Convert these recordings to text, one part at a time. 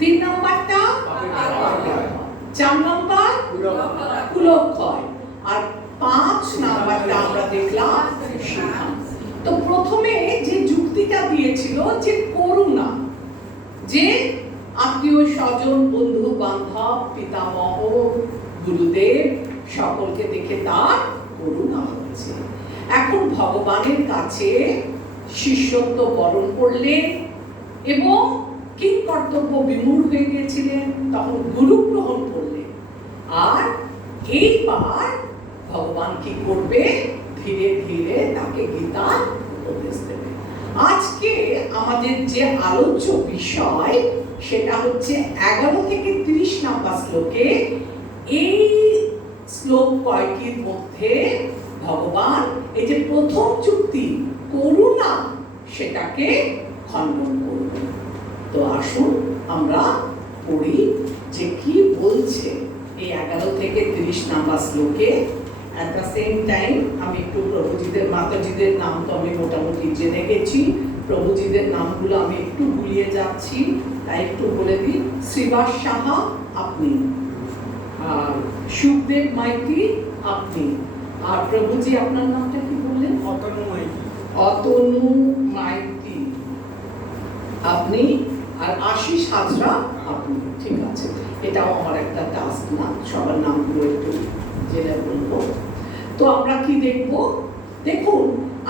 তিন নম্বর হয়েছিল যে করুণা, যে আত্মীয় স্বজন, বন্ধু বান্ধব, পিতামহ, গুরুদেব সকলকে দেখে তার করুণা হয়েছে। এখন ভগবানের কাছে শিষ্যত্ব বরণ করলেন এবং কি কর্তব্য বিমূঢ় হয়ে গেছিলেন, তখন গুরু গ্রহণ করলেন। আর এইবার ভগবান কি করবে, ধীরে ধীরে তাকে গীতার উপদেশ দেবে। আজকে আমাদের যে আলোচ্য বিষয় সেটা হচ্ছে 11 থেকে 30 নম্বর শ্লোকে। এই শ্লোক কয়টির মধ্যে ভগবান এই যে প্রথম চুক্তি করুণা সেটাকে খণ্ডন করবে। তো আসুন আমরা পড়ি যে কি বলছে এই 11 থেকে 30 নম্বর শ্লোকে। অ্যাট দ্য সেম টাইম আমি একটু প্রভুজিদের, মাতাজিদের নাম তো আমি মোটামুটি জেনে গেছি, প্রভুজিদের নামগুলো আমি একটু ভুলিয়ে যাচ্ছি, তাই একটু বলে দিই। শ্রীবাস সাহা আপনি, আর সুখদেব মাইতি আপনি, আর প্রভুজি আপনার নামটা কি বললেন? অতনু মাইতি। অতনু মাইতি আপনি, আর আশিস হাজরা আপনি। ঠিক আছে, এটাও আমার একটা টাস্ক না, সবার নামগুলো একটু জেনে বলবো। তো আমরা কি দেখব? দেখুন,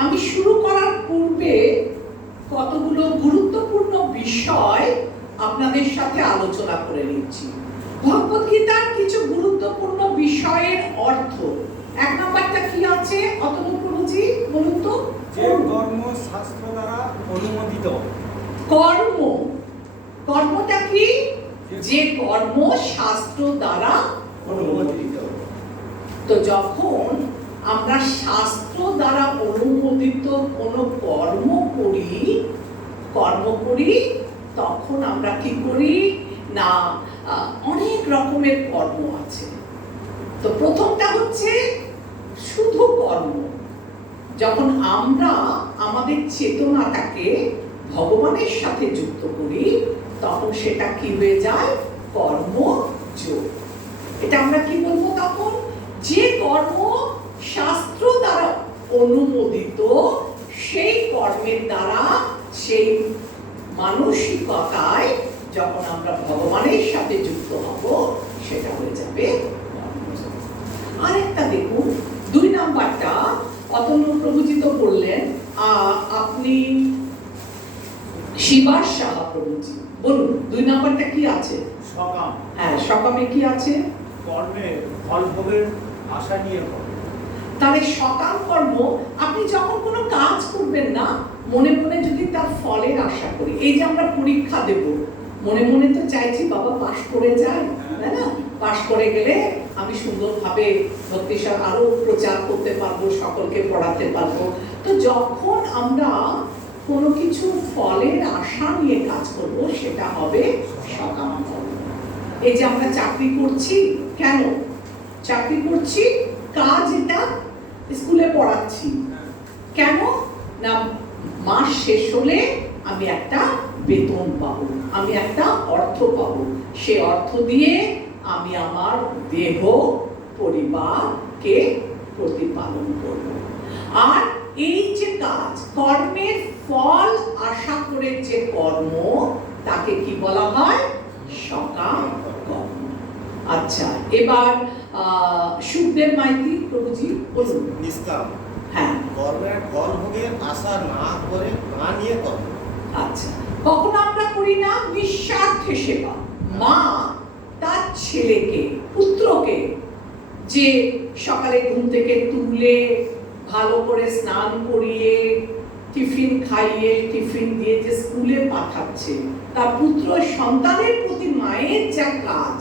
আমি শুরু করার পূর্বে কতগুলো গুরুত্বপূর্ণ বিষয় আপনাদের সাথে আলোচনা করে নিচ্ছি। ভগবদ্গীতার কিছু গুরুত্বপূর্ণ বিষয়ের অর্থ। এক নাম্বারটা কি আছে অতনু প্রভুজি বলুন তো? যে কর্ম শাস্ত্র দ্বারা অনুমোদিত। কর্ম, কর্মটা কি? যে কর্ম শাস্ত্র দ্বারা অনুমোদিত। তো যখন আমরা শাস্ত্র দ্বারা অনুমোদিত কোনো কর্ম করি তখন আমরা কি করি না, অনেক রকমের কর্ম আছে। তো প্রথমটা হচ্ছে শুধু কর্ম। যখন আমরা আমাদের চেতনাটাকে ভগবানের সাথে যুক্ত করি তখন সেটা কি হয়ে যায়? কর্মযোগ। এটা আমরা কি বলবো তখন? যে কর্ম শাস্ত্র দ্বারা অনুমোদিত, সেই কর্মের দ্বারা, সেই মানসিকতায় যখন আমরা ভগবানের সাথে যুক্ত হব সেটা হয়ে যাবে কর্মযোগ। আরেকটা দেখুন, 2 নাম্বারটা অতনু প্রভুজি তো বললেন, আপনি শিবাস সাহা প্রভুজি বলুন 2 নাম্বারটা কি আছে? সকাম। হ্যাঁ, সকামে কি আছে? কর্মে ফল ভোগের আশা নিয়ে করে। তাহলে সকাম কর্ম, আপনি যখন কোনো কাজ করবেন না মনে মনে যদি তার ফলের আশা করি, এই যে আমরা পরীক্ষা দেব মনে মনে তো চাইছি বাবা পাশ করে যাই, তাই না? পাশ করে গেলে আমি সুন্দরভাবে ভক্তিসার আরো প্রচার করতে পারবো, সকলকে পড়াতে পারবো। তো যখন আমরা কোনো কিছু ফলের আশা নিয়ে কাজ করব সেটা হবে সকাম কর্ম। এই যে আমরা চাকরি করছি, কেন চাকরি করছি? কাজ এটা স্কুলে পড়াচ্ছি, কেন না মাস শেষ হলে আমি একটা বেতন পাবো, আমি একটা অর্থ পাবো, সে অর্থ দিয়ে আমি আমার দেহ পরিবারকে প্রতিপালন করব। আর এই যে কাজ, কর্মের ফল আশা করে যে কর্ম, তাকে কি বলা হয়? সকাম কর্ম। আচ্ছা, এবার সুখদেব মাইতি প্রভুজি বলুন। নিষ্কাম। হ্যাঁ, কর্মের ফল ভোগের আশা না করে, না নিয়ে কর্ম। আচ্ছা, কখন আমরা করি না নিঃস্বার্থে সেবা। মা তার ছেলেকে, পুত্রকে যে সকালে ঘুম থেকে তুলে ভালো করে স্নান করিয়ে টিফিন খাইয়ে, টিফিন দিয়ে যে স্কুলে পাঠাচ্ছে, তার পুত্র সন্তানের প্রতি মায়ের যা কাজ,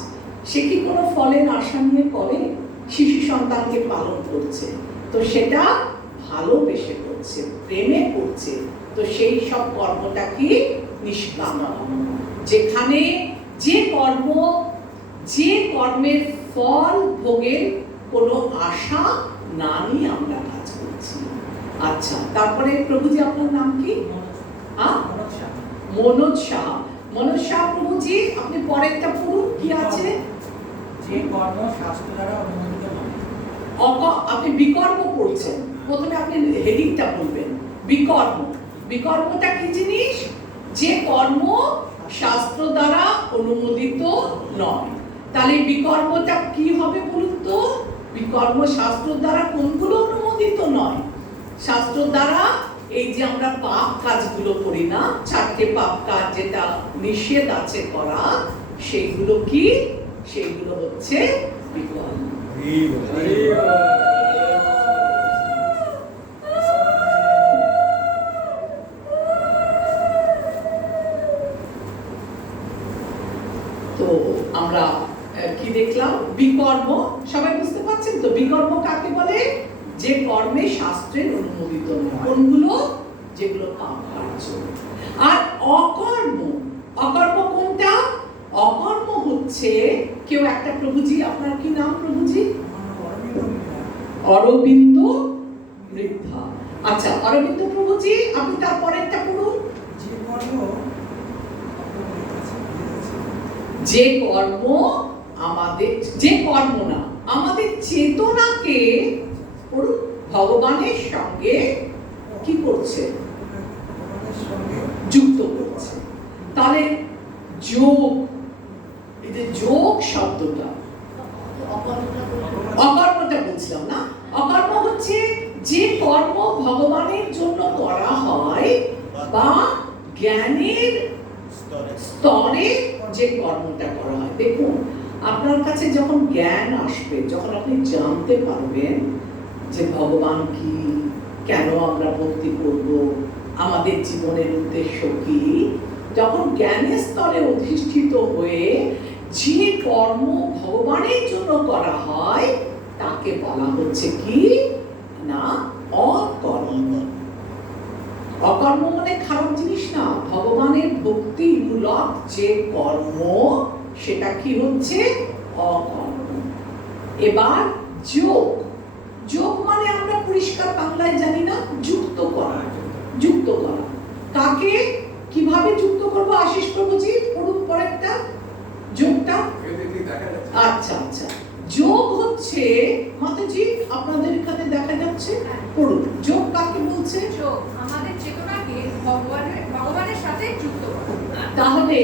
সে কি কোনো ফলের আশা নিয়ে করে? শিশু সন্তানকে পালন করছে, তো সেটা ভালোবেসে করছে, প্রেমে করছে, তো সেই সব কর্মটা কি? নিষ্কাম। যেখানে যে কর্ম, যে কর্মের ফল ভোগের কোনো আশা না নিয়ে আমরা কাজ করছি। আচ্ছা, তারপরে প্রভুজি আপনার নাম কি? মনোজ শাহ। মনোজ শাহ প্রভুজি, আপনি পরেরটা পড়ুন, কি আছে? যে কর্ম শাস্ত্র দ্বারা অনুমোদিত নয়। আপনি বিকর্ম পড়ছেন, প্রথমে আপনি হেডিংটা বলবেন বিকর্ম। বিকর্মটা কি জিনিস? যে কর্ম শাস্ত্র দ্বারা অনুমোদিত নয়। তাহলে বিকর্মটা কি হবে বলুন তো? বিকর্ম শাস্ত্র দ্বারা কোনগুলো অনুমোদিত নয়? শাস্ত্র দ্বারা এই যে আমরা পাপ কাজগুলো করি না, 4টে পাপ কাজ যেটা নিষেধ আছে করা, সেগুলো কি? সেগুলো হচ্ছে বিকর্ম। তো আমরা কি দেখলাম? বিকর্ম। সবাই বুঝতে পারছেন তো বিকর্ম কাকে বলে? যে কর্মে শাস্ত্রের অনুমোদিত নয়। কোনগুলো? যেগুলো পাপ কার্য। আর অকর্ম, অকর্ম কোনটা? অকর্ম হচ্ছে কেউ একটা, প্রভুজি আপনার কি নাম প্রভুজি? অরবিন্দ মৃদ্ধা। আচ্ছা অরবিন্দ প্রভুজি, আপনি তারপরেরটা পড়ুন। যে কর্ম আমাদের, যে কর্ম না আমাদের চেতনাকে ভগবানের সঙ্গে কি করছে? যুক্ত করছে। তাহলে যোগ, এই যে যোগ শব্দটা, অকর্মটা বলছিলাম না? অকর্ম হচ্ছে যে কর্ম ভগবানের জন্য করা হয় বা জ্ঞানের স্তরে যে কর্মটা করা হয়। দেখুন আপনার কাছে যখন জ্ঞান আসবে, যখন আপনি জানতে পারবেন যে ভগবান কি, কেন আমরা ভক্তি করব, আমাদের জীবনের উদ্দেশ্য কি, যখন জ্ঞানের স্তরে অধিষ্ঠিত হয়ে যে কর্ম ভগবানের জন্য করা হয় তাকে বলা হচ্ছে কি না? অকর্ম। অকর্ম মানে খারাপ জিনিস না, ভগবানের ভক্তিমূলক যে কর্ম সেটা কি হচ্ছে? অকর্ম। এবার যোগ, যোগ মানে আমরা পরিষ্কার বাংলায় জানি না, যুক্ত করা। যুক্ত করা কাকে কিভাবে যুক্ত করব? আশিস প্রভুজি পড়ুন পরেরটা, যোগটা। আচ্ছা আচ্ছা, যোগ হচ্ছে মাতাজি আপনাদের এখানে দেখা যাচ্ছে, পড়ুন। যোগ কাকে বলছে? যোগ আমাদের চেতনাকে ভগবানের সাথে যুক্ত করা। তাহলে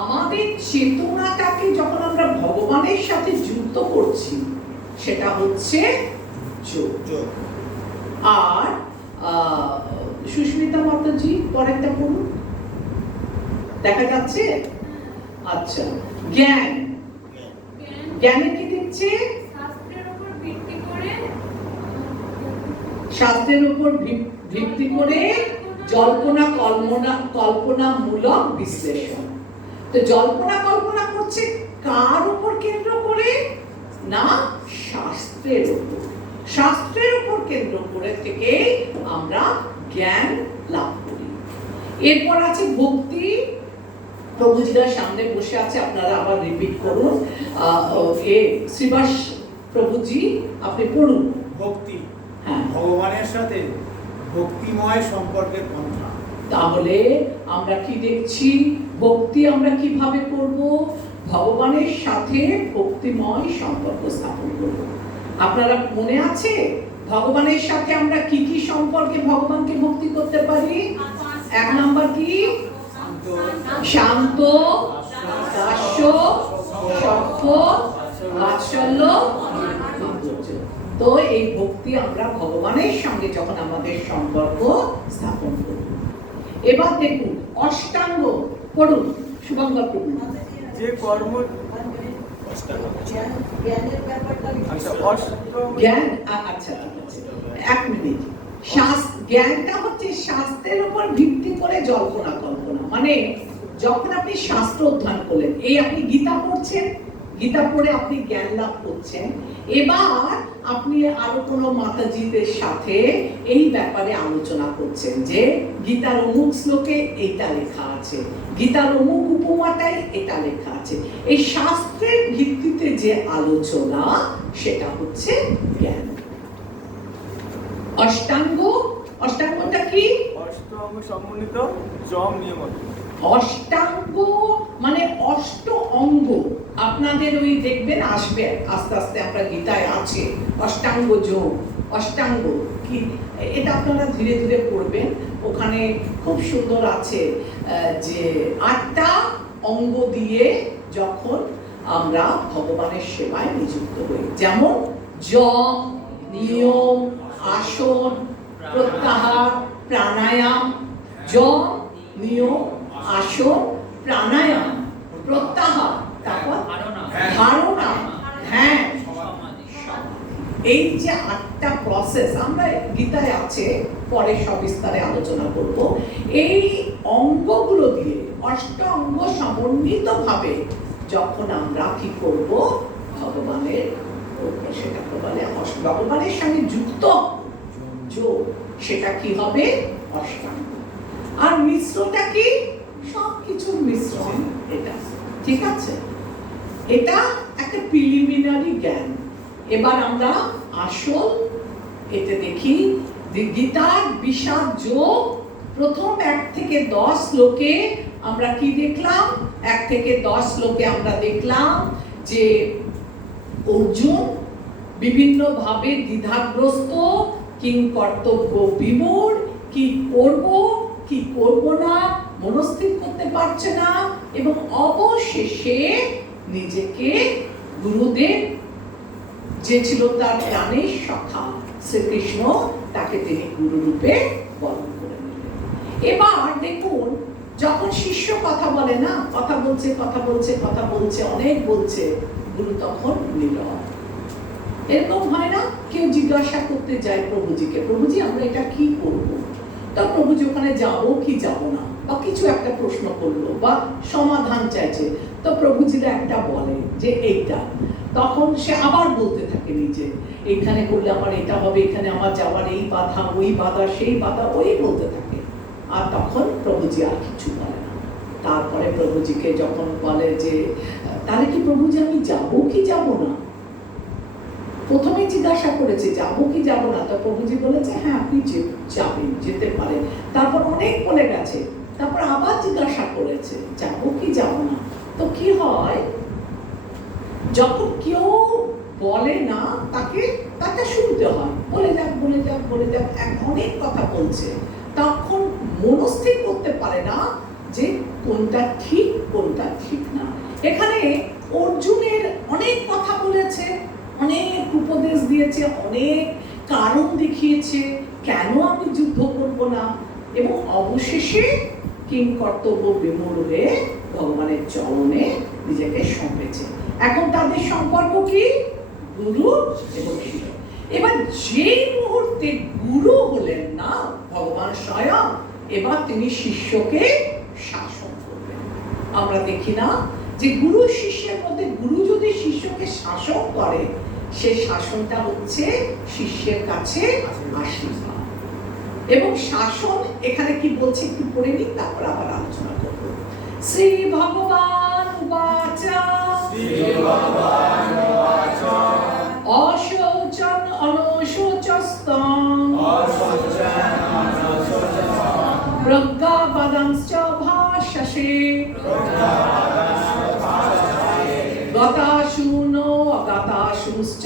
আমাদের চেতনাটাকে যখন আমরা ভগবানের সাথে যুক্ত করছি সেটা হচ্ছে যোগ। আর সুস্মিতা মাতাজি পরেরটা পড়ুন, দেখা যাচ্ছে? আচ্ছা, জ্ঞান। জ্ঞানে কি দিচ্ছে? শাস্ত্রের উপর ভিত্তি করে, শাস্ত্রের উপর ভিত্তি করে জল্পনা কল্পনামূলক বিশ্লেষণ। তো জল্পনা কল্পনা করছে কার উপর কেন্দ্র করে? না, শাস্ত্রের উপর। শাস্ত্রের উপর কেন্দ্র করে থেকে আমরা জ্ঞান লাভ করি। এরপর আছে ভক্তি। প্রভুজিরা সামনে বসে আছে, আপনারা আবার রিপিট করুন। শ্রীবাস প্রভুজি আপনি পড়ুন। ভক্তি হ্যাঁ, ভগবানের সাথে ভক্তিময় সম্পর্কের পন্থা। তাহলে আমরা কি দেখছি? ভক্তি আমরা কিভাবে করব? ভগবানের সাথে ভক্তিময় সম্পর্ক স্থাপন করব। আপনারা মনে আছে ভগবানের সাথে আমরা কি কি সম্পর্কে ভগবানকে ভক্তি করতে পারি? 1 নাম্বার কি? শান্ত, দাস্য, সখ্য, বাৎসল্য, মাধুর্য। তো এই ভক্তি আমরা ভগবানের সঙ্গে যখন আমাদের সম্পর্ক স্থাপন করব। এবার দেখুন অষ্টাঙ্গ পড়ুন শুভঙ্কর প্রভু। যে কর্ম জ্ঞান, আচ্ছা ঠিক আছে, 1 মিনিট। জ্ঞানটা হচ্ছে শাস্ত্রের উপর ভিত্তি করে জল্পনা কল্পনা। মানে যখন আপনি শাস্ত্র অধ্যয়ন করলেন, এই আপনি গীতা পড়ছেন, গীতা পড়ে আপনি জ্ঞান লাভ করছেন, এবার আপনি আরো কোনো মাতাজিদের সাথে এই ব্যাপারে আলোচনা করছেন যে গীতার অমুক শ্লোকে এটা লেখা আছে, গীতার অমুক উপমাটাই এটা লেখা আছে। এই শাস্ত্রের ভিত্তিতে যে আলোচনা সেটা হচ্ছে জ্ঞান। অষ্টাঙ্গ, অষ্টাঙ্গটা কি? অষ্টাঙ্গ সমন্বিত যম নিয়ম। অষ্টাঙ্গ মানে অষ্ট অঙ্গ। আপনাদের ওই দেখবেন আসবে আস্তে আস্তে, আমরা গীতায় আছে অষ্টাঙ্গ যোগ। অষ্টাঙ্গ কি, এটা আপনারা ধীরে ধীরে পড়বেন। ওখানে খুব সুন্দর আছে যে 8টা অঙ্গ দিয়ে যখন আমরা ভগবানের সেবায় নিযুক্ত হই, যেমন যম, নিয়ম, আসন, প্রত্যাহার, প্রাণায়াম। যম, নিয়ম, আসন, প্রাণায়াম, প্রত্যাহার, তারপর ধারণা, ধ্যান, এই যে 8টা প্রসেস আমরা গীতায় আছে, পরে সবিস্তারে আলোচনা করব। এই অঙ্গগুলো দিয়ে অষ্টাঙ্গ সমন্বিতভাবে যখন আমরা কি করব, ভগবানের সেটাকে বলে ভগবানের সঙ্গে যুক্ত যোগ, সেটা কি হবে অষ্টাঙ্গ। আর মিশ্রটা কি, সবকিছুর মিশ্রণ এটা, ঠিক আছে? এটা একটা প্রিলিমিনারি জ্ঞান। এবার আমরা আসল এতে দেখি গীতার বিষাদ যোগ প্রথম 1 থেকে 10 শ্লোকে আমরা কি দেখলাম? 1 থেকে 10 শ্লোকে আমরা দেখলাম যে অর্জুন বিভিন্ন ভাবে দ্বিধাগ্রস্ত, কিং কর্তব্য বিমূঢ়, কি করব কি করব না মনস্থির করতে পারছে না, এবং অবশেষে নিজেকে গুরুদেব যে ছিল তার প্রাণের সখা শ্রীকৃষ্ণ, তাকে তিনি গুরু রূপে বরণ করে নিলেন। এবার দেখুন, যখন শিষ্য কথা বলে না, কথা বলছে কথা বলছে কথা বলছে, অনেক বলছে, গুরু তখন নীরব। এরকম হয় না, কেউ জিজ্ঞাসা করতে যায় প্রভুজিকে, প্রভুজি আমরা এটা কি করব? তা প্রভুজি ওখানে যাব কি যাব না, বা কিছু একটা প্রশ্ন করলো বা সমাধান চাইছে, তো প্রভুজিরা একটা বলে যে এইটা, তখন সে আবার বলতে থাকে নিজে, এইখানে করলে আমার এটা হবে, এখানে আমার যাওয়ার এই বাধা, ওই বাধা, সেই বাধা, ওই বলতে থাকে। আর তখন প্রভুজি আর কিছু বলে না। তারপরে প্রভুজিকে যখন বলে যে তাহলে কি প্রভুজি আমি যাব কি যাব না, প্রথমে জিজ্ঞাসা করেছে যাব কি যাব না, তো প্রভুজি বলেছে হ্যাঁ আপনি যাবেন, যেতে পারেন। তারপর অনেক বলে গেছে, তারপর আবার জিজ্ঞাসা করেছে যাব কি যাব না। তো কি হয়, যখন কেউ বলে না তাকে তাকে শুনতে হয়, বলে যাক বলে যাক বলে যাক, অনেক কথা বলছে, তখন মনস্থির করতে পারে না যে কোনটা ঠিক কোনটা ঠিক না। এখানে অর্জুনের অনেক কথা বলেছে, অনেক উপদেশ দিয়েছে, অনেক কারণ দেখিয়েছে কেন আমি যুদ্ধ করব না, এবং অবশেষে কিং কর্তব্য বিমূঢ় হয়ে ভগবানের চরণে নিজেকে সঁপেছে। এখন তাদের সম্পর্ক কি, গুরু এবং শিষ্য। এবার যেই মুহূর্তে গুরু হলেন না ভগবান স্বয়ং, এবার তিনি শিষ্যকে শাসন করবেন। আমরা দেখি না যে গুরু শিষ্যের মধ্যে, গুরু যদি শিষ্যকে শাসন করে, সে শাসনটা হচ্ছে শিষ্যের কাছে আশীর্বাদ। এবং শাসন এখানে কি বলছে একটু পড়ে নিই, তারপর আবার আলোচনা করব। শ্রী ভগবান বাচা অশৌচন অনশোচস্তং প্রজ্ঞাবাদাংশ্চ ভাষসে গতাশুনো অগতাশুশ্চ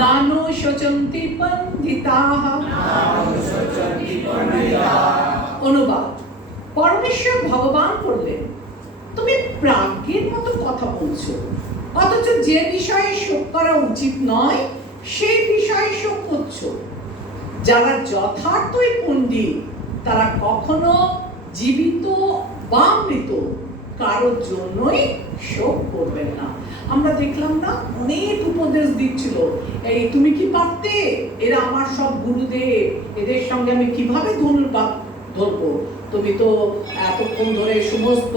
নানো শোচন্তি পণ্ডিতাঃ। অনুবাদ, পরমেশ্বর ভগবান বললেন, তুমি প্রাজ্ঞের মতো কথা বলছো, অথচ যে বিষয়ে শোক করা উচিত নয় সেই বিষয়ে শোক করছো। যারা যথার্থই পণ্ডিত তারা কখনো জীবিত বা মৃত কারোর জন্যই শোক করবেন না। আমরা দেখলাম না, অনেক উপদেশ দিচ্ছিল, এই তুমি কি পারতে, এরা আমার সব গুরুদেব, এদের সঙ্গে আমি কিভাবে ধনুর্বাদ ধরবো, তুমি তো এতক্ষণ ধরে সমস্ত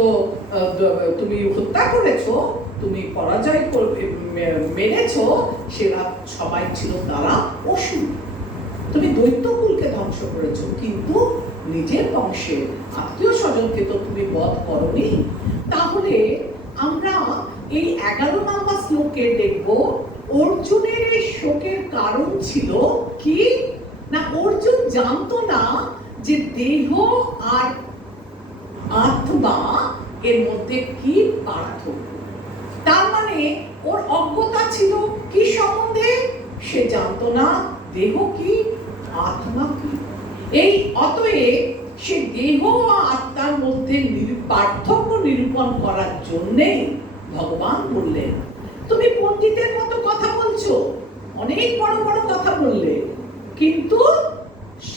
তুমি হত্যা করেছো, তুমি পরাজয় মেরেছো, সেরা সবাই ছিল তারা অসুর, তুমি দৈত্যকুলকে ধ্বংস করেছো, কিন্তু নিজের বংশের আত্মীয় স্বজনকে তো তুমি বধ করনি। তাহলে আমরা এই 11 নম্বর শ্লোকে দেখব অর্জুনের এই শোকের কারণ ছিল কি না, অর্জুন জানতো না যে দেহ আর আত্মা এর মধ্যে কি পার্থক্য। তার মানে ওর অজ্ঞতা ছিল কি সম্বন্ধে, সে জানতো না দেহ কি, আত্মা কি। এই অতএব সে দেহ ও আত্মার মধ্যে পার্থক্য নিরূপণ করার জন্যেই ভগবান বললেন, তুমি পণ্ডিতের মতো কথা বলছো, অনেক বড় বড় কথা বললে, কিন্তু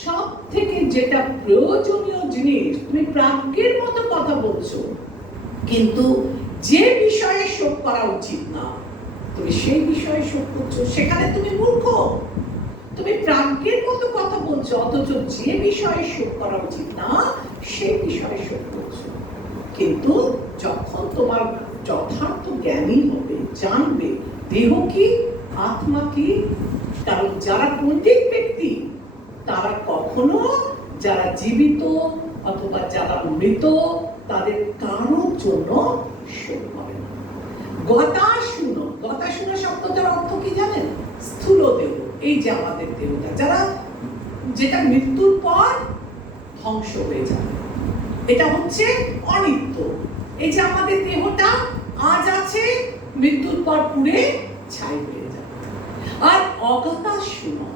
সব থেকে যেটা প্রয়োজনীয় জিনিস, তুমি প্রাজ্ঞের মতো কথা বলছো, কিন্তু যে বিষয়ে শোক করা উচিত না তুমি সেই বিষয়ে শোক করছো, সেখানে তুমি মূর্খ। তুমি প্রাজ্ঞের মতো কথা বলছো, অথচ যে বিষয়ে শোক করা উচিত না সেই বিষয়ে শোক করছো। কিন্তু যখন তোমার যথার্থ জ্ঞানী হবে, জানবে দেহ কি, আত্মা কি, কারণ যারা পণ্ডিত ব্যক্তি তারা কখনো যারা জীবিত অথবা যারা মৃত তাদের কারোর জন্য শোক করে না। গতাশুনো, গতাশুনো শব্দটার অর্থ কি জানেন? স্থূল দেহ, এই যে আমাদের দেহটা যারা যেটা মৃত্যুর পর ধ্বংস হয়ে যাবে, এটা হচ্ছে অনিত্য। এই যে আমাদের দেহটা আজ আছে, মৃত্যুর পর পুড়ে ছাই হয়ে যাবে। আর অগতাশুনো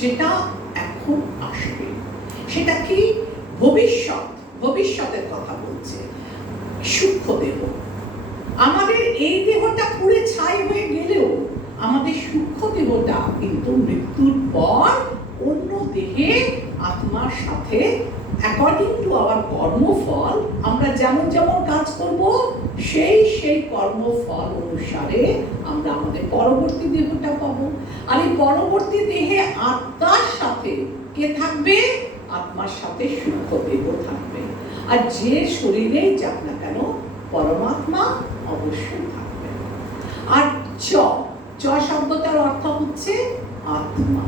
যেটা এখন আসবে, সেটা কি? ভবিষ্যৎ, ভবিষ্যতের কথা বলছে। সূক্ষ্ম দেহ, আমাদের এই দেহটা পুড়ে ছাই হয়ে গেলেও আমাদের সূক্ষ্ম দেহটা কিন্তু মৃত্যুর পর অন্য দেহে আত্মার সাথে অ্যাকর্ডিং টু আওয়ার কর্মফল, আমরা যেমন যেমন কাজ করব সেই সেই কর্মফল অনুসারে আমরা আমাদের পরবর্তী দেহটা পাবো। আর এই পরবর্তী দেহে আত্মার সাথে কে থাকবে? আত্মার সাথে সূক্ষ্ম দেহ থাকবে। আর যে শরীরেই যাক না কেন পরমাত্মা অবশ্যই থাকবে। আর চ শব্দটার অর্থ হচ্ছে আত্মা।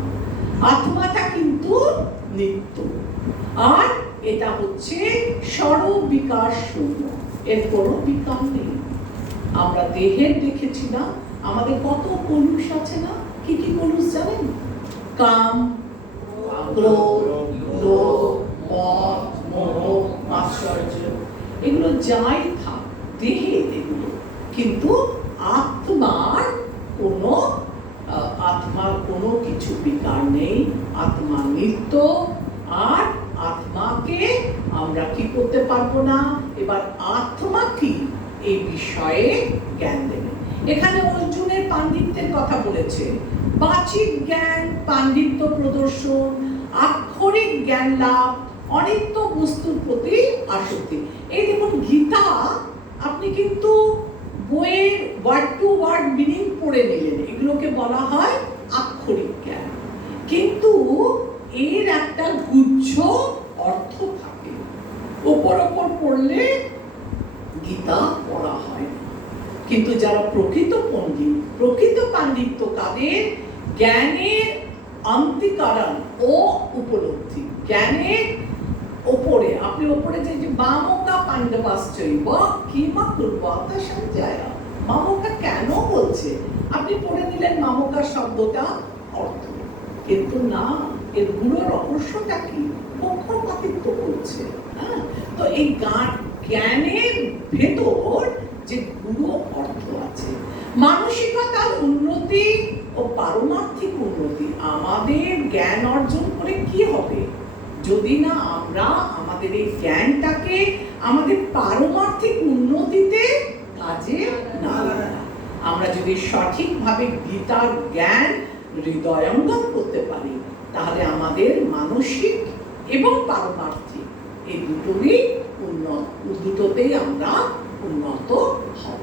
আত্মাটা কিন্তু নিত্য, আর এটা হচ্ছে সর্ববিকার শূন্য, এর কোনো বিকার নেই। আমরা দেহের দেখেছি না, আমাদের কত কলুষ আছে না? কি কি কলুষ জানেন? কাম, ক্রোধ, লোভ, মদ, মোহ, মাৎসর্য, এগুলো যাই থাক দেহে এগুলো, কিন্তু আত্মার কোনো কিছু বিকার নেই। আত্মা নিত্য, আর আত্মাকে আমরা কি করতে পারবো না। এবার আত্মা কি এই বিষয়ে জ্ঞান দেবে। এখানে অর্জুনের পাণ্ডিত্যের কথা বলেছে, বাচিক জ্ঞান পাণ্ডিত্য প্রদর্শন, আক্ষরিক জ্ঞান লাভ, অনিত্য বস্তুর প্রতি আসক্তি। এই দেখুন গীতা আপনি কিন্তু বইয়ের ওয়ার্ড টু ওয়ার্ড মিনিং পড়ে নিলেন, এগুলোকে বলা হয় আক্ষরিক জ্ঞান, কিন্তু এর একটা গুচ্ছ অর্থ থাকে। ওপর ওপর পড়লে গীতা পড়া হয় না। কিন্তু যারা প্রকৃত পণ্ডিত, প্রকৃত পাণ্ডিত্য কাদের? জ্ঞানের অন্তিকরণ ও উপলব্ধি, জ্ঞানের ওপরে, আপনি ওপরে যে মামকা পাণ্ডবাশ্চৈব কিমা কুর্বত সঞ্জয়, মামকা কেন বলছে, আপনি পড়ে নিলেন মামকা শব্দটা অর্থ, কিন্তু না এর গুরু রহস্যটা কি? পক্ষপাতিত্ব করছে। তো এই জ্ঞানের ভেতর যে গুরু অর্থ আছে, মানসিকতার উন্নতি ও পারমার্থিক উন্নতি। আমাদের জ্ঞান অর্জন করে কি হবে যদি না আমরা আমাদের এই জ্ঞানটাকে আমাদের পারমার্থিক উন্নতিতে কাজে না লাগাই। আমরা যদি সঠিকভাবে গীতার জ্ঞান হৃদয়ঙ্গম করতে পারি, তাহলে আমাদের মানসিক এবং পারমার্থিক এই দুটোতেই আমরা উন্নত হব।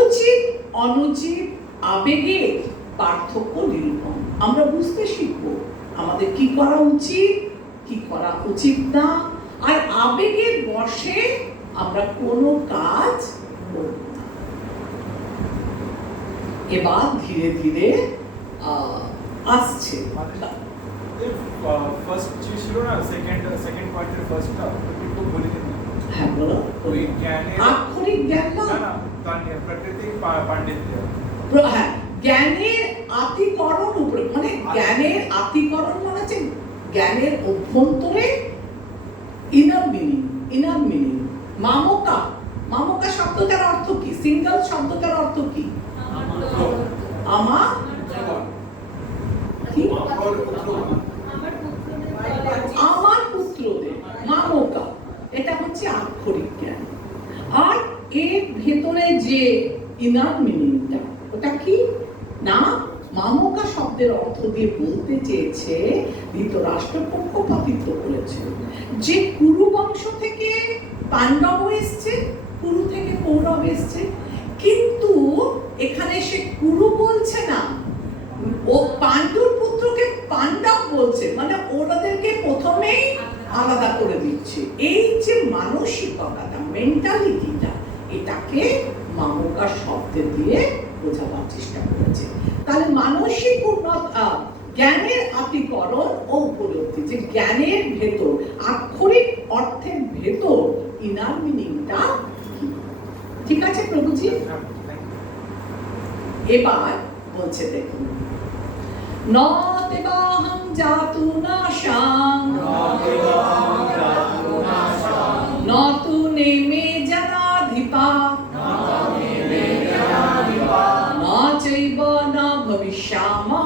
উচিত অনুচিত আবেগের পার্থক্য নিরূপণ আমরা বুঝতে শিখব, আমাদের কি করা উচিত কি করা উচিত না, আর আবেগের বশে আমরা কোনো কাজ করব না। এবার ধীরে ধীরে আসছে ফার্স্ট ছিল না, সেকেন্ড পয়েন্টের ফার্স্টটা একটু বলে দিন। হ্যাঁ বলো। ওই জ্ঞানের আক্ষরিক জ্ঞান না, প্রাকৃতিক পাণ্ডিত্য। হ্যাঁ, জ্ঞানের আতিকরণ উপরে, মানে জ্ঞানের আতিকরণ মানে হচ্ছে জ্ঞানের অভ্যন্তরে ইনার মিনিং। মামকা শব্দটার অর্থ কি? সিঙ্গেল শব্দটার অর্থ কি? ইনার মিনিংটা। ওটা কি না, মামকা শব্দের অর্থ দিয়ে বলতে চেয়েছে ধৃতরাষ্ট্র পক্ষপাতিত্ব করেছে, যে কুরু বংশ থেকে পাণ্ডব এসছে, কুরু থেকে কৌরব এসছে, কিন্তু এখানে সে কুরু বলছে না, ও পাণ্ডুর পুত্রকে পাণ্ডব বলছে, মানে ওনাদেরকে প্রথমেই আলাদা করে দিচ্ছে। এই যে মানসিকতাটা, মেন্টালিটিটা, এটাকে মামকা শব্দ দিয়ে বোঝাবার চেষ্টা করেছে। তাহলে মানসিক উন্নতা, জ্ঞানের আতিকরণ ও উপলব্ধি, যে জ্ঞানের ভেতর, আক্ষরিক অর্থের ভেতর ইনার মিনিংটা কি। ঠিক আছে প্রভুজি? এবার বলছে দেখুন, ন তেবাহং জাতু নাশাং ন তু নেমে জনাধিপা ন চৈব ন ভবিষ্যামা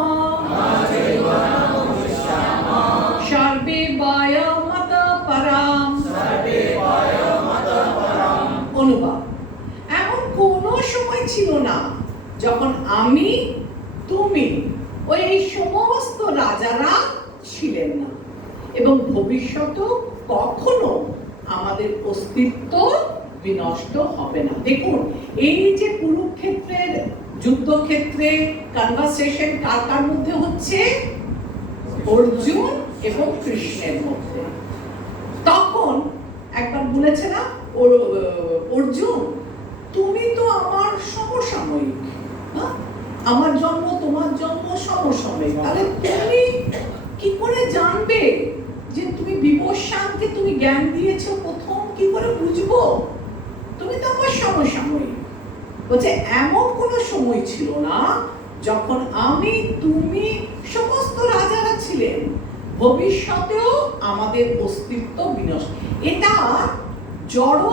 সর্বে বয়মত পরাম। অনুবাদ, এমন কোনো সময় ছিল না যখন আমি, তুমি ও এই সমস্ত রাজারা ছিলেন না, এবং ভবিষ্যতেও কখনো আমাদের অস্তিত্ব বিনষ্ট হবে না। দেখুন, এই যে কুরুক্ষেত্রের যুদ্ধক্ষেত্রে কনভারসেশন কার কার মধ্যে হচ্ছে? অর্জুন এবং কৃষ্ণের মধ্যে। তখন একবার বলেছে না অর্জুন, তুমি তো আমার সমসাময়িক, আমার জন্ম তোমার জন্ম সমসাময়িক, তাহলে তুমি কি করে জানবে যে তুমি বিবস্বানকে তুমি জ্ঞান দিয়েছো প্রথম, কি করে বুঝবো? তুমি তো আমার সমসাময়িক। বলছে এমন কোনো সময় ছিল না যখন আমি, তুমি, সমস্ত রাজারা ছিলেন, ভবিষ্যতেও আমাদের অস্তিত্ব বিনষ্ট। এটা জড়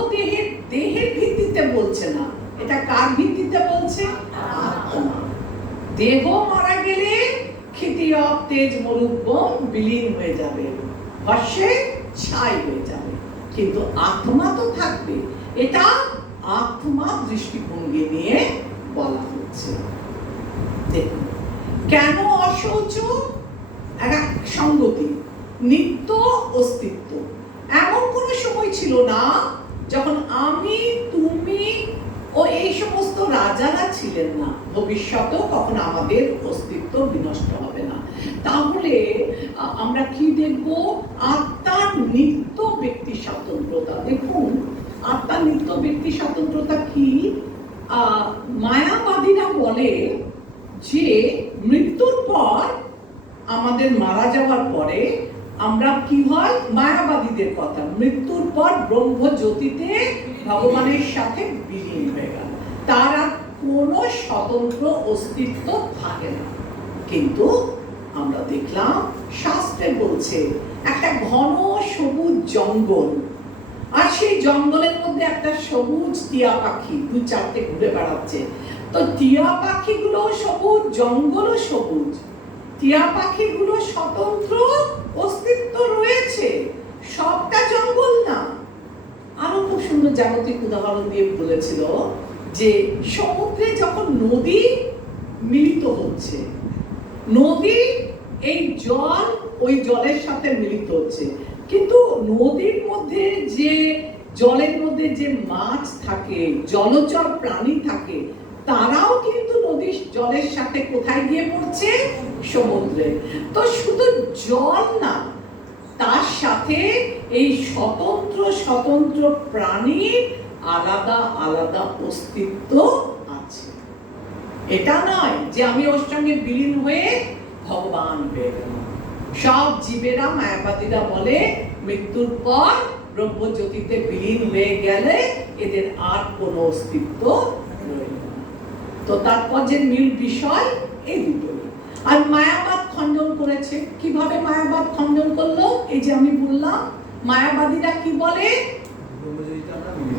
দেহের ভিত্তিতে বলছে না, এটা কার ভিত্তিতে বলছে? আত্মা। দেহ মারা গেলে ক্ষিতিয়ব তেজ মরুদ্গম বিলীন হয়ে যাবে, ভস্মে ছাই হয়ে যাবে, কিন্তু আত্মা তো থাকবে। এটা আত্মা দৃষ্টিভঙ্গি নিয়ে বলা হচ্ছে। দেখুন, কেন অশৌচ? এক সঙ্গতি, নিত্য অস্তিত্ব। এমন কোনো সময় ছিল না যখন আমি, তুমি ও এই সমস্ত রাজারা ছিলেন না, ভবিষ্যতেও কখন আমাদের অস্তিত্ব বিনষ্ট হবে না। তাহলে আমরা কি দেখব? আত্মার নিত্য ব্যক্তি স্বাতন্ত্রতা। দেখুন, আত্মার নিত্য ব্যক্তি স্বাতন্ত্রতা কি? মায়াবাদীরা বলে যে মৃত্যুর পর, আমাদের মারা যাওয়ার পরে আমরা কি হয়, মায়াবাদীদের কথা, মৃত্যুর পর ব্রহ্মজ্যোতিতে ভগবানের সাথে বিলীন হয়ে গেল, তার আর কোনো স্বতন্ত্র অস্তিত্ব থাকে না। কিন্তু আমরা দেখলাম শাস্ত্রে বলছে একটা ঘন সবুজ জঙ্গল, আর সেই জঙ্গলের মধ্যে একটা সবুজ টিয়া পাখি দু চারটে ঘুরে বেড়াচ্ছে। তো টিয়া পাখিগুলো সবুজ, জঙ্গলও সবুজ, টিয়া পাখিগুলো স্বতন্ত্র অস্তিত্ব রয়েছে, সবটা জঙ্গল না। আরো খুব সুন্দর জাগতিক উদাহরণ দিয়ে বলেছিল যে সমুদ্রে যখন নদী মিলিত হচ্ছে, নদী এই জল ওই জলের সাথে মিলিত হচ্ছে, কিন্তু নদীর মধ্যে যে, জলের মধ্যে যে মাছ থাকে, জলচর প্রাণী থাকে, তারাও কিন্তু নদীর জলের সাথে কোথায় গিয়ে পড়ছে? সমুদ্রে। তো শুধু জল না, তার সাথে এই স্বতন্ত্র স্বতন্ত্র প্রাণীর আলাদা আলাদা অস্তিত্ব আছে। এটা নয় যে আমি ওর সঙ্গে বিলীন হয়ে ভগবান হয়ে গেলাম। সব জীবেরা, মায়াবাদীরা বলে মৃত্যুর পর ব্রহ্মজ্যোতিতে বিলীন হয়ে গেলে এদের আর কোনো অস্তিত্ব রইল না। তো তারপর যে মূল বিষয় এই দুটোই। আর মায়াবাদ খণ্ডন করেছে। কিভাবে মায়াবাদ খণ্ডন করলো? এই যে আমি বললাম, মায়াবাদীরা কি বলে?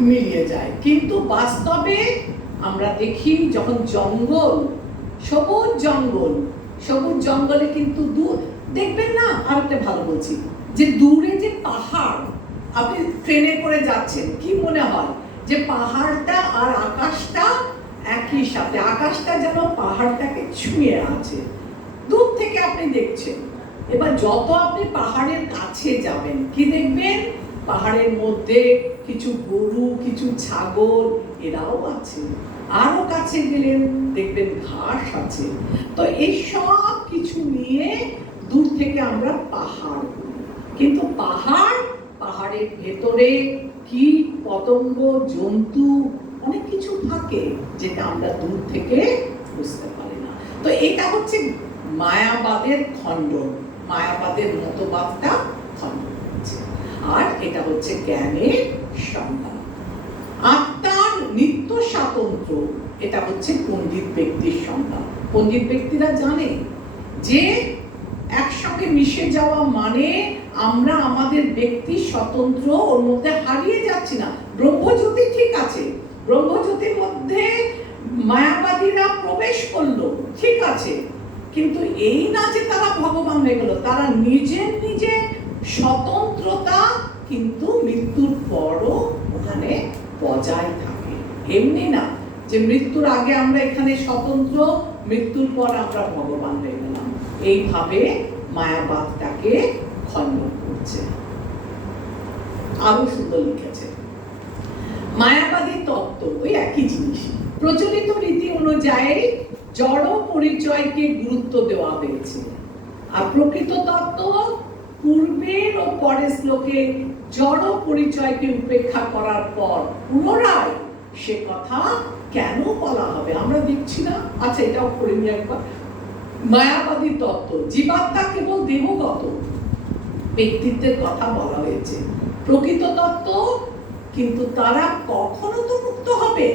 মিলিয়ে যায়, কিন্তু বাস্তবে আমরা দেখি যখন জঙ্গল, সবুজ জঙ্গল, সবুজ জঙ্গলে কিন্তু দূর দেখবেন না, আর একটা ভালো বলছি, যে দূরে যে পাহাড়, আপনি ট্রেনে করে যাচ্ছেন, কি মনে হয় যে পাহাড়টা আর আকাশটা একই সাথে আকাশটা যেন পাহাড়টাকে ছুঁয়ে আছে, দূর থেকে আপনি দেখছেন। এবার যত আপনি পাহাড়ের কাছে যাবেন কি দেখবেন? পাহাড়ের মধ্যে কিছু গরু, কিছু ছাগল এরাও আছে। আরো কাছে গেলেন দেখবেন ঘাস আছে। তো এই সব কিছু নিয়ে দূর থেকে আমরা পাহাড় বলি। কিন্তু পাহাড়ের ভেতরে কীট পতঙ্গ জন্তু অনেক কিছু থাকে যেটা আমরা দূর থেকে বুঝতে পারি না। তো এটা হচ্ছে মায়াবাদের খণ্ডন, মায়াবাদের মতবাদটা খণ্ডন হচ্ছে। আর এটা হচ্ছে জ্ঞানের সংজ্ঞা। আত্মার নিত্য স্বাতন্ত্র্য, এটা হচ্ছে পণ্ডিত ব্যক্তির সংজ্ঞা। পণ্ডিত ব্যক্তিরা জানে যে একসঙ্গে মিশে যাওয়া মানে আমরা আমাদের ব্যক্তি স্বতন্ত্র ওর মধ্যে হারিয়ে যাচ্ছি না। ব্রহ্মজ্যোতি ঠিক আছে, ব্রহ্মজ্যোতির মধ্যে মায়াবাদীরা প্রবেশ করলো, ঠিক আছে, কিন্তু এই না যে তারা ভগবান হয়ে গেল। তারা নিজের স্বতন্ত্রতা কিন্তু মৃত্যুর পরও ওখানে বজায় থাকে। এমনি না যে মৃত্যুর আগে আমরা এখানে স্বতন্ত্র, মৃত্যুর পর আমরা ভগবান হয়ে গেলাম। এইভাবে মায়াবাদটাকে খণ্ডন করছে। আরো সুন্দর লিখেছে, মায়াবাদী তত্ত্ব ওই একই জিনিস। প্রচলিত রীতি অনুযায়ী জড় পরিচয়কে গুরুত্ব দেওয়া হয়েছে, আর প্রকৃত তত্ত্ব পূর্বের ও পরের শ্লোকে জড় পরিচয়কে উপেক্ষা করার পর পুনরায় সে কথা কেন বলা হবে আমরা দেখছি না। আচ্ছা, এটাও পড়ে নিয়ে একবার। মায়াবাদী তত্ত্ব, জীবাত্মা কেবল দেহগত, ব্যক্তিত্বের কথা বলা হয়েছে। প্রকৃত তত্ত্ব কিন্তু তারা কখনো তো মুক্ত হবে,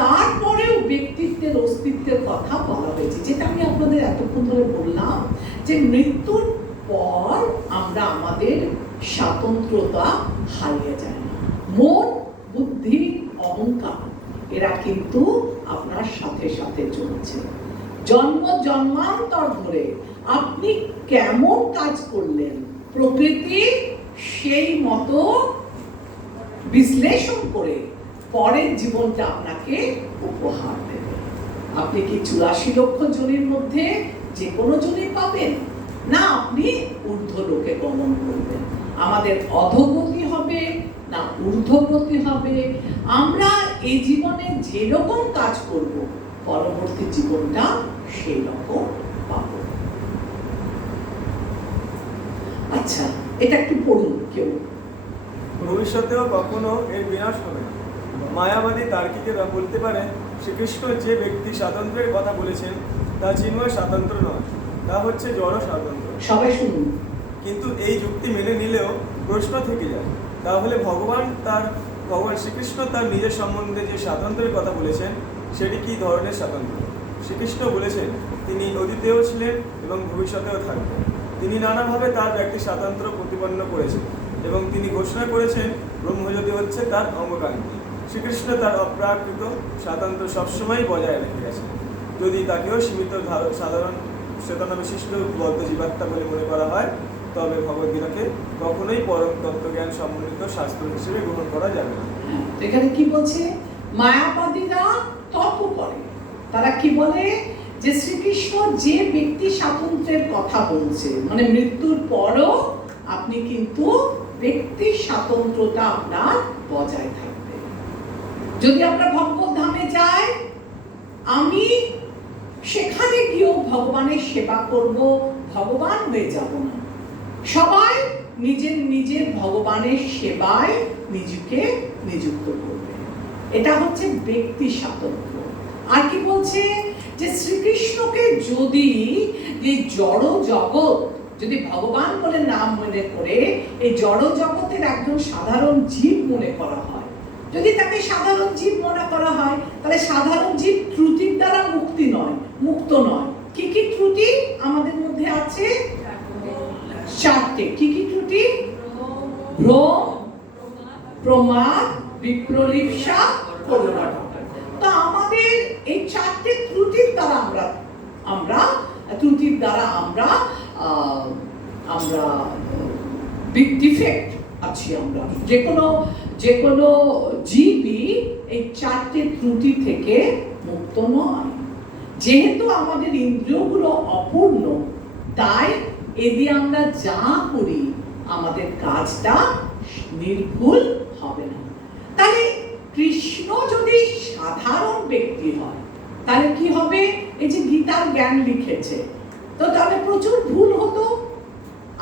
তারপরেও ব্যক্তিত্বের অস্তিত্বের কথা বলা হয়েছে। যেটা আমি আপনাদের এতক্ষণ ধরে বললাম যে মৃত্যুর পর আমরা আমাদের স্বাতন্ত্রতা হারিয়ে যায় না। মন, বুদ্ধি, অহংকার এরা কিন্তু আপনার সাথে সাথে চলছে। জন্ম জন্মান্তর ধরে আপনি কেমন কাজ করলেন প্রকৃতি সেই মতো বিশ্লেষণ করে পরের জীবনটা আপনাকে উপহার দেবে। আপনি কি 84 লক্ষ জনের মধ্যে যে কোনো জনই পাবেন না, আপনি ঊর্ধ্ব লোকে গমন করবেন। আমাদের অধোগতি হবে না ঊর্ধ্বগতি হবে। আমরা এই জীবনে যেরকম কাজ করব পরবর্তী জীবনটা সেই রকম পাব। আচ্ছা, এটা একটু পড়ুন কেউ। ভবিষ্যতেও কখনো এর বিনাশ হবে না। মায়াবাদী তার্কিকেরা বলতে পারে শ্রীকৃষ্ণ যে ব্যক্তি স্বাতন্ত্র্যের কথা বলেছেন তা চিন্ময় স্বাতন্ত্র্য নয়, তা হচ্ছে জড় স্বাতন্ত্র্য। সবাই শুনুন। কিন্তু এই যুক্তি মেনে নিলেও প্রশ্ন থেকে যায়, তাহলে ভগবান শ্রীকৃষ্ণ তার নিজের সম্বন্ধে যে স্বাতন্ত্র্যের কথা বলেছেন সেটি কি ধরনের স্বাতন্ত্র্য? শ্রীকৃষ্ণ বলেছেন তিনি অতীতেও ছিলেন এবং ভবিষ্যতেও থাকবেন। তিনি নানাভাবে তার ব্যক্তি স্বাতন্ত্র্য প্রতিপন্ন করেছেন এবং তিনি ঘোষণা করেছেন ব্রহ্মজ্যোতি হচ্ছে তার অঙ্গকান্তি। শ্রীকৃষ্ণ তার অপ্রাকৃত স্বাতন্ত্র্য সবসময় বজায় রেখে গেছেন। যদি তাকেও সীমিত সাধারণ চেতনা বিশিষ্ট বদ্ধ জীবাত্মা বলে মনে করা হয়, তবে ভগবদ্গীতাকে কখনোই পরম তত্ত্বজ্ঞান সম্বলিত শাস্ত্র হিসেবে গ্রহণ করা যাবে না। এখানে কি বলছে? মায়াবাদীরা তর্ক করে। তারা কি বলে যে শ্রীকৃষ্ণ যে ব্যক্তি স্বাতন্ত্র্যের কথা বলছে, মানে মৃত্যুর পরও আপনি কিন্তু ব্যক্তি স্বাতন্ত্রতা আপনার বজায় থাকবে। যদি আমরা ভগবত ধামে যাই, আমি সেখানে গিয়েও ভগবানের সেবা করব, ভগবান হয়ে যাব না। সবাই নিজের ভগবানের সেবায় নিজেকে নিযুক্ত করবে। এটা হচ্ছে ব্যক্তি স্বাতন্ত্র্য। আর কি বলছে যে শ্রীকৃষ্ণকে যদি এই জড় জগৎ যদি ভগবান বলে নাম মনে করে এই জড় জগতের একজন সাধারণ জীব মনে করা হয়, যদি তাকে সাধারণ জীব মনে করা হয়, তাহলে সাধারণ জীব ত্রুটির দ্বারা মুক্ত নয়। কি কি ত্রুটি আমাদের মধ্যে আছে? 4টে। কি কি ত্রুটি? ভ্রম, প্রমাদ, বিপ্রলিপ্সা, করুণা। তো আমাদের এই 4টে ত্রুটির দ্বারা আমরা ডিফেক্ট আছি আমরা। যে কোনো জীবই এই চারটে ত্রুটি থেকে মুক্ত নয়। যেহেতু আমাদের ইন্দ্রিয়গুলো অপূর্ণ, তাই এদি আমরা যা করি আমাদের কাজটা নির্ভুল হবে না। তাহলে কৃষ্ণ যদি সাধারণ ব্যক্তি হয় তাহলে কি হবে? এই যে গীতার জ্ঞান লিখেছে, তো তাহলে প্রচুর ভুল হতো।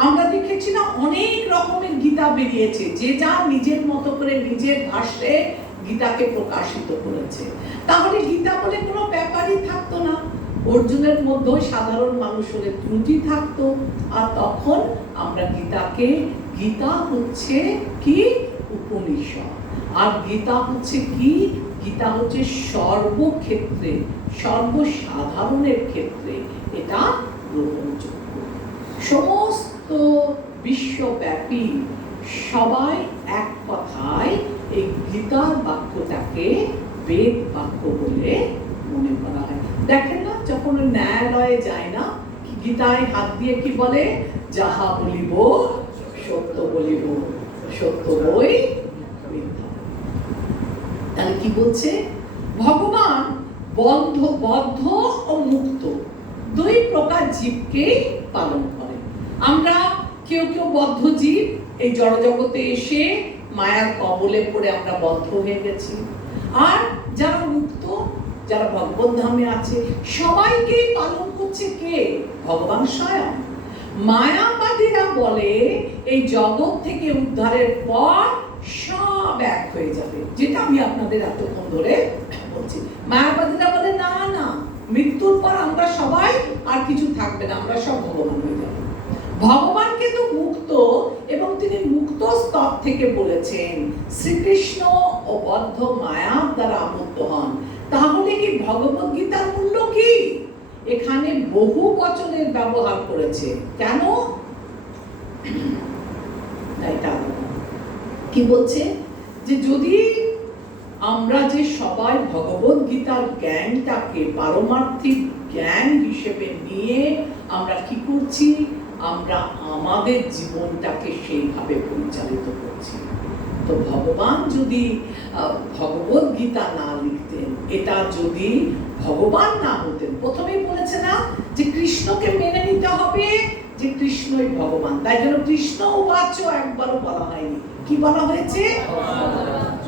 আমরা দেখেছি না, অনেক রকমের গীতা বেরিয়েছে, যে যা নিজের মতো করে নিজের ভাষায় গীতাকে প্রকাশিত করেছে। তাহলে গীতা বলে কোনো ব্যাপারই থাকতো না। অর্জুনের মধ্যেও সাধারণ মানুষের ত্রুটি থাকতো, আর তখন আমরা গীতাকে, গীতা হচ্ছে কি? উপনিষদ। আর গীতা হচ্ছে কি? গীতা হচ্ছে সর্বক্ষেত্রে, সর্বসাধারণের ক্ষেত্রে এটা গ্রহণযোগ্য। সমস্ত বিশ্বব্যাপী সবাই এক কথায় এই গীতার বাক্যটাকে বেদ বাক্য বলে মনে করা হয়। দেখেন না, যখন ন্যায়ালয়ে যায় না, গীতায় হাত দিয়ে কি বলে? যাহা বলিব সত্য বলিব, সত্য বই মিথ্যা। তাহলে কি বলছে? ভগবান বদ্ধ ও মুক্ত দুই প্রকার জীবকে পালন করে। আমরা কেউ বদ্ধ জীব, এই জড়জগতে এসে মায়ার কবলে পড়ে আমরা বদ্ধ হয়ে গেছি। আর যারা মুক্ত, যারা ভগবত ধামে আছে, সবাইকে পালন করছে কে? ভগবান স্বয়ং। মায়াবাদীরা বলে এই জগৎ থেকে উদ্ধারের পর সব এক হয়ে যাবে, যেটা আমি আপনাদের এতক্ষণ ধরে বলছি। মায়াবাদীরা বলে না না, মৃত্যুর পর আমরা সবাই আর কিছু থাকবে না, আমরা সব ভগবান হয়ে যাব। ভগবান কিন্তু মুক্ত, এবং তিনি মুক্ত স্তর থেকে বলেছেন শ্রীকৃষ্ণ ও বদ্ধ মায়ার দ্বারা আবদ্ধ হন। তাহলে কি ভগবত গীতার মূল্য কি? এখানে বহু বচনের ব্যবহার করেছে। কেন? কি বলছে? যে যদি আমরা যে সবাই ভগবত গীতার জ্ঞানটাকে পারমার্থিক জ্ঞান হিসেবে নিয়ে আমরা কি করছি? আমরা আমাদের জীবনটাকে সেইভাবে পরিচালিত করছি। তো ভগবান যদি ভগবত গীতা না লিখতেন, এটা যদি ভগবান না হতেন, প্রথমেই বলেছে না যে কৃষ্ণকে মেনে নিতে হবে, যে কৃষ্ণই ভগবান। তাই জন্য কৃষ্ণ উবাচ একবারও বলা হয়নি। কি বলা হয়েছে?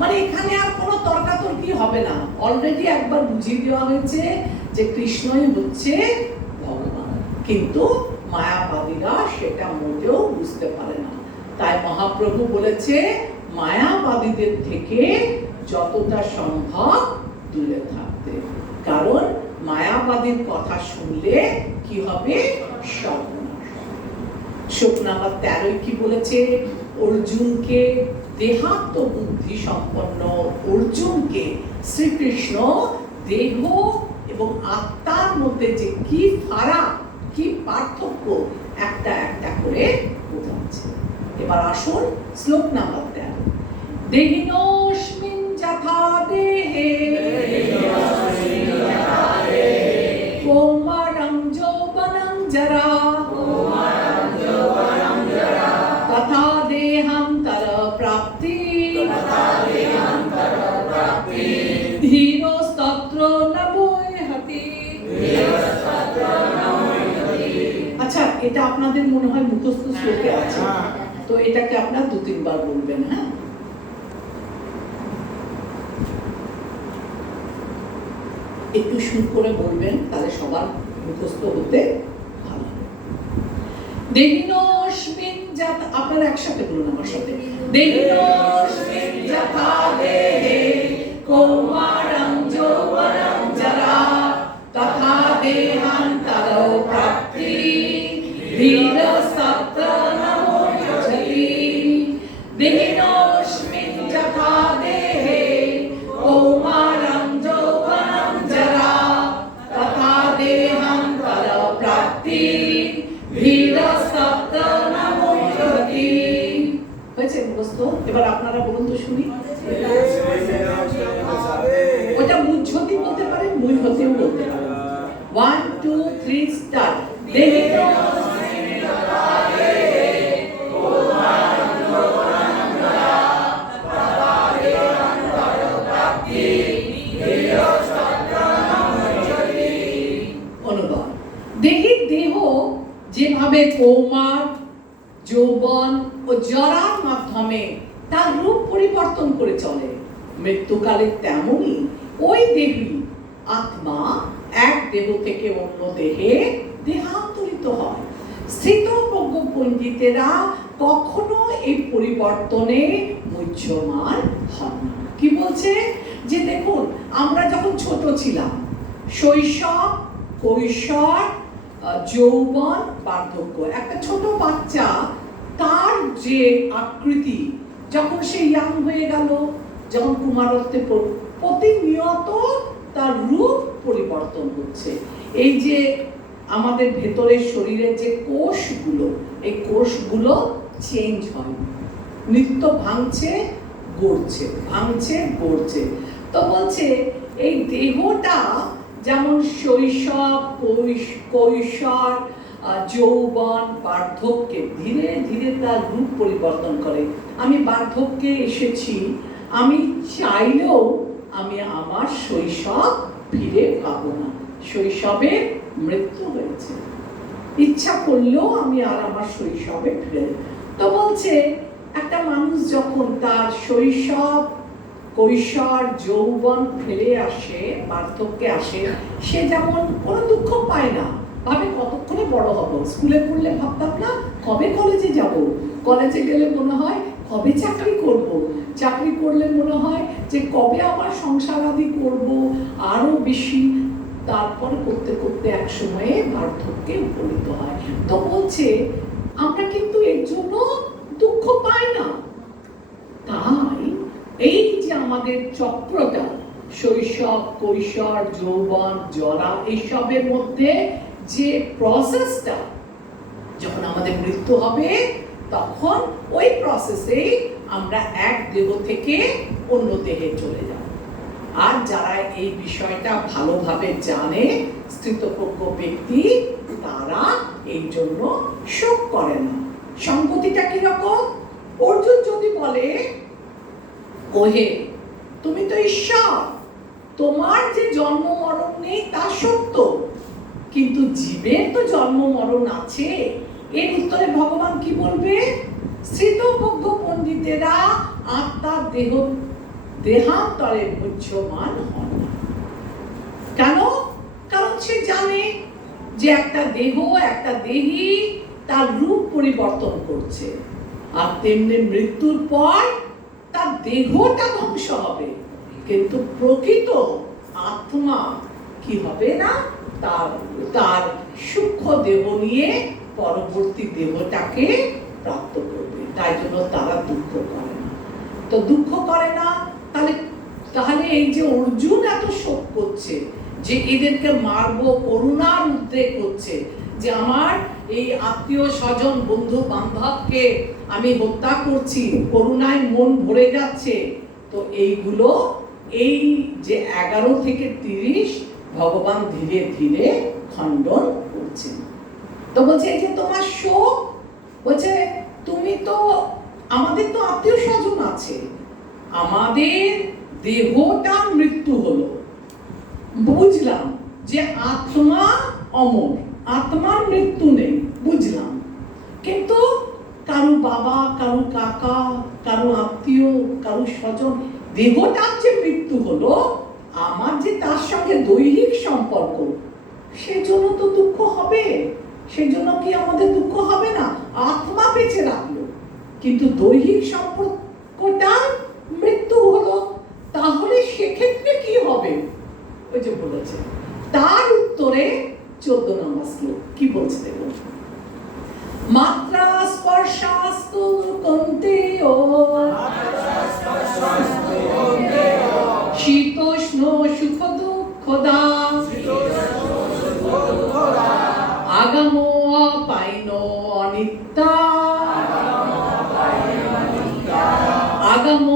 মানে এখানে আর কোনো তর্কাতর্কি হবে না, অলরেডি একবার বুঝিয়ে দেওয়া হয়েছে যে কৃষ্ণই হচ্ছে ভগবান। কিন্তু মায়াবাদীরা সেটা মোটেও বুঝতে পারে না। তাই মহাপ্রভু বলেছে মায়াবাদীদের থেকে যতটা সম্ভব দূরে থাকতে, কারণ মায়াবাদীর কথা শুনলে কি হবে? সর্বনাশ। শ্লোক নাম্বার 13 কি বলেছে? অর্জুনকে, দেহাত্ম বুদ্ধি সম্পন্ন অর্জুনকে শ্রীকৃষ্ণ দেহ এবং আত্মার মধ্যে যে কি ফারাক, কি পার্থক্য, একটা একটা করে বোঝাচ্ছে। এবার আসুন শ্লোক নাম্বার 13। দেহিনোস্মিন যথা দেহে কৌমারং যৌবনং জরা তথা দেহান্তর প্রাপ্তি ধীরস্তত্র ন বৈহতি। আচ্ছা, এটা আপনাদের মনে হয় মুখস্থ শ্লোকে আছে, তো এটাকে আপনারা 2-3 বার বলবেন। হ্যাঁ, একটু সুর করে বলবেন, তাহলে সবার মুখস্থ হতে ভালো। দেহিনোস্মিন যথা, আপনারা একসাথে বলুন আমার সাথে। দেহিনোস্মিন যথা দেহে কৌমারং যৌবনং জরা তথা দেহান্তর প্রাপ্তি ধীরস্তত্র ন বৈহতি। দেহিনোস্মিন যথা দেহে কৌমারং যৌবনং জরা তথা দেহান্তর প্রাপ্তি ধীরস্তত্র ন বৈহতি। হয়েছে মুখস্থ? এবার আপনারা বলুন তো শুনি। ওটা মুঝতি বলতে পারেন, মুইহতিও বলতে পারেন। 1 2 3 স্টার্ট। দেহিনোস্মিন যথা দেহে কৌমারং যৌবনং তার রূপ পরিবর্তন করে চলে। মৃত্যুকালে তেমনই ওই দেহী আত্মা এক দেহ থেকে অন্য দেহে দেহান্তরিত হয়। স্থিতপ্রজ্ঞ পণ্ডিতেরা কখনো এই পরিবর্তনে মুহ্যমান হন না। কি বলছে যে দেখুন, আমরা যখন ছোট ছিলাম, শৈশব, কৈশোর, যৌবন, বার্ধক্য, একটা ছোট বাচ্চা তার যে আকৃতি যখন সে ইয়াং হয়ে গেল, যখন কুমারত্বে প্রতিনিয়ত তার রূপ পরিবর্তন হচ্ছে। এই যে আমাদের ভেতরের শরীরের যে কোষগুলো, এই কোষগুলো চেঞ্জ হয়, নিত্য ভাঙছে গড়ছে, ভাঙছে গড়ছে। তো বলছে এই দেহটা যেমন শৈশব, কৈশোর, যৌবন, বার্ধক্যে ধীরে ধীরে তার রূপ পরিবর্তন করে। আমি বার্ধক্যে এসেছি, আমি চাইলেও আমি আমার শৈশব ফিরে পাবো না। শৈশবে মৃত্যু হয়েছে, ইচ্ছা করলেও আমি আর আমার শৈশবে ফিরে। তো বলছে একটা মানুষ যখন তার শৈশব, কৈশোর, যৌবন ফেলে আসে, বার্ধক্যে আসে, সে যেমন কোনো দুঃখ পায় না, ভাবে কতক্ষণে বড় হব। স্কুলে পড়লে ভাবতাম না কবে কলেজে যাব, কলেজে গেলে মনে হয় কবে চাকরি করব, চাকরি করলে মনে হয় যে কবে আমার সংসার আদি করব আরো বেশি। তারপরে করতে করতে এক সময়ে বার্ধক্যে উপনীত হয়। তো বলছে আমরা কিন্তু এর জন্য দুঃখ পাই না। তাই এই যে আমাদের চক্রটা, শৈশব, কৈশোর, যৌবন, জরা, এইসবের মধ্যে যে প্রসেসটা, যখন আমাদের মৃত্যু হবে তখন ওই প্রসেসেই আমরা এক দেহ থেকে অন্য দেহে চলে যাব। আর যারা এই বিষয়টা ভালোভাবে জানে, স্থিতপ্রজ্ঞ ব্যক্তি, তারা এই জন্য শোক করে না। সংগতিটা কিরকম? অর্জুন যদি বলে, ওহে তুমি তো ঈশ্বর, তোমার যে জন্ম মরণ নেই তা সত্য, কিন্তু জীবের তো জন্ম মরণ আছে। এর উত্তরে ভগবান কি বলবে? স্থিতপ্রজ্ঞ পণ্ডিতেরা আত্মার দেহান্তরে মুহ্যমান হন না। কেন? কারণ সে জানে যে একটা দেহ, একটা দেহী তার রূপ পরিবর্তন করছে, আর তেমনি মৃত্যুর পর তার দেহটা ধ্বংস হবে, কিন্তু প্রকৃত আত্মা কি হবে না, তার সূক্ষ্ম দেহ নিয়ে পরবর্তী দেহটাকে প্রাপ্ত করবে। তাই জন্য তারা দুঃখ করে না। তো দুঃখ করে না, তাহলে এই যে অর্জুন এত শোক করছে যে এদেরকে মারবো, করুণার উদ্রেক হচ্ছে যে আমার এই আত্মীয় স্বজন, বন্ধু বান্ধবকে আমি হত্যা করছি, করুণায় মন ভরে যাচ্ছে। তো এইগুলো এই যে 11 থেকে 30 ভগবান ধীরে ধীরে খণ্ডন করছেন। তো বলছে এই যে তোমার শোক, বলছে তুমি তো, আমাদের তো আত্মীয় স্বজন আছে, আমাদের দেহটা মৃত্যু হলো, বুঝলাম যে আত্মা অমর, আত্মার মৃত্যু নেই, বুঝলাম। কিন্তু কারো বাবা, কারো কাকা, কারো আত্মীয়, কারো স্বজন, দেহটার যে মৃত্যু হলো, আমার যে তার সঙ্গে দৈহিক সম্পর্ক, সেজন্য তো দুঃখ হবে। সেজন্য কি আমাদের দুঃখ হবে না? আত্মা বেঁচে রাখলো, কিন্তু দৈহিক সম্পর্কটা মৃত্যু হলো, তাহলে সেক্ষেত্রে কি হবে? ওই যে বলেছে, তার উত্তরে 14 নম্বর শ্লোক কি বলছে দেখুন। মাত্রা স্পর্শাস্তু কন্তেয় শীতোষ্ণ সুখ দুঃখদা আগম অপাইন অনিত্যা আগম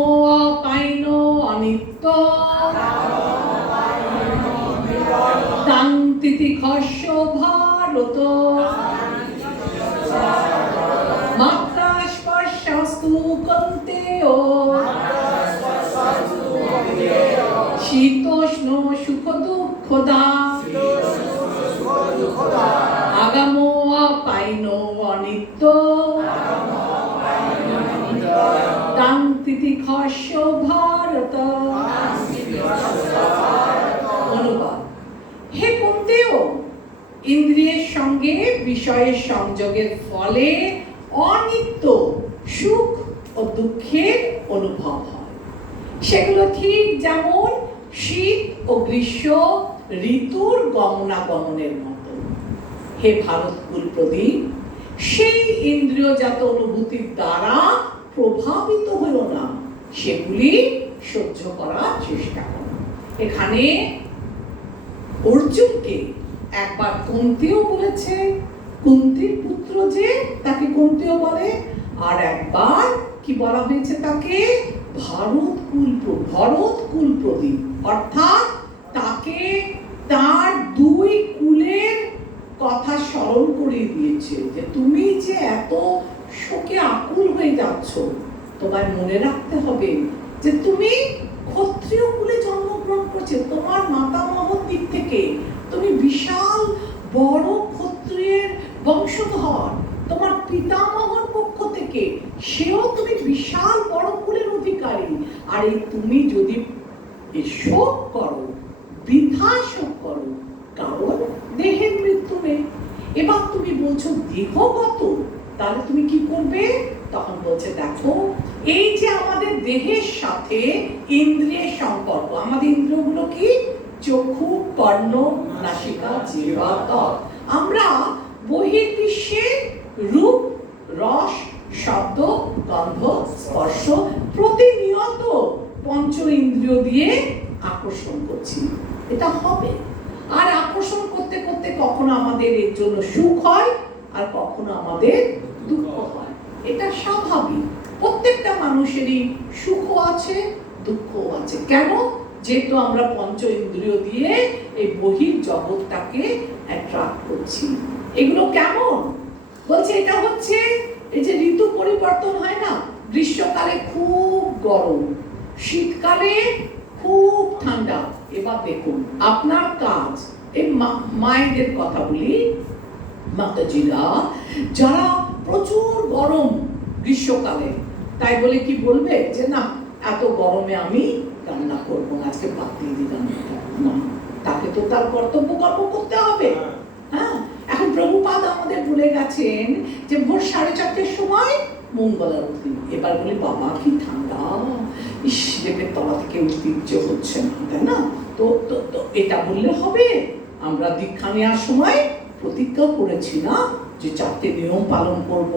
অপাইন অনিত্য তাং তিতিক্ষস্য ভারত মাত্রা স্পর্শাস্তু কন্তেয় শীতোষ্ণ সুখ দুঃখদা আগম অপাইন অনিত্য তাং তিতি বিখস্য ভারত। অনুবাদ: হে কুন্তেয়, ইন্দ্রিয়ের সঙ্গে বিষয়ের সংযোগের ফলে অনিত্য সুখ ও দুঃখের অনুভব হয়। সেগুলো ঠিক যেমন শীত ও গ্রীষ্ম ঋতুর গমনাগমনের মতো। হে ভারতকুল প্রদীপ, সেই ইন্দ্রিয়জাত অনুভূতির দ্বারা প্রভাবিত হইও না, সেগুলি সহ্য করার চেষ্টা করো। এখানে অর্জুনকে একবার কুন্তিও বলেছে, কুন্তির পুত্র যে তাকে কুন্তিও বলে, আর একবার কি বলা হয়েছে তাকে? ভরতকুল প্রদীপ। অর্থাৎ তাকে তার দুই কুলের কথা স্মরণ করিয়ে দিয়েছে যে তুমি যে এত শোকে আকুল হয়ে যাচ্ছ, তোমায় মনে রাখতে হবে যে তুমি ক্ষত্রিয় কুলে জন্মগ্রহণ করছে। তোমার মাতামহর দিক থেকে তুমি বিশাল বড় ক্ষত্রিয়ের বংশধর, তোমার পিতামহর পক্ষ থেকে সেও তুমি বিশাল বড় কুলের অধিকারী। আর এই তুমি যদি শোক করো, বৃথা শোক করো, কারণ দেহের মৃত্যু নেই। এবার তুমি বলছো দেহগত, তাহলে তুমি কি করবে? তখন বলছে দেখো, এই যে আমাদের দেহের সাথে ইন্দ্রিয়ের সম্পর্ক, আমাদের ইন্দ্রিয়গুলো কি? চক্ষু, কর্ণ, নাসিকা, জিহ্বা, ত্বক। আমরা বহির্বিশ্বে রূপ, রস, শব্দ, গন্ধ, স্পর্শ প্রতিনিয়ত পঞ্চ ইন্দ্রিয় দিয়ে আকর্ষণ করছি। এটা হবে। আর আকর্ষণ করতে করতে কখনো আমাদের এর জন্য সুখ হয়, আর কখনো আমাদের দুঃখ হয়। এটা স্বাভাবিক। প্রত্যেকটা মানুষেরই সুখও আছে, দুঃখও আছে। কেন? যেহেতু আমরা পঞ্চ ইন্দ্রিয় দিয়ে এই বহির জগৎটাকে অ্যাট্রাক্ট করছি। এগুলো কেমন? বলছে এটা হচ্ছে এই যে ঋতু পরিবর্তন হয় না, গ্রীষ্মকালে খুব গরম, শীতকালে খুব ঠান্ডা। এবার দেখুন আপনার কাজ, এই মায়েদের কথা বলি, মাতাজিরা যারা প্রচুর গরম গ্রীষ্মকালে, তাই বলে কি বলবে যে না এত গরমে আমি রান্না করবো না, আজকে পাতলি দিলাম না? তাকে তো তার কর্তব্য কর্ম করতে হবে। হ্যাঁ, এখন প্রভুপাদ আমাদের বলে গেছেন যে ভোর 4:30 সময় মঙ্গল আরতি। এবার বলি বাবা কি ঠান্ডা, ইস লেপের তলা থেকে ঐতিহ্য হচ্ছে না, তাই না? তো এটা বললে হবে? আমরা দীক্ষা নেওয়ার সময় প্রতিজ্ঞা করেছি না যে 4টে নিয়ম পালন করব,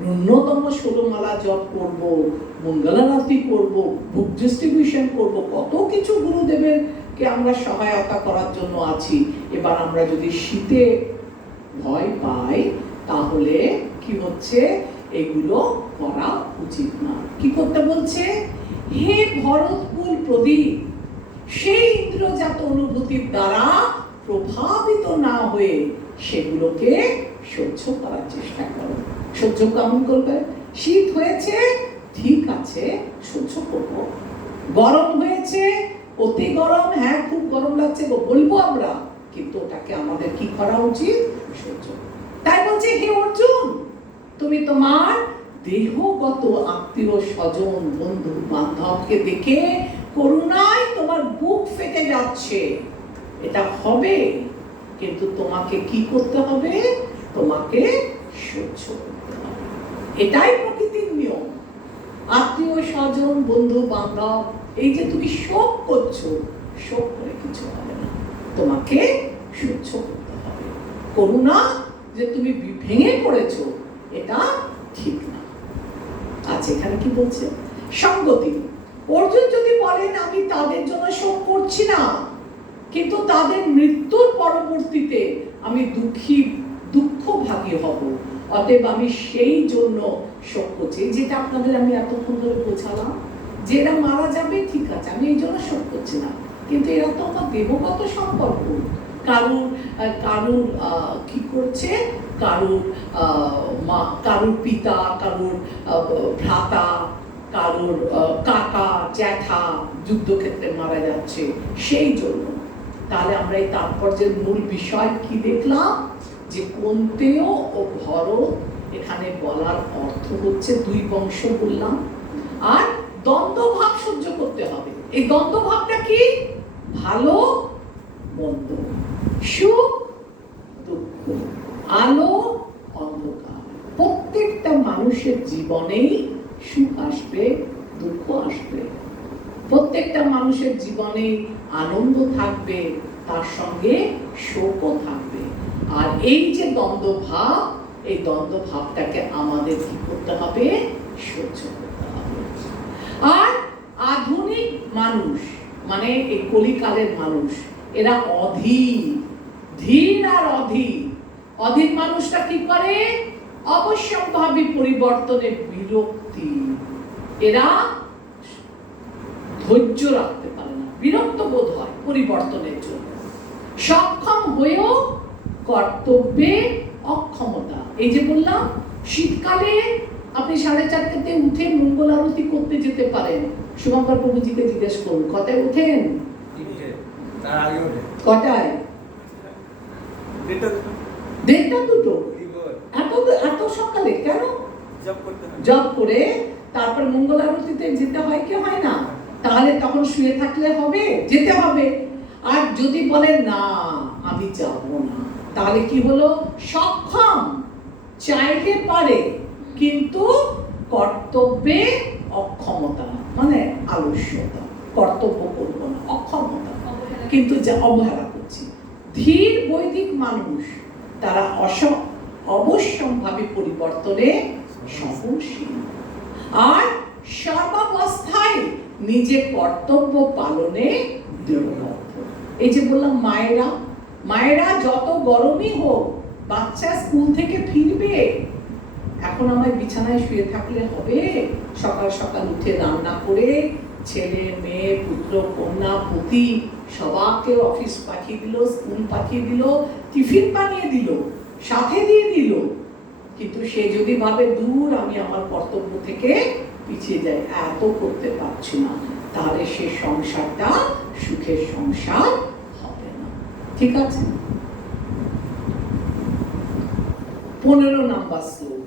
ন্যূনতম 16 মালা জপ করব, মঙ্গলারতি করব, বুক ডিস্ট্রিবিউশন করব, কত কিছু গুরুদেবের কে আমরা সহায়তা করার জন্য আছি। এবার আমরা যদি শীতে ভয় পাই তাহলে কি হচ্ছে? এগুলো করা উচিত না। কি করতে বলছে? হে ভরতকুল প্রদীপ, সেই ইন্দ্রজাত অনুভূতির দ্বারা প্রভাবিত না হয়ে সেগুলোকে সহ্য করার চেষ্টা করো। সহ্য কেমন করবে? শীত হয়েছে, ঠিক আছে সহ্য করব। গরম হয়েছে, অতি গরম, হ্যাঁ খুব গরম লাগছে বলবো আমরা, কিন্তু ওটাকে আমাদের কি করা উচিত? সহ্য। তাই বলছে হে অর্জুন, তুমি তোমার দেহগত আত্মীয় স্বজন বন্ধু বান্ধবকে দেখে করুণায় তোমার বুক ফেটে যাচ্ছে। এটা হবে, কিন্তু তোমাকে কি করতে হবে? তোমাকে সহ্য করতে হবে। এটাই প্রকৃতির নিয়ম। আত্মীয় স্বজন বন্ধু বান্ধব, এই যে তুমি শোক করছো, শোক করে কিছু হবে না, তোমাকে সহ্য করতে হবে। করুণা যে তুমি ভেঙে পড়েছো, এটা ঠিক না। আচ্ছা, এখানে কি বলছে? সঙ্গতি। অর্জুন যদি বলেন আমি তাদের জন্য শোক করছি না, কিন্তু তাদের মৃত্যুর পরবর্তীতে আমি দুঃখভাগী হব, অতএব আমি সেই জন্য শোক করছি। যেটা আপনাদের আমি এতক্ষণ ধরে বোঝালাম যে এরা মারা যাবে, ঠিক আছে, আমি এই জন্য শোক করছি না, কিন্তু এরা তো আমার দেহগত সম্পর্ক। কারুর কি করছে? কারুর পিতা, কারুর ভ্রাতা, কারুর কাকা জ্যাঠা যুদ্ধক্ষেত্রে মারা যাচ্ছে, সেই জন্য। তাহলে আমরা এই তাৎপর্যের মূল বিষয় কি দেখলাম? যে কুন্তেয় ও ভরত, এখানে বলার অর্থ হচ্ছে দুই বংশ বললাম, আর দ্বন্দ্ব এই দ্বন্দ্ব ভাবটা কি? ভালো মন্দ, সুখ দুঃখ, আলো অন্ধকার। প্রত্যেকটা মানুষের জীবনেই সুখ আসবে, দুঃখ আসবে। প্রত্যেকটা মানুষের জীবনে আনন্দ থাকবে, তার সঙ্গে শোকও থাকবে। আর এই যে দ্বন্দ্ব ভাব, এই দ্বন্দ্ব ভাবটাকে আমাদের কি করতে হবে? সহ্য করতে হবে। আর আধুনিক মানুষ মানে এই কলিকালের মানুষ, এরা অধীর, ধীর আর অধীর। অধীর মানুষটা কি করে? অবশ্যম্ভাবী পরিবর্তনের বিরক্তি। এরা ধৈর্য রাখতে পারে না, বিরক্ত বোধ হয় পরিবর্তনের জন্য। সক্ষম হয়েও কর্তব্যে অক্ষমতা। এই যে বললাম, শীতকালে আপনি 4:30 উঠে মঙ্গল আরতি করতে যেতে পারেন। শুভঙ্কর প্রভুজিকে জিজ্ঞেস করুন, কটায় ওঠেন? তার আগে ওঠে কটায়? 1:30-2 এত সকালে কেন? জব করে তারপর মঙ্গল আরতিতে যেতে হয় কি হয় না? তাহলে তখন শুয়ে থাকলে হবে? যেতে হবে। আর যদি বলে না আমি যাব না, তাহলে কি হলো? সক্ষম, চাইতে পারে কিন্তু কর্তব্যে অক্ষমতা, মানে আলস্যতা, কর্তব্য করবো না, অক্ষমতা, কিন্তু যা অবহেলা করছি। ধীর বৈদিক মানুষ, তারা অবশ্যম্ভাবী পরিবর্তনে সহনশীল আর সর্বাবস্থায় নিজের কর্তব্য পালনে দৃঢ়বদ্ধ। এই যে বললাম, মায়েরা যত গরমই হোক, বাচ্চা স্কুল থেকে ফিরবে, এখন আমায় বিছানায় শুয়ে থাকলে হবে? সকাল সকাল উঠে রান্না করে ছেলে মেয়ে পুত্র কন্যা পতি সবাইকে অফিস পাঠিয়ে দিল, স্কুল পাঠিয়ে দিল, টিফিন বানিয়ে দিল, সাথে দিয়ে দিল। কিন্তু সে যদি ভাবে দূর আমি আমার কর্তব্য থেকে পিছিয়ে যাই, এত করতে পারছি না, তাহলে সে সংসারটা সুখের সংসার হবে না। ঠিক আছে? 15 নম্বর শ্লোক।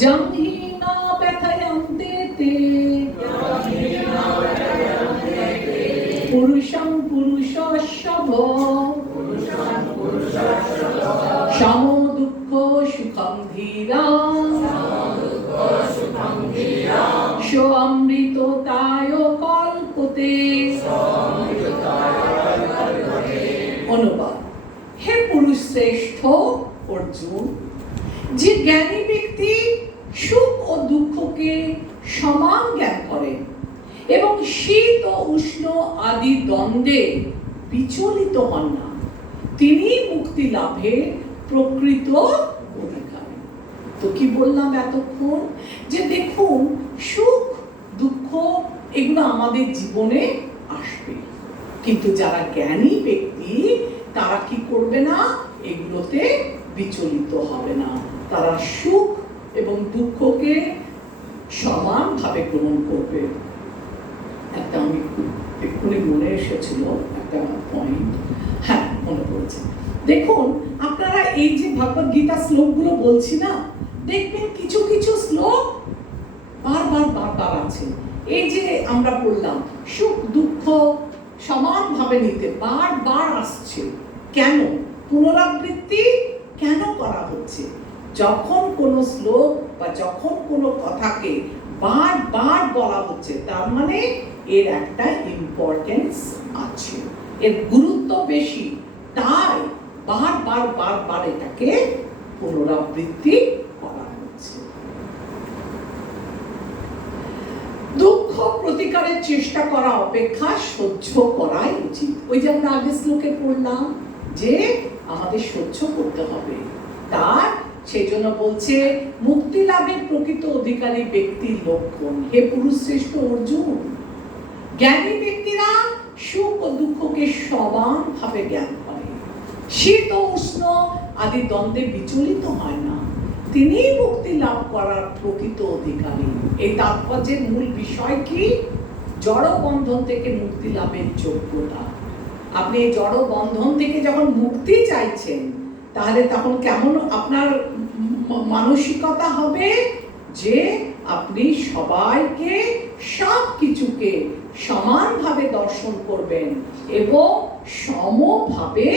জংহীনা ব্যথয়ন্তে তে পুরুষং পুরুষস্যভ সমো দুঃখ সুখং ধীরা সো অমৃততায় কল্পতে। অনুবাদ: হে পুরুষ শ্রেষ্ঠ অর্জুন, যে জ্ঞানী ব্যক্তি সুখ ও দুঃখকে সমান জ্ঞান করেন এবং শীত ও উষ্ণ আদি দ্বন্দ্বে বিচলিত হন না, তিনি মুক্তি লাভের প্রকৃত অধিকারী। তো কি বললাম এতক্ষণ? যে দেখুন, সুখ দুঃখ এগুলো আমাদের জীবনে আসবে, কিন্তু যারা জ্ঞানী ব্যক্তি তারা কি করবে না? এগুলোতে বিচলিত হবে না। তারা সুখ এবং দুঃখকে সমানভাবে গ্রহণ করবে। একটা আমি এক্ষুনি মনে এসেছিল একটা পয়েন্ট, হ্যাঁ মনে পড়েছে। দেখুন, আপনারা এই যে ভগবদ গীতা শ্লোকগুলো বলছি না, দেখবেন কিছু কিছু শ্লোক বারবার আছে। এই যে আমরা বললাম সুখ দুঃখ সমানভাবে নিতে, বারবার আসছে। কেন? পুনরাবৃত্তি কেন করা হচ্ছে? যখন কোনো শ্লোক বা যখন কোনো কথাকে বারবার বলা হচ্ছে, তার মানে এর একটা ইম্পর্টেন্স আছে, এর গুরুত্ব বেশি, তাই বারবার এটাকে পুনরাবৃত্তি করা হচ্ছে। দুঃখ প্রতিকারের চেষ্টা করা অপেক্ষা সহ্য করাই উচিত। ওই যে আমরা আগের শ্লোকে পড়লাম যে আমাদের সহ্য করতে হবে, তার সেই জন্য বলছে মুক্তি লাভের প্রকৃত অধিকারী ব্যক্তির লক্ষণ। হে পুরুষ শ্রেষ্ঠ অর্জুন, জ্ঞানী ব্যক্তিরা সুখ ও দুঃখকে সমানভাবে জ্ঞান করে, শীত ও উষ্ণ আদি দ্বন্দ্বে বিচলিত হয় না, তিনি মুক্তি লাভ করার প্রকৃত অধিকারী। এই তাৎপর্যের মূল বিষয় কি? জড় বন্ধন থেকে মুক্তি লাভের যোগ্যতা। আপনি এই জড় বন্ধন থেকে যখন মুক্তি চাইছেন, তাহলে তখন কেমন আপনার মানসিকতা হবে? যে আপনি সবাইকে সব কিছুকে সমানভাবে দর্শন করবেন এবং সমভাবে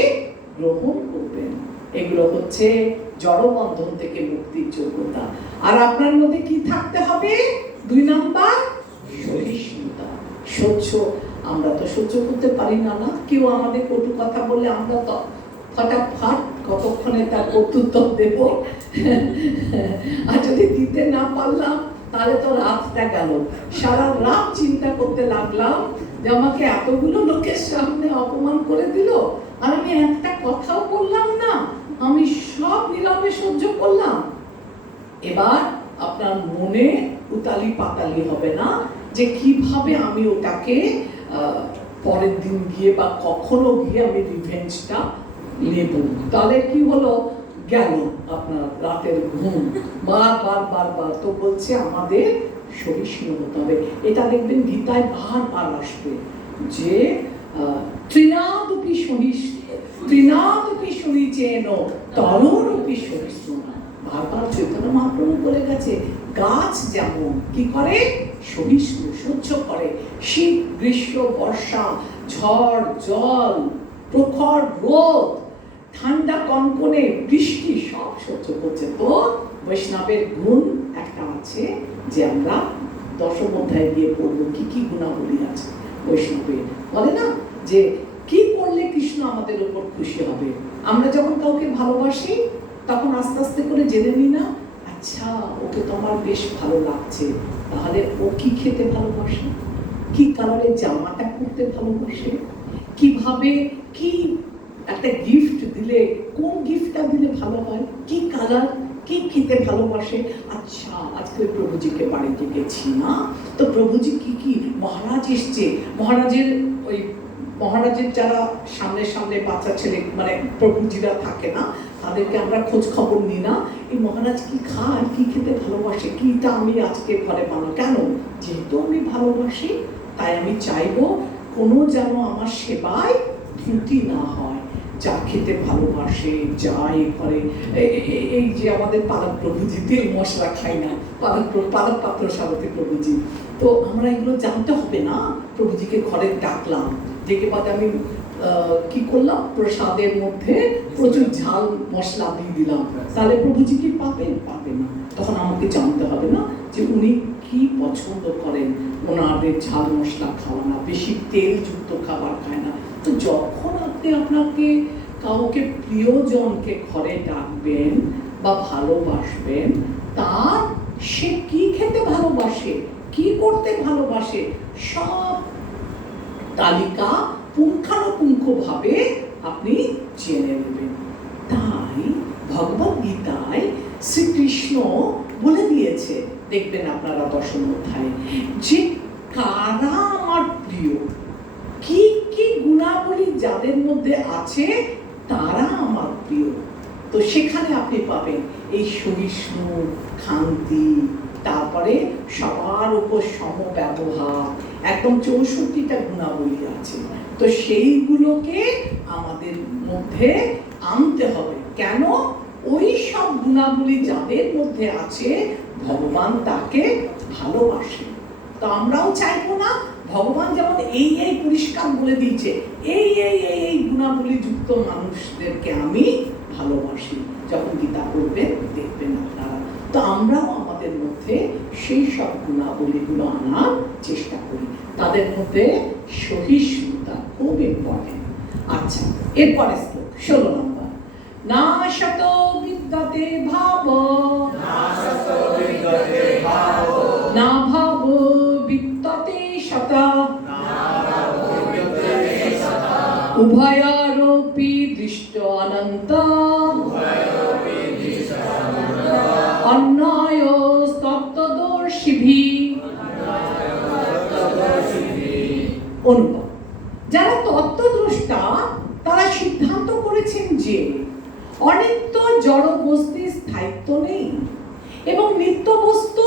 গ্রহণ করবেন। এগুলো হচ্ছে জড়বন্ধন থেকে মুক্তির যোগ্যতা। আর আপনার মধ্যে কি থাকতে হবে? 2 নাম্বার, সহিষ্ণুতা, সহ্য। আমরা তো সহ্য করতে পারি না, না? কেউ আমাদের কটু কথা বললে আমরা তো ফটাফট কতক্ষণে তার প্রত্যুত্তর দেব। আর যদি দিতে না পারলাম তাহলে তো রাতটা গেল। সারা রাত চিন্তা করতে লাগলাম যে আমাকে এতগুলো লোকের সামনে অপমান করে দিল, আর আমি একটা কথাও বললাম না, আমি সব নীরবে সহ্য করলাম। এবার আপনার মনে উতালি পাতালি হবে না যে কিভাবে আমি ওটাকে পরের দিন গিয়ে বা কখনো গিয়ে আমি রিভেঞ্জটা নেব। তাহলে কি হলো? গেল আপনার রাতের ঘুম। বারবার তো বলছে আমাদের সহিষ্ণু হতে হবে। এটা দেখবেন গীতায় বারবার আসবে যে তৃণাদপি সহিষ্ণুচেন তরুরপি সহিষ্ণু। বারবার চৈতন্য মহাপ্রভু বলে গেছে গাছ যেমন কি করে? সহিষ্ণু, সহ্য করে। শীত, গ্রীষ্ম, বর্ষা, ঝড়, জল, প্রখর রোদ, ঠান্ডা কনকনে বৃষ্টি সব সহ্য করছে। তো বৈষ্ণবের গুণ একটা আছে যে আমরা দশম অধ্যায়ে গিয়ে পড়বো কি কি গুণাবলী আছে বৈষ্ণবের। বলে না যে কি করলে কৃষ্ণ আমাদের উপর খুশি হবে? আমরা যখন কাউকে ভালোবাসি তখন আস্তে আস্তে করে জেনে নিই না, আচ্ছা ওকে তো আমার বেশ ভালো লাগছে, তাহলে ও কি খেতে ভালোবাসে, কি কালারের জামাটা পরতে ভালোবাসে, কিভাবে কি একটা গিফট দিলে কোন গিফটটা দিলে ভালো হয়, কি কালার, কি খেতে ভালোবাসে। আচ্ছা আজকে প্রভুজিকে বাড়িতে গেছি না, তো প্রভুজি কি কি, মহারাজ এসছে, মহারাজের যারা সামনে বাচ্চা ছেলে মানে প্রভুজিরা থাকে না, তাদেরকে আমরা খোঁজ খবর নিই না, এই মহারাজ কি খায়, কি খেতে ভালোবাসে, কিটা আমি আজকে ঘরে বানাবো। কেন? যেহেতু আমি ভালোবাসি তাই আমি চাইবো কোনো যেন আমার সেবায় ত্রুটি না হয়। যা খেতে ভালোবাসে, যাই করে, এই যে আমাদের পালক প্রভুজি তেল মশলা খাই না, পালক পাত্র সারথী প্রভুজি, তো আমরা এগুলো জানতে হবে না। প্রভুজিকে ঘরে ডাকলাম, ডেকে বাদে আমি কি করলাম, প্রসাদের মধ্যে প্রচুর ঝাল মশলা দিয়ে দিলাম, তাহলে প্রভুজি কি পাবেন? পাবে না। তখন আমাকে জানতে হবে না যে উনি কি পছন্দ করেন, ওনাদের ঝাল মশলা খাওয়া না, বেশি তেলযুক্ত খাবার খায় না। তো যখন আপনি আপনাকে কাউকে প্রিয়জনকে ঘরে ডাকবেন বা ভালোবাসবেন, তার সে কি খেতে ভালোবাসে, কি করতে ভালোবাসে, সব তালিকা পুঙ্খানুপুঙ্খভাবে আপনি জেনে নেবেন। তাই ভগবদ গীতায় শ্রীকৃষ্ণ বলে দিয়েছে, দেখবেন আপনারা দশম অধ্যায়ে, যে কারা আমার প্রিয়, কি কি গুণাবলী যাদের মধ্যে আছে তারা আমার প্রিয়। তো সেখানে আপনি পাবেন এই সহিষ্ণু, শান্তি, তারপরে সবার উপর সমব্যবহার, একদম 64টা গুণাবলী আছে। তো সেইগুলোকে আমাদের মধ্যে আনতে হবে। কেন? ওই সব গুণাবলী যাদের মধ্যে আছে ভগবান তাকে ভালোবাসে। তো আমরাও চাইবো না ভগবান যেমন এই পরিষ্কার বলে দিয়েছে, এই গুণাবলী যুক্ত মানুষদেরকে আমি ভালোবাসি। যখন গীতা পড়বেন দেখবেন আপনারা। তো আমরাও আমাদের মধ্যে সেই সব গুণাবলীগুলো আনার চেষ্টা করি। তাদের মধ্যে সহিষ্ণুতা খুব ইম্পর্টেন্ট। আচ্ছা, এরপরে শ্লোক 16 নম্বর। না শত বিদ্যতে ভাব, না ভাব বিদ্যতে শতা, উভয়ারপি দৃষ্ট অনন্ত, অন্যায় তত্ত্বদর্শিভিঃ। অনুবাদ: যারা তত্ত্বদ্রষ্টা তারা সিদ্ধান্ত করেছেন যে অনিত্য জড় বস্তুর স্থায়িত্ব নেই এবং নিত্য বস্তু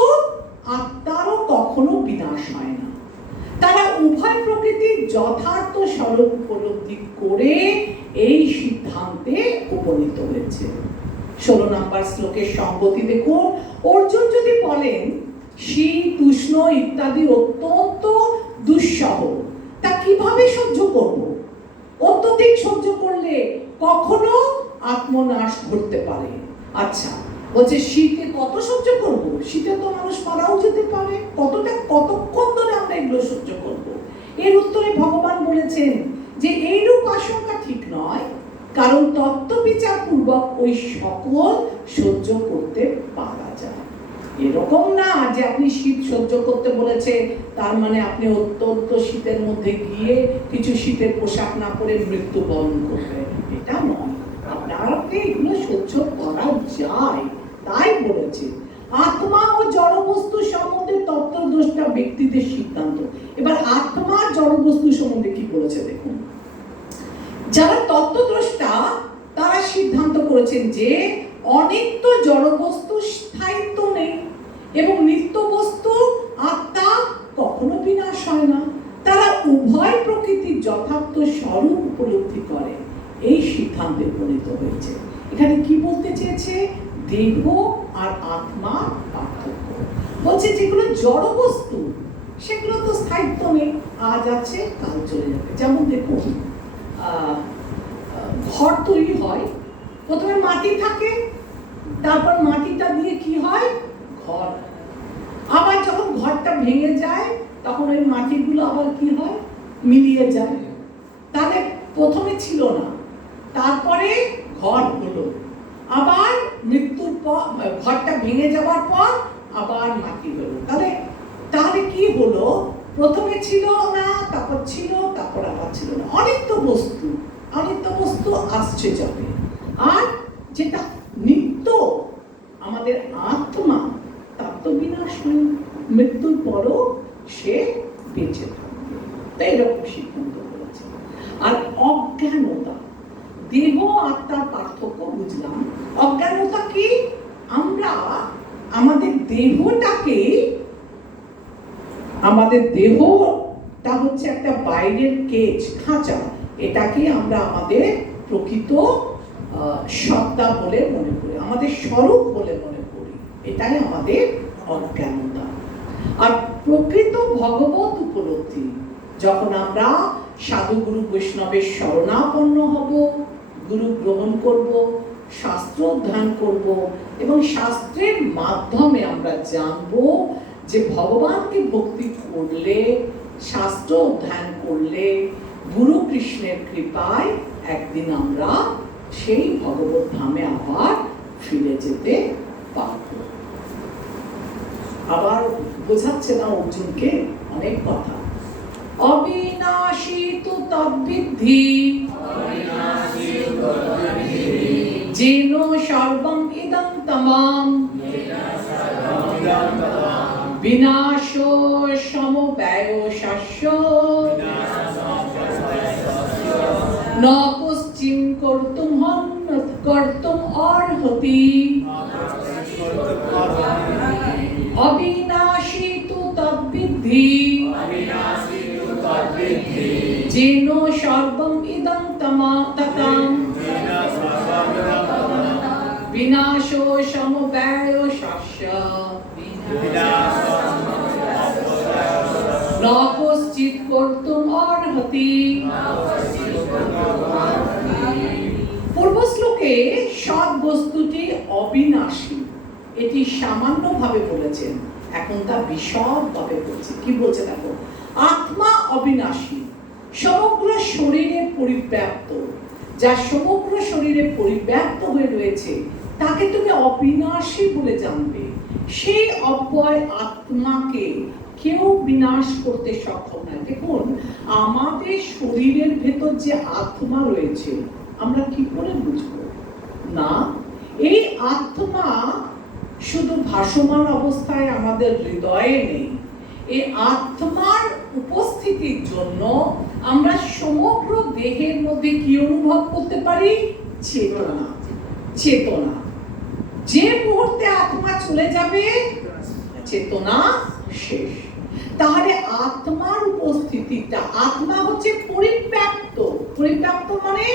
আত্মারও কখনো বিনাশ হয় না। তারা উভয় প্রকৃতির যথার্থ স্বরূপ উপলব্ধি করে এই সিদ্ধান্তে উপনীত হয়েছে। 16 নম্বর শ্লোকের সংগতি দেখুন। অর্জুন যদি বলেন শীত, উষ্ণ ইত্যাদি অত্যন্ত দুঃসহ পারে। আচ্ছা, বলছে শীতে কত সহ্য করব? শীতে তো মানুষ মারাও যেতে পারে, কতক্ষণ ধরে আমরা এগুলো সহ্য করব? এর উত্তরে ভগবান বলেছেন যে এইরূপ আশঙ্কা ঠিক নয়, কারণ তত্ত্ব বিচার পূর্বক ওই সকল সহ্য করতে পারা যায়। এরকম না যে আপনি শীত সহ্য করতে বলেছে তার মানে আপনি অত্যন্ত শীতের মধ্যে গিয়ে কিছু শীতের পোশাক না পরে মৃত্যুবরণ করবেন, এটা নয়। আপনাকে এগুলো সহ্য করা যায়, তাই বলেছে। আত্মা ও জড়বস্তু সম্বন্ধে তত্ত্বদ্রষ্টা ব্যক্তিদের সিদ্ধান্ত। এবার আত্মা জড়বস্তু সম্বন্ধে কি বলেছে দেখুন। যারা তত্ত্বদ্রষ্টা তারা সিদ্ধান্ত করেছেন যে অনিত্য জড়বস্তু স্থায়িত্ব নেই এবং নিত্য বস্তু আত্মা কখনো বিনাশ হয় না। তারা উভয় প্রকৃতির যথার্থ স্বরূপ উপলব্ধি করে, এই সিদ্ধান্তে উপনীত হয়েছে। এখানে কি বলতে চেয়েছে? দেহ আর আত্মা পার্থক্য। বলছে যেগুলো জড় বস্তু সেগুলো তো স্থায়িত্ব নেই, আজ আছে কাল চলে যাবে। যেমন দেখুন, ঘর তৈরি হয়, প্রথমে মাটি থাকে, তারপর মাটিটা দিয়ে কি হয়? ঘর। আবার যখন ঘরটা ভেঙে যায় তখন ওই মাটিগুলো আবার কি হয়? মিলিয়ে যায়। তাহলে প্রথমে ছিল না, তারপরে ঘর হলো, আবার মৃত্যুর পর ঘরটা ভেঙে যাওয়ার পর আবার মাটি হলো। তাহলে কি হলো? প্রথমে ছিল না, তারপর ছিল, তারপর আবার ছিল না। অনিত্য বস্তু আসছে যাবে। আর যেটা নিত্য আমাদের আত্মা, তার তো বিনাশ নেই, মৃত্যুর পরও সে বেঁচে থাকবে। তাই এরকম সিদ্ধান্ত করেছে। আর অজ্ঞানতা, দেহ আত্মার পার্থক্য বুঝলাম। অজ্ঞানতা কি? আমরা আমাদের দেহটা হচ্ছে একটা বাইরের কেজ, খাঁচা, এটাকে আমরা আমাদের প্রকৃত সত্তা বলে মনে করি, আমাদের স্বরূপ বলে মনে করি। এটাই আমাদের অজ্ঞানতা। আর প্রকৃত ভগবত উপলব্ধি, যখন আমরা সাধু গুরু বৈষ্ণবের শরণাপন্ন হব, গুরু গ্রহণ করব, শাস্ত্র অধ্যয়ন করব এবং শাস্ত্রের মাধ্যমে আমরা জানব যে ভগবানকে ভক্তি করলে, শাস্ত্র অধ্যয়ন করলে, গুরু কৃষ্ণের কৃপায় একদিন আমরা সেই ভগবত ধামে আবার ফিরে যেতে পারব। আবার বোঝাচ্ছে না অর্জুনকে অনেক কথা। অবিনাশী তু তদ্বিদ্ধি যেন সর্বম ইদং তমাম বিনাশো সমব্যয় শাস্য ন কশ্চিন কর্তুম অর্হতি। অবিনাশী তু তদ্বিদ্ধি যেন সর্বম ইদং ততাম বিনাশো সমব্যয় শাস্য ন কশ্চিৎ কর্তুম অর্হতি। পূর্ব শ্লোকে সৎ বস্তুটি অবিনাশী, এটি সামান্য ভাবে বলেছেন, এখন তা বিশদ ভাবে বলছে। কি বলছে দেখো, আত্মা অবিনাশী, সমগ্র শরীরে পরিব্যাপ্ত। যা সমগ্র শরীরে পরিব্যাপ্ত হয়ে রয়েছে তাকে তুমি অবিনাশী বলে জানবে। সেই অব্যয় আত্মাকে কেউ বিনাশ করতে সক্ষম নয়। দেখুন, আমাদের শরীরের ভেতর যে আত্মা রয়েছে আমরা কি করে বুঝবো? না, এই আত্মা শুধু ভাসমান অবস্থায় আমাদের হৃদয়ে নেই। এই আত্মার উপস্থিতির জন্য আমরা সমগ্র দেহের মধ্যে কি অনুভব করতে পারি? চেতনা। যে মুহূর্তে আত্মা চলে যাবে চেতনা শেষ। তাহলে আত্মার উপস্থিতিটা, আত্মা হচ্ছে পরিব্যাপ্ত মানে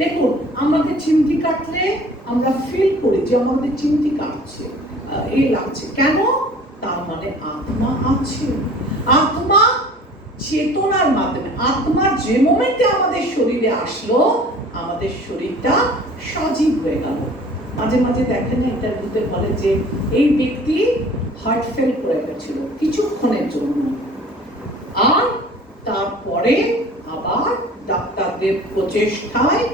দেখুন, আমাদের চিমটি কাটলে আমরা ফিল করি যে আমাদের চিমটি কাটছে, এই লাগছে কেন? তার মানে আত্মা আছে। আত্মা চেতনার মাধ্যমে, আত্মা যে মোমেন্টে আমাদের শরীরে আসলো আমাদের শরীরটা সজীব হয়ে গেল। মাঝে মাঝে দেখেন না ইন্টারভিউতে বলে যে এই ব্যক্তি হার্ট ফেল করে গেছিল কিছুক্ষণের জন্য, আর তারপরে আবার ডাক্তারদের প্রচেষ্টায়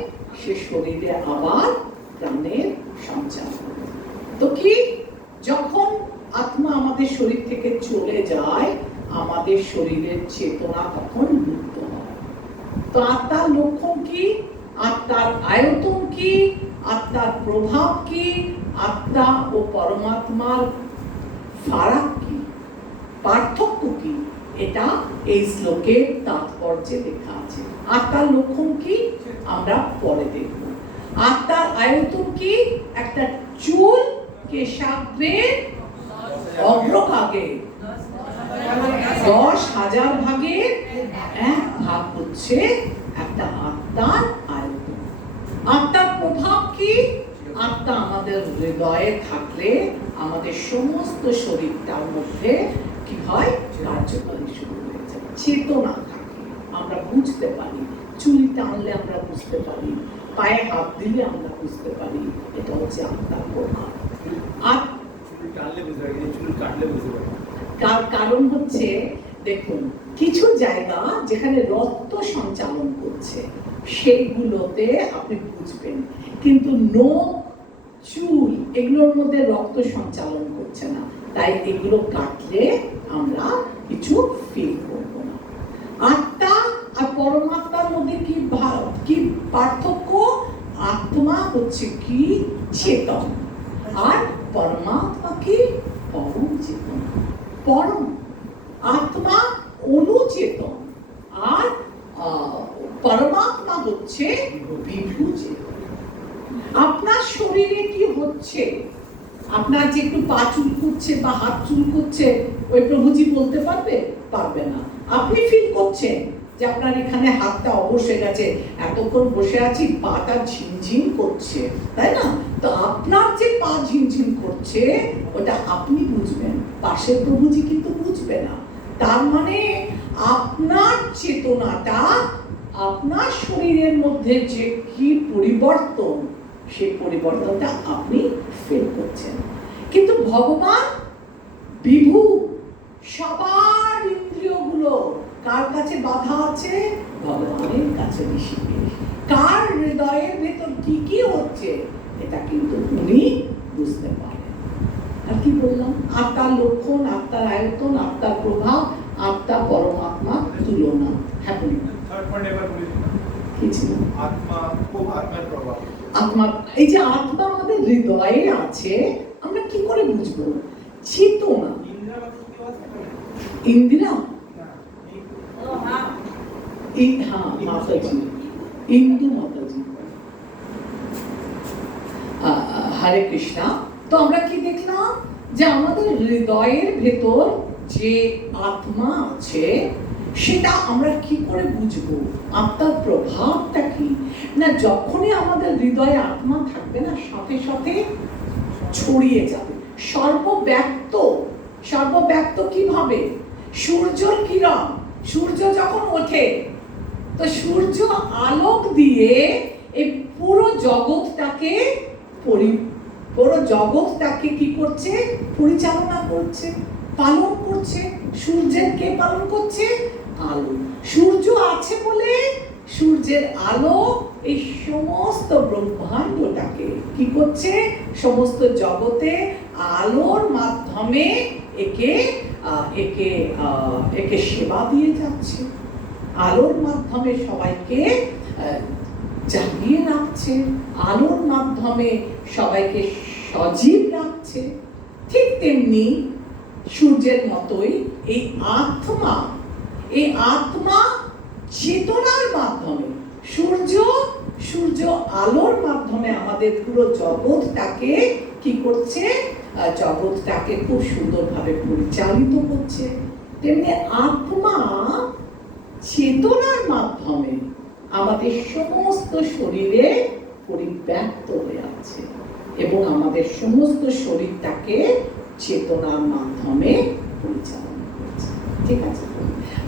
সে শরীরে আবার প্রাণের সঞ্চার করে। তো কি, যখন আত্মা আমাদের শরীর থেকে চলে যায় আমাদের শরীরের চেতনা তখন লুপ্ত হয়। তো আত্মার লক্ষণ কি, আত্মার আয়তন কি, আত্মার প্রভাব কি, আত্মা ও পরমাত্মার ফারাক কি, পার্থক্য কি, এটা এই শ্লোকের তাৎপর্যে লেখা আছে। আত্মার লক্ষণ কি আমরা পরে দেখব। আত্মার আয়তন কি, একটা চুল কেশাগ্রের অগ্রভাগে 10,000 ভাগের 1 ভাগ হচ্ছে একটা আত্মার আয়তন। আত্মার প্রভাব কি, আত্মা আমাদের হৃদয়ে থাকলে আমাদের সমস্ত শরীরটার মধ্যে কি হয়, কার্যকরী শুরু হয়ে যায়। চেতনা থাকে, আমরা বুঝতে পারি, চুল টানলে আমরা বুঝতে পারি, পায়ে হাত দিলে আমরা বুঝতে পারি, এটা হচ্ছে আত্মার প্রভাব। আর চুল টানলে বুঝতে পারি, চুল কাটলে বুঝতে পারি। কারণ হচ্ছে দেখুন, কিছু জায়গা যেখানে রক্ত সঞ্চালন করছে সেইগুলোতে আপনি বুঝবেন, কিন্তু নখ, চুল এগুলোর মধ্যে রক্ত সঞ্চালন করছে না, তাই এগুলো কাটলে আমরা কিছু ফিল করব না। আত্মা আর পরমাত্মার মধ্যে কি পার্থক্য? আত্মা হচ্ছে কি চেতন, আর পরমাত্মা কি পরম চেতন। পরম আত্মা অনুচেতন, আর পরমাত্মা হচ্ছে বিভু চেতন। আপনার শরীরে কি হচ্ছে, আপনার যে একটু পা চুল করছে বা হাত চুল করছে, ওই প্রভুজি বলতে পারবে? পারবে না। আপনি ফিল করছেন যে আপনার এখানে হাতটা অবশ্যই গেছে, এতক্ষণ বসে আছি পাটা ঝিনঝিন করছে, তাই না? তো আপনার যে পা ঝিনঝিন করছে ওটা আপনি বুঝবেন, পাশের প্রভুজি কিন্তু বুঝবে না। তার মানে আপনার চেতনাটা, আপনার শরীরের মধ্যে যে কি পরিবর্তন, সেই পরিবর্তনটা আপনি ফিল করছেন। কিন্তু ভগবান বিভু, সবার ইন্দ্রিয়গুলো কার কাছে বাধা আছে? ভগবানের কাছে ঋষিকেশ। কার হৃদয়ের ভেতর কি কি হচ্ছে এটা কিন্তু উনি বুঝতে পারেন। আর কি বললাম? আত্মার লক্ষণ, আত্মার আয়তন, আত্মার প্রভাব, আত্মা পরমাত্মা তুলনা। হ্যাঁ বলি। থার্ড পয়েন্ট এবার বলি, কি ছিল? আত্মা খুব আত্মার প্রভাব। আত্মা, এই যে আত্মা আমাদের হৃদয়ে আছে, আমরা কি করে বুঝবো? চেতনা। ইন্দিরা, হ্যাঁ মাতাজি, ইন্দু মাতাজি, হরে কৃষ্ণা। তো আমরা কি দেখলাম যে আমাদের হৃদয়ের ভেতর যে আত্মা আছে সেটা আমরা কি করে বুঝবো? আত্মার প্রভাবটা কি না, যখনই আমাদের হৃদয়ে আত্মা থাকবে না, সাথে সাথে ছড়িয়ে যাবে, সর্বব্যাপ্ত। সর্বব্যাপ্ত কিভাবে? সূর্যর কিরণ, সূর্য যখন ওঠে তো সূর্য আলোক দিয়ে এই পুরো জগৎটাকে কি করছে? পরিচালনা করছে, পালন করছে। সূর্যের কে পালন করছে? আলো। সূর্য আছে বলে সূর্যের আলো এই সমস্ত ব্রহ্মাণ্ডটাকে কি করছে? সমস্ত জগতে আলোর মাধ্যমে একে সেবা দিয়ে যাচ্ছে, আলোর মাধ্যমে সবাইকে জাগিয়ে রাখছে, আলোর মাধ্যমে সবাইকে সজীব রাখছে। ঠিক তেমনি সূর্যের মতোই এই আত্মা চেতনার মাধ্যমে, সূর্য আলোর মাধ্যমে আমাদের পুরো জগৎটাকে কি করছে? জগৎটাকে খুব সুন্দরভাবে পরিচালিত করছে। তেমনি আত্মা চেতনার মাধ্যমে আমাদের সমস্ত শরীরে পরিব্যাপ্ত হয়ে আছে এবং আমাদের সমস্ত শরীরটাকে চেতনার মাধ্যমে পরিচালনা করছে। ঠিক আছে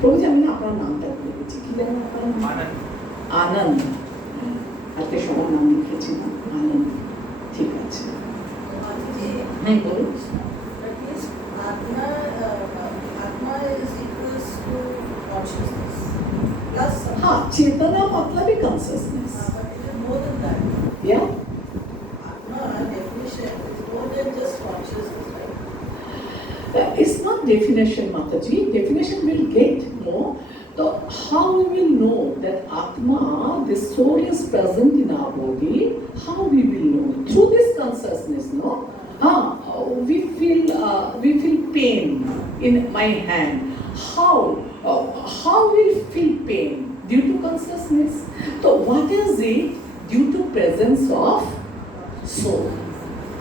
প্রভু, আমি না আপনার নামটা ভুলে গেছি, কি জানেন আপনার নাম? আনন্দ। আজকে সবার নাম লিখেছি না, আনন্দ। ঠিক আছে, माताजी, হুম বলুন। that is आत्मा is equals to consciousness plus something. हाँ, चेतना मतलब ही consciousness. But it is more than that. Yeah. Atma definition is more than just consciousness, right? It's not definition, Mataji. Definition will get more. So how we will know that Atma, the soul is present in our body? How we will know? Through this consciousness, no? We feel pain in my hand. How we feel pain? Due to consciousness. So what is it? Due to presence of soul.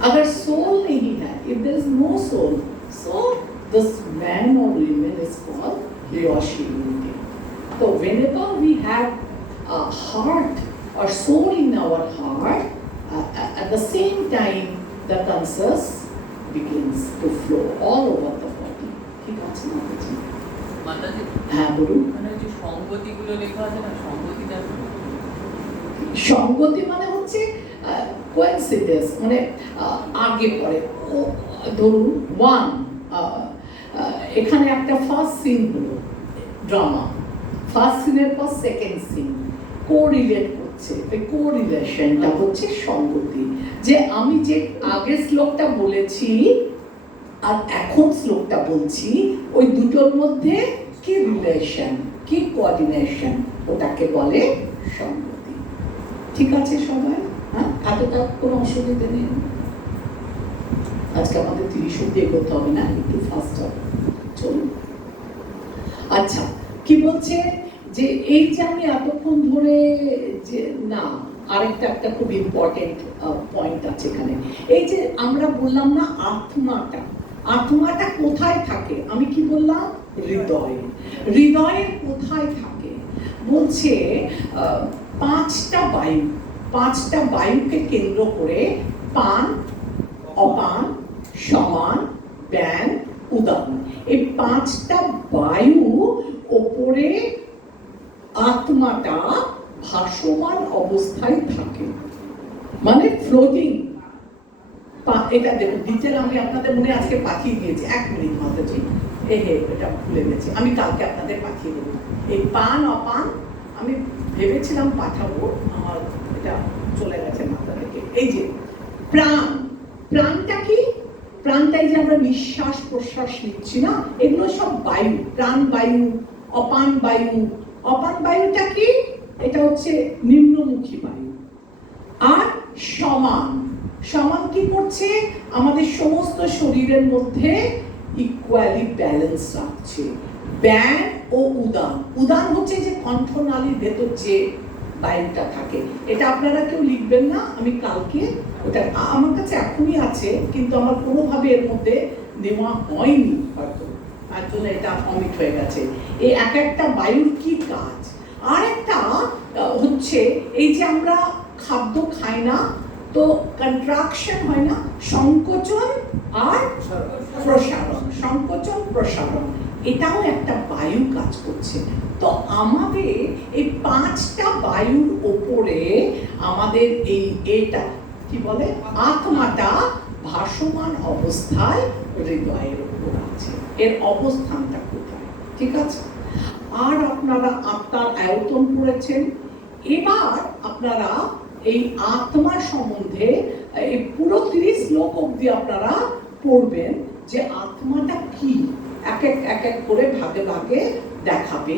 अगर soul नहीं है, if there is no soul, so this man or woman is called he or she. So whenever we have a heart or soul in our heart, at the same time the conscious begins to flow all over the body. ঠিক আছে মাতাজি? মাতাজি, হ্যাঁ বলুন। মানে যে সংগতিগুলো লেখা আছে না, সংগতিটা সঙ্গতি মানে হচ্ছে কোইন্সিডেন্স, মানে আগে পরে। ধরুন ওয়ান, এখানে একটা ফার্স্ট সিন হলো ড্রামা, ফার্স্ট সিনের পর সেকেন্ড সিন কোরিলেট করছে, এই কোরিলেশনটা হচ্ছে সঙ্গতি। যে আমি যে আগের শ্লোকটা বলেছি আর এখন শ্লোকটা বলছি, ওই দুটোর মধ্যে কি রিলেশন, কি কোঅর্ডিনেশন, ওটাকে বলে সঙ্গতি। ঠিক আছে সবাই? হ্যাঁ, এতটা কোনো অসুবিধা নেই। আজকে আমাদের 30 অব্দি এগোতে হবে না, একটু ফাস্ট হবে। চলুন। আচ্ছা, কি বলছে যে এই যে আমি এতক্ষণ ধরে যে না, আরেকটা একটা খুব ইম্পর্টেন্ট পয়েন্ট আছে এখানে। এই যে আমরা বললাম না আত্মাটা কোথায় থাকে? আমি কি বললাম? হৃদয়ে। হৃদয়ের কোথায় থাকে? বলছে পাঁচটা বায়ুকে কেন্দ্র করে পান, অপান, সমান, ব্যান, উদান, এই পাঁচটা বায়ু ওপরে আত্মাটা ভাসমান অবস্থায় থাকে, মানে ফ্লোটিং। এটা দেখুন ডিটেল আমি আপনাদের মনে আজকে পাঠিয়ে দিয়েছি। 1 মিনিট মাতাজি, এটা ভুলে গেছি, আমি কালকে আপনাদের পাঠিয়ে দেবো। এই পান অপান আমি ভেবেছিলাম পাঠাবো, আমার এটা চলে গেছে মাথা থেকে। এই যে প্রাণটা কি? প্রাণটাই যে আমরা নিঃশ্বাস প্রশ্বাস নিচ্ছি না, এগুলো সব বায়ু, প্রাণ বায়ু, অপান বায়ু। অপান বায়ুটা কি? এটা হচ্ছে নিম্নমুখী বায়ু। আর সমান কি করছে? আমাদের সমস্ত শরীরের মধ্যে ইকুয়ালি ব্যালেন্স রাখছে। ব্যান ও উদান হচ্ছে যে কণ্ঠনালীর ভেতর যে বায়ুটা থাকে। এটা আপনারা কেউ লিখবেন না, আমি কালকে ওটা আমার কাছে এখনই আছে, কিন্তু আমার কোনোভাবে এর মধ্যে নেওয়া হয়নি হয়তো, তার জন্য এটা অমিট হয়ে গেছে। এই এক একটা বায়ুর কি কাজ? আর একটা হচ্ছে এই যে আমরা খাদ্য খাই না, তো কন্ট্রাকশন হয় না, সংকোচন আর প্রসারণ, সংকোচন প্রসারণ, এটাও একটা বায়ু কাজ করছে। তো আমাদের এই পাঁচটা বায়ুর ওপরে আমাদের এটা কি বলে, আত্মাটা ভাসমান অবস্থায় হৃদয়ের উপর আছে। এর অবস্থানটা কোথায়? ঠিক আছে। আর আপনারা আত্মার আয়তন পড়েছেন। এবার আপনারা এই আত্মার সম্বন্ধে এই পুরো 30 শ্লোক অবধি আপনারা পড়বেন যে আত্মাটা কি, এক এক করে ভাগে ভাগে দেখাবে।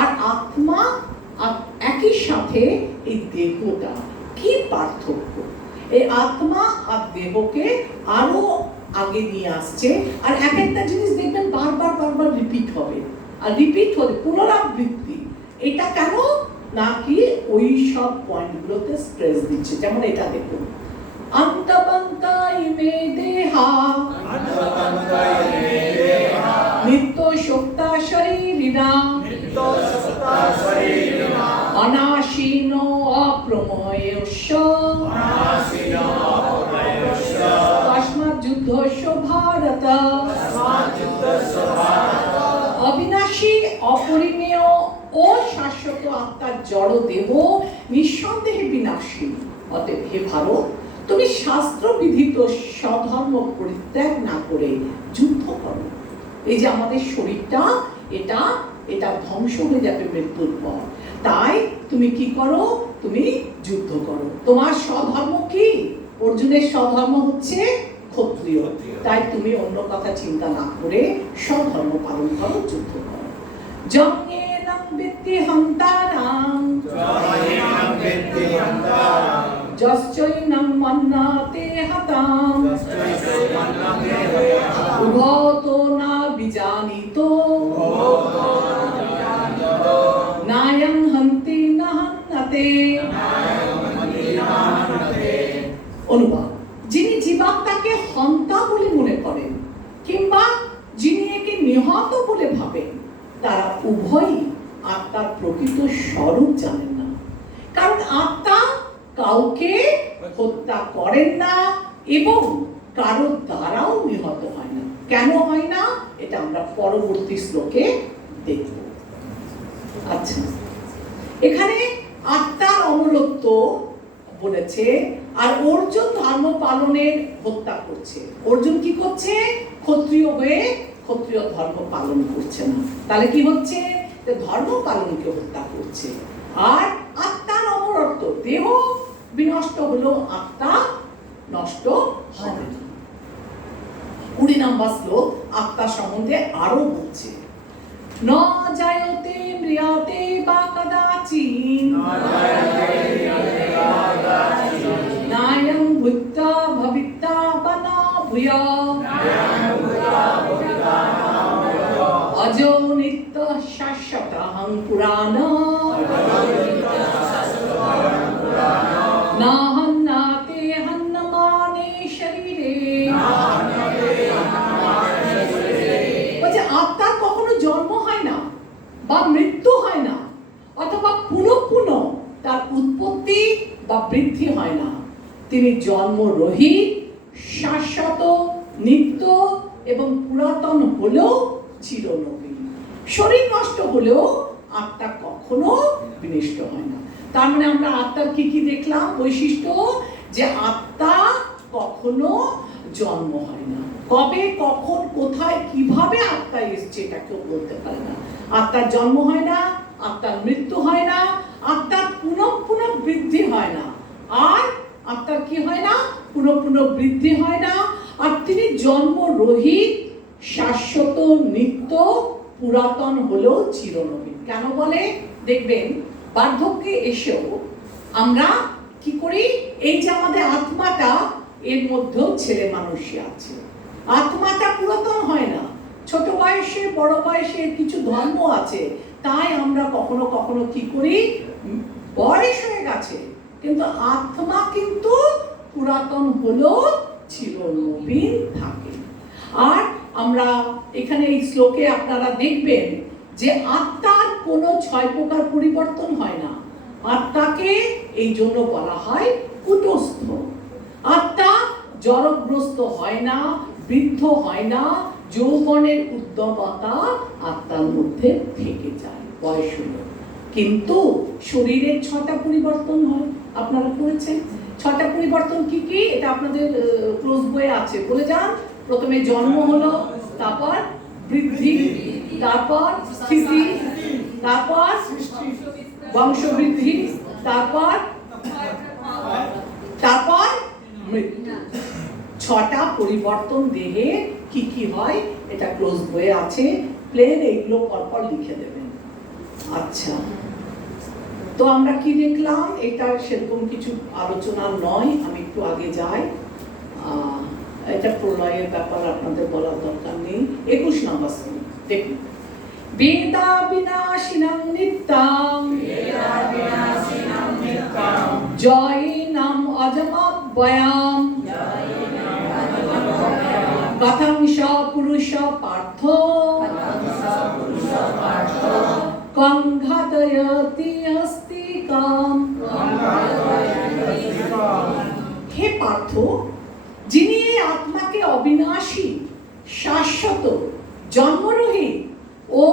আর আত্মা একই সাথে এই দেহটা কি পার্থক্য, এই আত্মা আর দেহকে আরো আগে নিয়ে আসছে। আর এক একটা জিনিস দেখবেন বারবার রিপিট হবে, আর রিপিট হলে পুনরাবৃত্তি। এটা কেন না কি ওই সব পয়েন্টগুলোতে স্ট্রেস দিচ্ছে। যেমন এটা দেখুন, অন্তবন্ত ইমে দেহা নিত্য শক্তা শরীরিণাম অনাশীন অপ্রময়স্য তস্মাৎ যুদ্ধস্য ভারত। অবিনাশী, অপরিমেয় ও শাশ্বত আত্মার জড় দেহ নিঃসন্দেহে বিনাশী। অতএব হে ভারত, তুমি শাস্ত্র বিধিত স্বধর্ম পরিত্যাগ না করে যুদ্ধ করো। এই যে আমাদের শরীরটা, এটা এটা ধ্বংস হয়ে যাবে মৃত্যুর পর, তাই তুমি কি করো? তুমি যুদ্ধ করো। তোমার স্বধর্ম কি? অর্জুনের স্বধর্ম হচ্ছে ক্ষত্রিয়, তাই তুমি অন্য কথা চিন্তা না করে স্বধর্ম পালন করো, যুদ্ধ করো। জঙ্গেনং বিত্তি হন্তানাং যশ্চৈনং মন্নাতে হতাম উভতো না বিজানিতো নায়ং হন্তি না হন্নতে। অনুবাদ: যিনি জীবাত্মাকে হন্তা বলে মনে করেন কিংবা যিনি একে নিহত বলে ভাবেন, তারা উভয়ই আত্মার প্রকৃত স্বরূপ জানেন না। কারণ আত্মা কাউকে হত্যা করেন না এবং কারো দ্বারাও নিহত হয় না। কেন হয় না, এটা আমরা পরবর্তী শ্লোকে দেখব। আচ্ছা, এখানে আত্মার অমরত্ব বলেছে, আর অর্জুন ধর্ম পালনের হত্যা করছে। অর্জুন কি করছে? ক্ষত্রিয় হয়ে ক্ষত্রিয় ধর্ম পালন করছে না। তাহলে কি হচ্ছে? ধর্ম পালনকে হত্যা করছে। আর আত্মার অমরত্ব, দেহ বিনষ্ট হলো, আত্মা নষ্ট হবে না। 20 নম্বর শ্লোক আত্মা সম্বন্ধে আরো বলছে, ন জায়তে ম্রিয়তে বা কদাচিৎ নায়ং ভূত্বা ভবিতা বা ন ভূয়া অজো নিত্য শাশ্বতঃ পুরাণ না হন্নাতে হন্যমানে শরীরে। বলছে আত্মার কখনো জন্ম হয় না বা মৃত্যু হয় না, অথবা পুনঃ পুনঃ তার উৎপত্তি বা বৃদ্ধি হয় না। তিনি জন্মরহিত, শাশ্বত, নিত্য এবং পুরাতন হলেও চিরনবীন। শরীর নষ্ট হলেও আত্মা কখনো বিনষ্ট হয় না। তার মানে আমরা আত্মার কি কি দেখলাম বৈশিষ্ট্য? যে আত্মা কখনো জন্ম হয় না। কবে, কখন, কোথায়, কিভাবে আত্মা এসছে এটা কেউ বলতে পারে না। আত্মার জন্ম হয় না, আত্মার মৃত্যু হয় না, আত্মার পুনঃ পুনঃ বৃদ্ধি হয় না। আর আত্মার কি হয় না? পুনঃ পুনঃ বৃদ্ধি হয় না। আর তিনি জন্মরহিত, শাশ্বত, নিত্য, পুরাতন হলেও চিরনবীন। কেন বলে? দেখবেন বার্ধক্যে এসেও আমরা কি করি? এই যে আমাদের আত্মাটা, এর মধ্যেও ছেলে মানুষই আছে। আত্মাটা পুরাতন হয় না। ছোট বয়সে, বড় বয়সে কিছু ধর্ম আছে, তাই আমরা কখনো কখনো কি করি? বয়স হয়ে গেছে কিন্তু আত্মা কিন্তু পুরাতন হলেও চিরনবীন থাকে। আর আমরা এখানে এই শ্লোকে আপনারা দেখবেন যে আত্মার কোনো 6 প্রকার পরিবর্তন হয় না। আত্মাকে এই জন্য বলা হয় কুটস্থ। আত্মা জড়গ্রস্ত হয় না, বৃদ্ধ হয় না, যৌবনের উদ্যমতা আত্মার মধ্যে থেকে যায় বয়স হলে। কিন্তু শরীরের 6টা পরিবর্তন হয়, আপনারা পড়েছেন। 6টা পরিবর্তন কি কি? এটা আপনাদের ক্লোজ বইয়ে আছে, বলে যান। প্রথমে জন্ম হলো, তারপর বৃদ্ধি, তারপর স্থিতি, তারপর বংশবৃদ্ধি, তারপর মৃত্যু। 6টা পরিবর্তন দেহে কি কি হয় এটা ক্লোজ বইয়ে আছে, প্লেন এইগুলো পরপর লিখে দেবেন। আচ্ছা, তো আমরা কি দেখলাম? এটা সেরকম কিছু আলোচনা নয়, আমি একটু আগে যাই। এটা প্রলয়ের ব্যাপার আপনাদের বলার দরকার নেই। 21 নম্বর শ্লোক দেখুন, বেদা বিনাশিনাং নিত্যাং জয়িনাং অজমব্যয়াম কথং স পুরুষ পার্থ কং ঘাতয়তি আস্তিকাম। হে পার্থ, যিনি এই আত্মাকে অবিনাশী, শাশ্বত, জন্মরহিত ও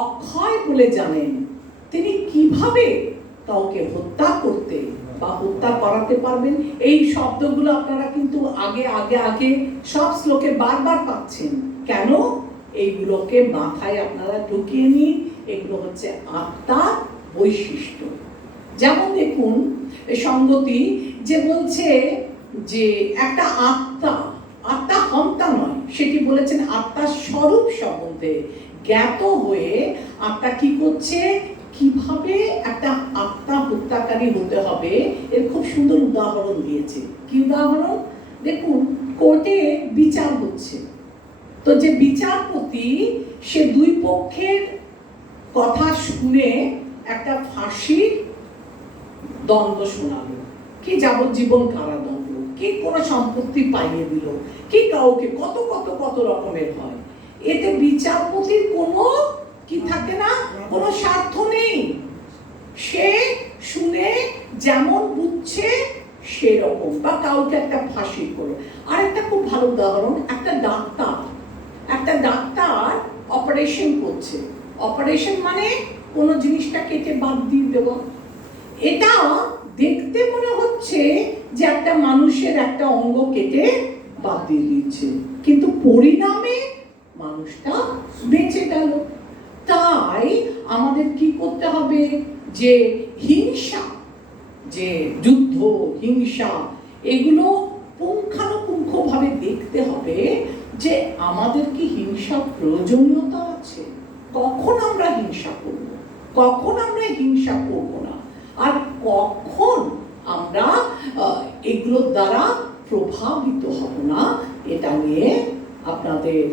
অক্ষয় বলে জানেন, তিনি কিভাবে কাউকে হত্যা করতে বা হত্যা করাতে পারবেন। এই শব্দগুলো আপনারা কিন্তু আগে আগে আগে সব শ্লোকে বারবার পাচ্ছেন। কেন? এইগুলোকে মাথায় আপনারা ঢুকিয়ে নিন। এগুলো হচ্ছে আত্মার বৈশিষ্ট্য। যেমন দেখুন সঙ্গতি যে বলছে যে একটা আত্মা, আত্মা হন্তা নয়, সেটি বলেছেন আত্মার স্বরূপ সম্বন্ধে জ্ঞাত হয়ে আত্মা কি করছে, কিভাবে একটা আত্মা হত্যাকারী হতে হবে এর খুব সুন্দর উদাহরণ দিয়েছে। কি উদাহরণ? দেখুন কোর্টে বিচার হচ্ছে, তো যে বিচারপতি সে দুই পক্ষের কথা শুনে একটা ফাঁসির দণ্ড শোনালো, কি যাবজ্জীবন কারাদণ্ড, কি কোনো সম্পত্তি পাইয়ে দিল, কি কাউকে কত কত কত রকমের হয়। এতে বিচারপতির কোনো কি থাকে না, কোনো স্বার্থ নেই। সে শুনে যেমন বুঝছে সেরকম, বা কাউকে একটা ফাঁসি করো। আর একটা খুব ভালো উদাহরণ, একটা ডাক্তার অপারেশন করছে। অপারেশন মানে কোনো জিনিসটা কেটে বাদ দিয়ে দেওয়া। এটা দেখতে মনে হচ্ছে যে একটা মানুষের একটা অঙ্গ কেটে বাদ দিয়ে দিচ্ছে, কিন্তু পরিণামে মানুষটা বেঁচে গেল। তাই আমাদের কি করতে হবে, যে হিংসা, যে যুদ্ধ হিংসা, এগুলো পুঙ্খানুপুঙ্খভাবে দেখতে হবে যে আমাদের কি হিংসা প্রয়োজনীয়তা আছে, কখন আমরা হিংসা করব, কখন আমরা হিংসা করব না, আর কখন আমরা এগুলোর দ্বারা প্রভাবিত হব না। এটা নিয়ে আপনাদের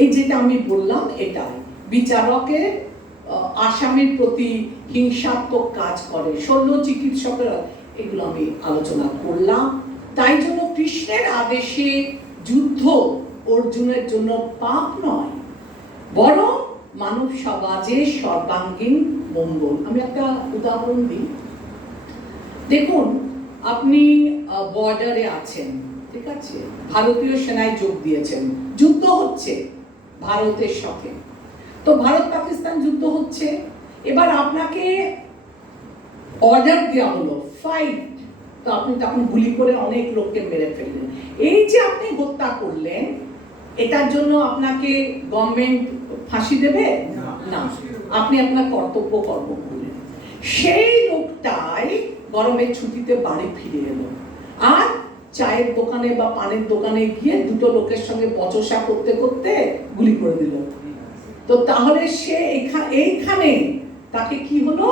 এই যেটা আমি বললাম, এটাই বিচারকের আসামির প্রতি হিংসাত্মক কাজ করে, শল্য চিকিৎসকেরা, এগুলো আমি আলোচনা করলাম। তাই জন্য কৃষ্ণের আদেশে যুদ্ধ অর্জুনের জন্য পাপ নয়, বরং মানব সমাজের সর্বাঙ্গীন মঙ্গল। আমি একটা উদাহরণ দিই। দেখুন আপনি বর্ডারে আছেন, ঠিক আছে, ভারতীয় সেনায় যোগ দিয়েছেন, যুদ্ধ হচ্ছে ভারতের সাথে, তো ভারত পাকিস্তান যুদ্ধ হচ্ছে। এবার আপনাকে অর্ডার দেওয়া হলো ফাইট, তো আপনি তখন গুলি করে অনেক লোককে মেরে ফেললেন। এই যে আপনি হত্যা করলেন, এটার জন্য আপনাকে গভর্নমেন্ট ফাঁসি দেবে না, আপনি আপনার কর্তব্য কর্ম করলেন। সেই লোকটাই গরমের ছুটিতে বাড়ি ফিরে এলো, আর চায়ের দোকানে বা পানের দোকানে গিয়ে দুটো লোকের সঙ্গে বচসা করতে করতে গুলি করে দিল। তো তাহলে সে এইখানে তাকে কি হলো,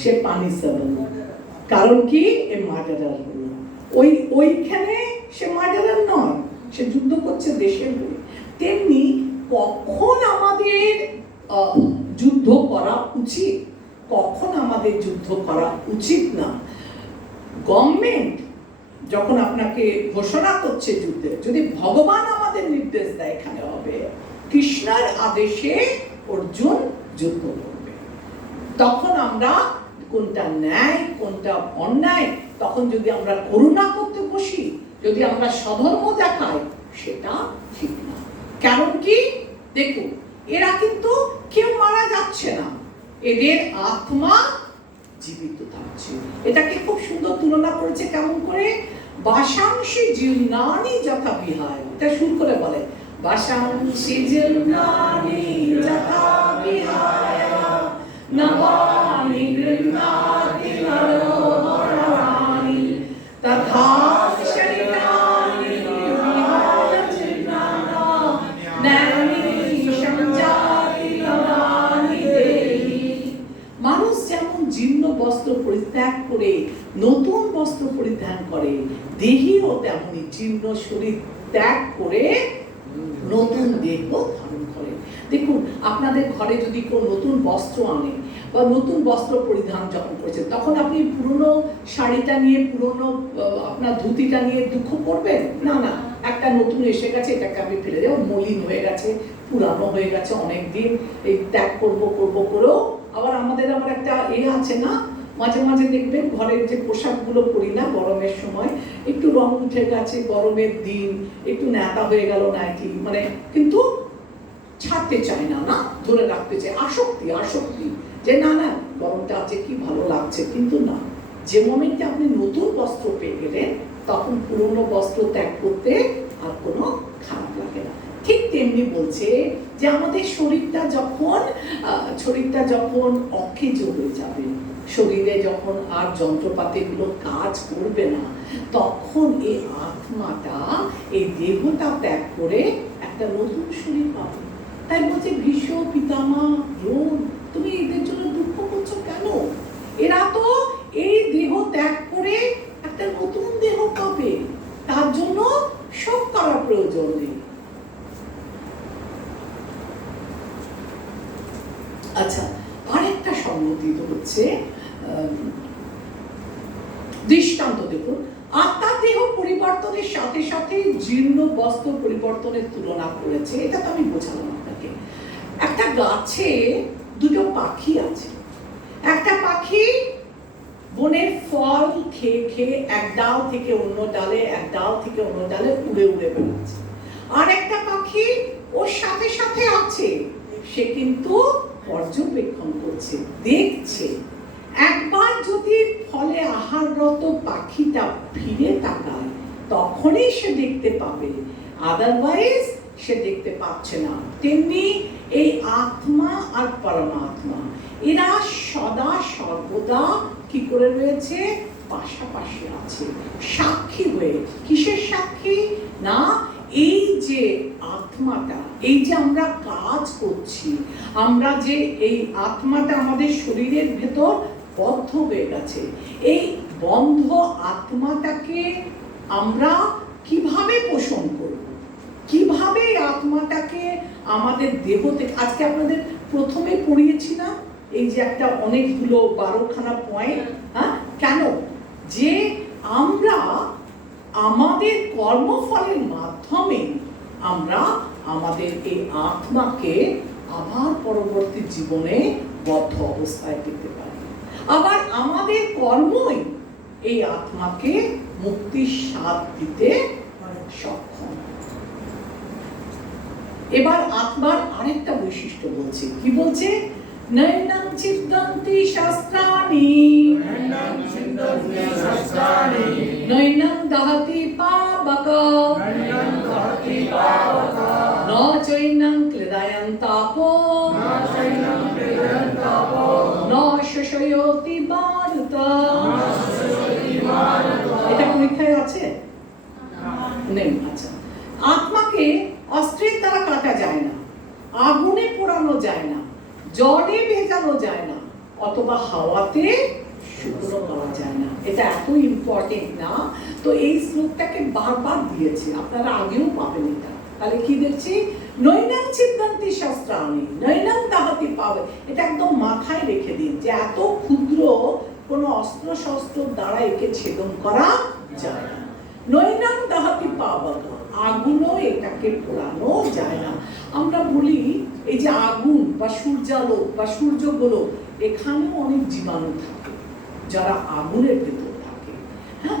সে পানিশেবল, কারণ কি এ মার্ডারার হলো। ওইখানে সে মার্ডারার নয়, সে যুদ্ধ করছে দেশের হয়ে। তেমনি কখন আমাদের যুদ্ধ করা উচিত, কখন আমাদের যুদ্ধ করা উচিত না, গভর্নমেন্ট যখন আপনাকে ঘোষণা করছে যুদ্ধে, যদি ভগবান আমাদের নির্দেশ দেয় এখানে হবে, কৃষ্ণের আদেশে অর্জুন যুদ্ধ করবে, তখন আমরা কোনটা ন্যায় কোনটা অন্যায়, তখন যদি আমরা করুণা করতে বসি, যদি আমরা স্বধর্ম দেখাই, সেটা ঠিক না। কারণ কি, দেখুন এরা কিন্তু কেউ মারা যাচ্ছে না, এদের আত্মা জীবিত থাকছে। এটাকে খুব সুন্দর তুলনা করেছে কেমন করে, বাসাংশী জীর্ণানি যথা বিহায়, এটা সুর করে বলে, বাসাংশী জীর্ণানি যথা বিহায় নবানি গৃহ্ণাতি নরহরাণি তথা শরীরাণি বিহায় জীর্ণানা নানি সংজাতি নবানি দেহি। মানুষ যেমন জীর্ণ বস্ত্র পরিত্যাগ করে নতুন বস্ত্র পরিধান করে, দেহীও তেমনি জীর্ণ শরীর ত্যাগ করে নতুন দেহ ধারণ করে। দেখুন আপনাদের ঘরে যদি কেউ নতুন বস্ত্র আনে বা নতুন বস্ত্র পরিধান যখন করেছে, তখন আপনি পুরনো শাড়িটা নিয়ে, পুরনো আপনার ধুতিটা নিয়ে দুঃখ করবেন না, না, একটা নতুন এসে গেছে, এটাকে আমি ফেলে দেবো, মলিন হয়ে গেছে, পুরানো হয়ে গেছে, অনেকদিন এই ত্যাগ করবো করেও আবার আমাদের আবার একটা আছে না, মাঝে মাঝে দেখবেন ঘরের যে পোশাকগুলো পরি না গরমের সময়, একটু রং উঠে গেছে, গরমের দিন একটু ন্যাতা হয়ে গেল নাইটি, মানে কিন্তু ছাড়তে চায় না, না ধরে রাখতে চায়, আসক্তি যে না না গরমটা আছে কি ভালো লাগছে, কিন্তু না, যে মোমেন্টে আপনি নতুন বস্ত্র পেয়ে গেলেন তখন পুরনো বস্ত্র ত্যাগ করতে আর কোনো খারাপ লাগে না। ঠিক তেমনি বলছে যে আমাদের শরীরটা যখন অকেজ হয়ে যাবে, শরীরে যখন আর যন্ত্রপাতিগুলো কাজ করবে না, তখন এই আত্মাটা এই দেহটা ত্যাগ করে একটা নতুন শরীর পাবে। তাই বলছে ভীষ্ম, পিতামা, দ্রোণ, তুমি এদের জন্য দুঃখ করছো কেন? এরা তো এই দেহ ত্যাগ করে একটা নতুন দেহ পাবে, তার জন্য শোক করার প্রয়োজন নেই। আচ্ছা, আরেকটা সম্মতি হচ্ছে দৃষ্টান্ত দেখুন, আত্মার দেহ পরিবর্তনের সাথে সাথে জীর্ণ বস্ত্র পরিবর্তনের তুলনা করেছে। এটা তো আমি বোঝালাম আপনাকে। একটা গাছে দুটো পাখি আছে, একটা পাখি বনের ফল খেয়ে খেয়ে এক ডাল থেকে অন্য ডালে, এক ডাল থেকে অন্য ডালে উড়ে উড়ে বেড়াচ্ছে। আর একটা পাখি ওর সাথে সাথে আছে, সে কিন্তু পর্যবেক্ষণ করছে, দেখছে। একবার যদি ফলে আহাররত পাখিটা ফিরে তাকায় তখনই সে দেখতে পাবে, আদারওয়াইজ সে দেখতে পাচ্ছে না। তেমনি এই আত্মা আর পরমাত্মা এরা সদা সর্বদা কি করে রয়েছে? পাশাপাশি আছে, সাক্ষী হয়ে। কিসের সাক্ষী? না, এই যে আত্মাটা, এই যে আমরা কাজ করছি, আমরা যে এই আত্মাটা আমাদের শরীরের ভেতর বদ্ধ হয়ে গেছে, এই বন্ধ আত্মাটাকে আমরা কিভাবে পোষণ করব, কিভাবে এই আত্মাটাকে আমাদের দেহ থেকে, আজকে আপনাদের প্রথমে পড়িয়েছি না এই যে একটা অনেকগুলো 12খানা পয়েন্ট, হ্যাঁ, কেন? যে আমরা আমাদের কর্মফলের মাধ্যমে আমরা আমাদের এই আত্মাকে আবার পরবর্তী জীবনে বদ্ধ অবস্থায় পেতে পারি। আবার আমাদের কর্মই এই আত্মাকে মুক্তির স্বাদ দিতে সক্ষম। এবার আত্মার আরেকটা বৈশিষ্ট্য বলছে, কি বলছে? নৈনং ছিদ্যন্তি শাস্ত্রাণি, নৈনং দহতি পাবক, ন চৈনং ক্লেদয়ন্তাপো, ন শোষয়তি ভারত। এটা পরীক্ষায় আছে? নেই। আচ্ছা, আত্মাকে অস্ত্রের দ্বারা কাটা যায় না, আগুনে পোড়ানো যায় না, জলে ভেজানো যায় না, অথবা হাওয়াতে শুকনো করা যায় না। এটা এত ইম্পর্টেন্ট না? তো এই শ্লোকটাকে বারবার দিয়েছে, আপনারা আগেও পাবেন এটা। তাহলে কি দেখছি? নৈনং ছিদ্যন্তি শাস্ত্রাণি, নৈনং দাহতি পাবে। এটা একদম মাথায় রেখে দিন যে এত ক্ষুদ্র কোনো অস্ত্র শস্ত্র দ্বারা একে ছেদন করা যায় না। নৈনং দাহতি পাবক, আগুনও এটাকে পোড়ানো যায় না। আমরা বলি এই যে আগুন বা সূর্যালোক বা সূর্যগোলক, এখানেও অনেক জীবাণু থাকে যারা আগুনের ভেতর থাকে, হ্যাঁ।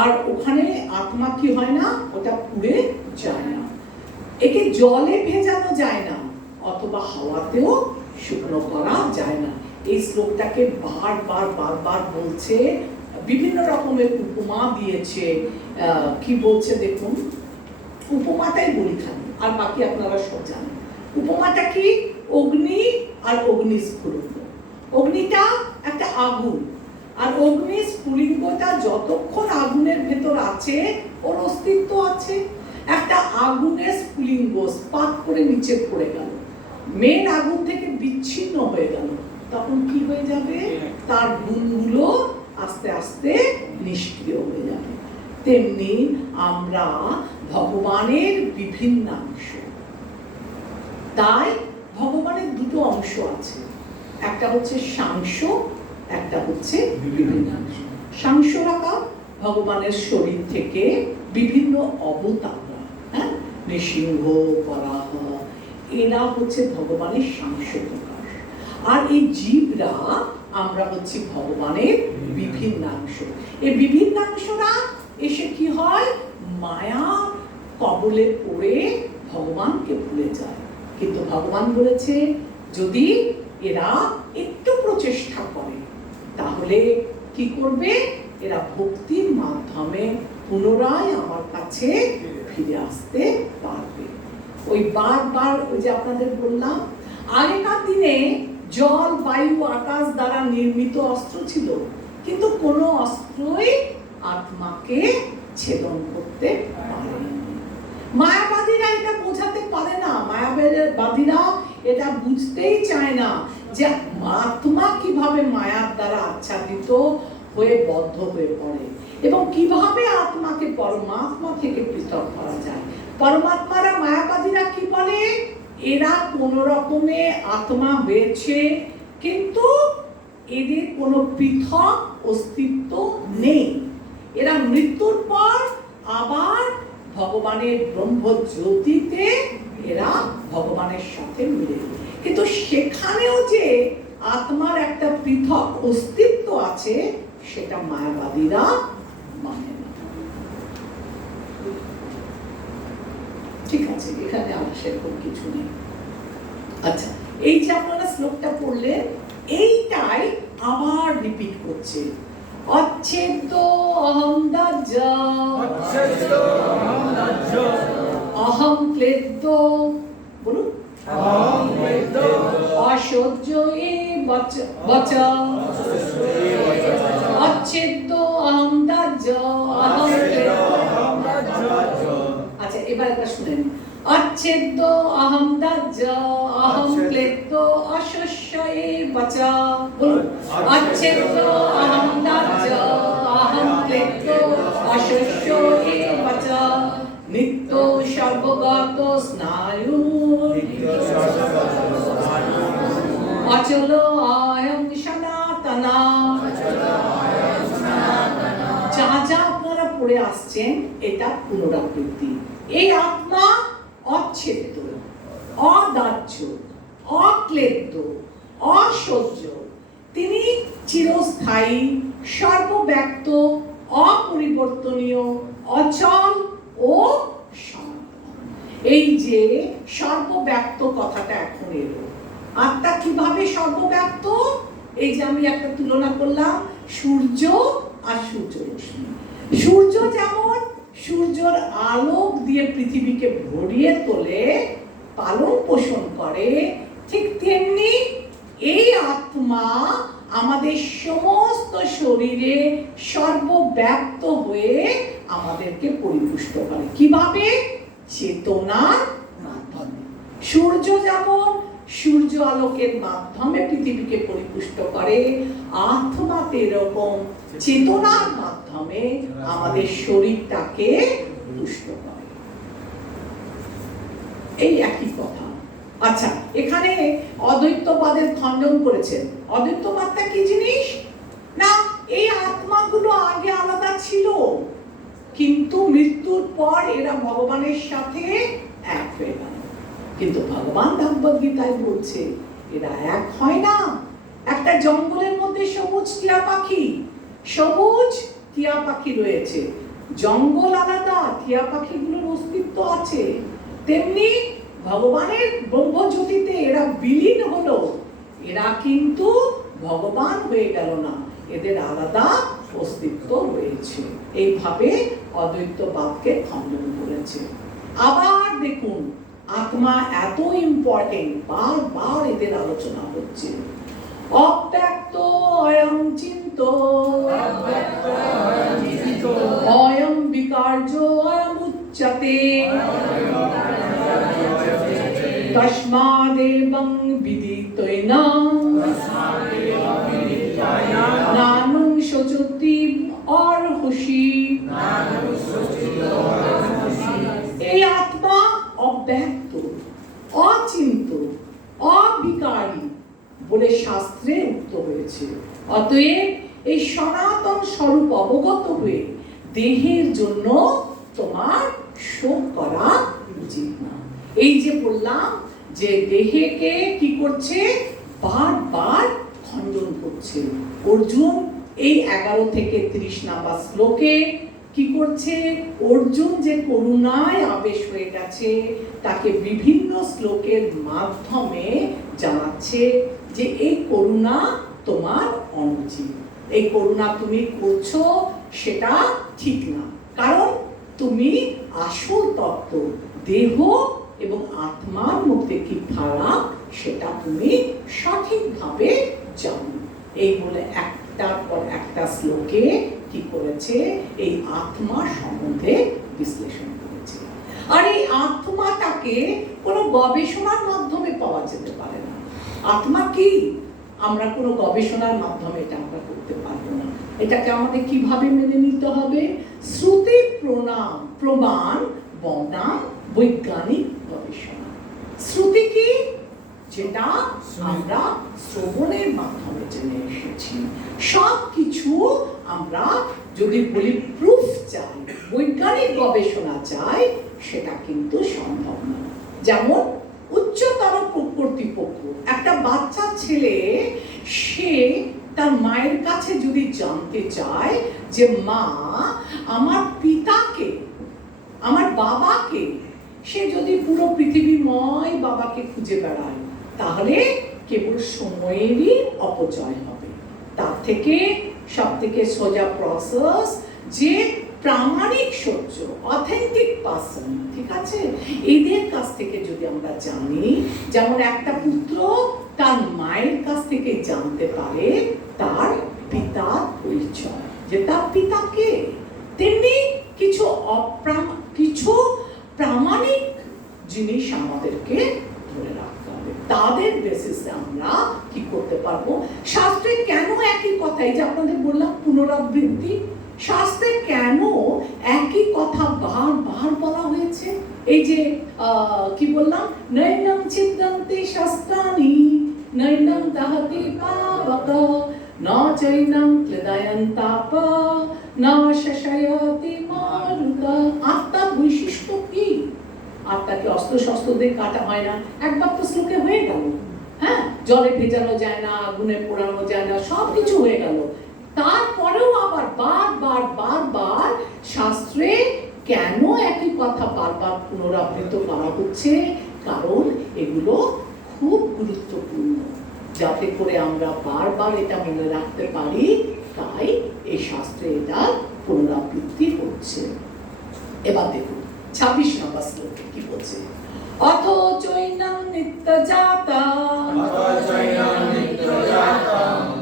আর ওখানে আত্মা কি হয় না? ওটা পুড়ে যায় না। একে জলে ভেজানো যায় না, অথবা হাওয়াতেও শুকনো করা যায় না। এই শ্লোকটাকে বারবার বলছে, বিভিন্ন রকমের উপমা দিয়েছে। কি বলছে দেখুন, উপমাটাই বলি খালি, আর বাকি আপনারা সব জানেন। উপমাটা কি? অগ্নি আর অগ্নিস্ফুলিঙ্গ। অগ্নিটা একটা আগুন, আর অগ্নিস্ফুলিঙ্গটা যতক্ষণ আগুনের ভেতর আছে ওর অস্তিত্ব আছে। একটা আগুনের স্ফুলিঙ্গ স্পার্ক করে নিচে পড়ে গেল, মেন আগুন থেকে বিচ্ছিন্ন হয়ে গেল, তখন কি হয়ে যাবে? তার গুণগুলো আস্তে আস্তে নিষ্ক্রিয় হয়ে যাবে। তেমনি আমরা ভগবানের বিভিন্ন অংশ। তাই ভগবানের দুটো অংশ আছে, একটা হচ্ছে সাংস, একটা হচ্ছে বিভিন্ন অংশ। সাংসরাকা ভগবানের শরীর থেকে বিভিন্ন অবতাররা, হ্যাঁ, নৃসিংহ, বরাহ, এরা হচ্ছে ভগবানের সাংস প্রকাশ। আর এই জীবরা আমরা হচ্ছে ভগবানের বিভিন্নাংশ। এই বিভিন্নাংশরা এসে কি হয়? মায়া কবলে পড়ে ভগবানকে ভুলে যায়। কিন্তু ভগবান বলেছে যদি এরা একটু প্রচেষ্টা করে, তাহলে কি করবে? এরা ভক্তির মাধ্যমে পুনরায় আমার কাছে ফিরে আসতে পারবে। ওই বারবার ওই যে আপনাদের বললাম, আগেকার দিনে জল, বায়ু, আকাশ দ্বারা নির্মিত অস্ত্র ছিল, কিন্তু কোনো অস্ত্রই আত্মাকে ছেদন করতে পারেনি। মায়াবাদীরা এটা বোঝাতে পারে না, মায়াবাদীরা এটা বুঝতেই চায় না যে আত্মা কিভাবে মায়ার দ্বারা আচ্ছাদিত হয়ে বদ্ধ হয়ে পড়ে এবং কিভাবে আত্মাকে পরমাত্মা থেকে পৃথক করা যায়। পরমাত্মারা, মায়াবাদীরা কি বলে? এরা কোন রকমে আত্মা হয়েছে, কিন্তু এদের কোনো পৃথক অস্তিত্ব নেই। এরা মৃত্যুর পর আবার ভগবানের ব্রহ্মজ্যোতিতে এরা ভগবানের সাথে মিলে, কিন্তু সেখানেও যে আত্মার একটা পৃথক অস্তিত্ব আছে সেটা মায়াবাদীরা মানে না। ঠিক আছে, এখানে আর সেরকম কিছু নেই। আচ্ছা, এই যে আপনারা শ্লোকটা পড়লেন, এইটাই আবার রিপিট করছে। অচ্ছেদ্য অহং দাহ্য, অহং ক্লেদ্য, বলুন, অসহ্য বচ, অচ্ছেদ্য অহং দাহ্য, অহং ক্লেদ্য। আচ্ছা, এবার এটা শুনেন। অচ্ছেদ্য অহং দাহ্য, অহং ক্লেদ্য, অশস্য বচ। বলুন, অচ্ছেদ্য অহং দাহ্য, অহং ক্লেদ্য, অশস্য বচ। নিত্য সর্বগত স্নায়ু, অচল অয়ং সনাতনা। যা যা আপনারা পড়ে আসছেন এটা পুনরাবৃত্তি। এই আত্মা অচ্ছেদ্য, অদাহ্য, অক্লেদ্য, অসহ্য। তিনি চিরস্থায়ী, সর্বব্যাপ্ত, অপরিবর্তনীয়, অচল ও সনাতন। এই যে সর্বব্যাপ্ত কথাটা এখন এলো, আত্মা কিভাবে সর্বব্যাপ্ত? এই যে আমি একটা তুলনা করলাম সূর্য আর সূর্য রশ্মি। সূর্য যেমন সূর্যের আলোক দিয়ে পৃথিবীকে ভরিয়ে তোলে, পালন পোষণ করে, ঠিক তেমনি এই আত্মা আমাদের সমস্ত শরীরে সর্বব্যাপ্ত হয়ে আমাদেরকে পরিপুষ্ট করে। কিভাবে? চেতনার মাধ্যমে। সূর্য যেমন সূর্য আলোকের মাধ্যমে পৃথিবীকে পরিপুষ্ট করে, আত্মা এরকম চেতনার মাধ্যমে আমাদের শরীরটাকে পুষ্ট করে। এই একই কথা। আচ্ছা, এখানে অদ্বৈতবাদের খণ্ডন করেছেন। অদ্বৈতবাদটা কি জিনিস? না, এই আত্মাগুলো আগে আলাদা ছিল, কিন্তু মৃত্যুর পর এরা ভগবানের সাথে এক হয়ে গেল। কিন্তু ভগবান ভগবদ গীতায় বলছে এরা এক হয় না। একটা জঙ্গলের মধ্যে সবুজ টিয়া পাখি, সবুজ টিয়া পাখি রয়েছে, জঙ্গল আলাদা, টিয়া পাখিগুলোর অস্তিত্ব আছে। তেমনি ভগবানের ব্রহ্মজ্যোতিতে এরা বিলীন হলো, এরা কিন্তু ভগবান হয়ে গেল না, এদের আলাদা অস্তিত্ব রয়েছে। এইভাবে অদ্বৈতবাদকে খণ্ডন করেছে। আবার দেখুন, আত্মা এত ইম্পর্টেন্ট, বারবার এদের আলোচনা হচ্ছে। অব্যক্ত অয়ং চিন্ত, অয়ং বিকার্য অয়ং উচ্যতে, তস্মাদেবং বিদিতৈনা নানুং শোচতি অর্হসি। এই আত্মা অব্যক্ত, অচিন্ত, অবিকারী বলে শাস্ত্রে উক্ত হয়েছে। অতএব এই সনাতন স্বরূপ অবগত হয়ে দেহের জন্য তোমার শোক করা উচিত না। এই যে বললাম যে দেহকে কি করছে? বারবার খণ্ডন করছে। অর্জুন এই 11 থেকে 30 নাম্বার শ্লোকে কি করছে? অর্জুন যে করুণায় আবেশ হয়ে গেছে তাকে বিভিন্ন শ্লোকের মাধ্যমে জানাচ্ছে যে এই করুণা তোমার অনুচিত। এই করুণা তুমি করছো সেটা ঠিক না, কারণ তুমি আসল তত্ত্ব দেহ এবং আত্মার মধ্যে কি ফারাক সেটা তুমি সঠিকভাবে জানো। এই বলে একটার পর একটা শ্লোকে কি করেছে, এই আত্মা সম্বন্ধে বিশ্লেষণ করেছে। আর এই আত্মাটাকে কোনো গবেষণার মাধ্যমে পাওয়া যেতে পারে না। আত্মা কি আমরা কোনো গবেষণার মাধ্যমে এটা আমরা করতে পারবো না। এটাকে আমাদের কিভাবে মেনে নিতে হবে? শ্রুতি প্রমাণ বনাম বৈজ্ঞানিক গবেষণা। শ্রুতি কি? যেটা আমরা শ্রবণের মাধ্যমে জেনে এসেছি। সব কিছু আমরা যদি বলি প্রুফ চাই, বৈজ্ঞানিক গবেষণা চাই, সেটা কিন্তু সম্ভব না। যেমন উচ্চতর কর্তৃপক্ষ, একটা বাচ্চা ছেলে সে তার মায়ের কাছে যদি জানতে চায় যে মা আমার পিতাকে, আমার বাবাকে, সে যদি পুরো পৃথিবীময় বাবাকে খুঁজে বেড়ায় তাহলে কেবল সময়েরই অপচয় হবে। তার থেকে সব থেকে সোজা প্রসেস যে প্রামাণিক সত্য, অথেন্টিক পার্সন, ঠিক আছে, এদের কাছ থেকে যদি আমরা জানি, যেমন একটা পুত্র তার মায়ের কাছ থেকে জানতে পারে তার পিতার পরিচয়, যে তার পিতাকে, তেমনি কিছু প্রামাণিক জিনিস আমাদেরকে ধরে রাখতে হবে। তাদের বেসিসে আমরা কি করতে পারবো। শাস্ত্রে কেন একই কথাই, যে আপনাদের বললাম পুনরাবৃত্তি, শাস্ত্রে কেন একই কথা বারবার বলা হয়েছে? এই যে কি বললাম, নৈনম ছিদ্যন্তে শাস্ত্রাণি নৈনম দাহতি পাবক না চৈনম ক্লেদয়ন্তাপ না শশয়তি মারুতা। আত্মার বৈশিষ্ট্য কি? আত্মাকে অস্ত্র শস্ত্র দিয়ে কাটা হয় না, একবার তো শ্লোকে হয়ে গেল। হ্যাঁ, জলে ভেজানো যায় না, আগুনে পোড়ানো যায় না, সব কিছু হয়ে গেল। তারপরেও আবার বারবার শাস্ত্রে কেন একই কথা বারবার পুনরাবৃত্ত করা হচ্ছে? কারণ এগুলো খুব গুরুত্বপূর্ণ, যাতে করে আমরা বারবার এটা মনে রাখতে পারি। তাই এই শাস্ত্রে এটা পুনরাবৃত্তি হচ্ছে। এবার দেখুন 26 নম্বর শ্লোকে কি বলছে, অথ চৈনং নিত্যজাতা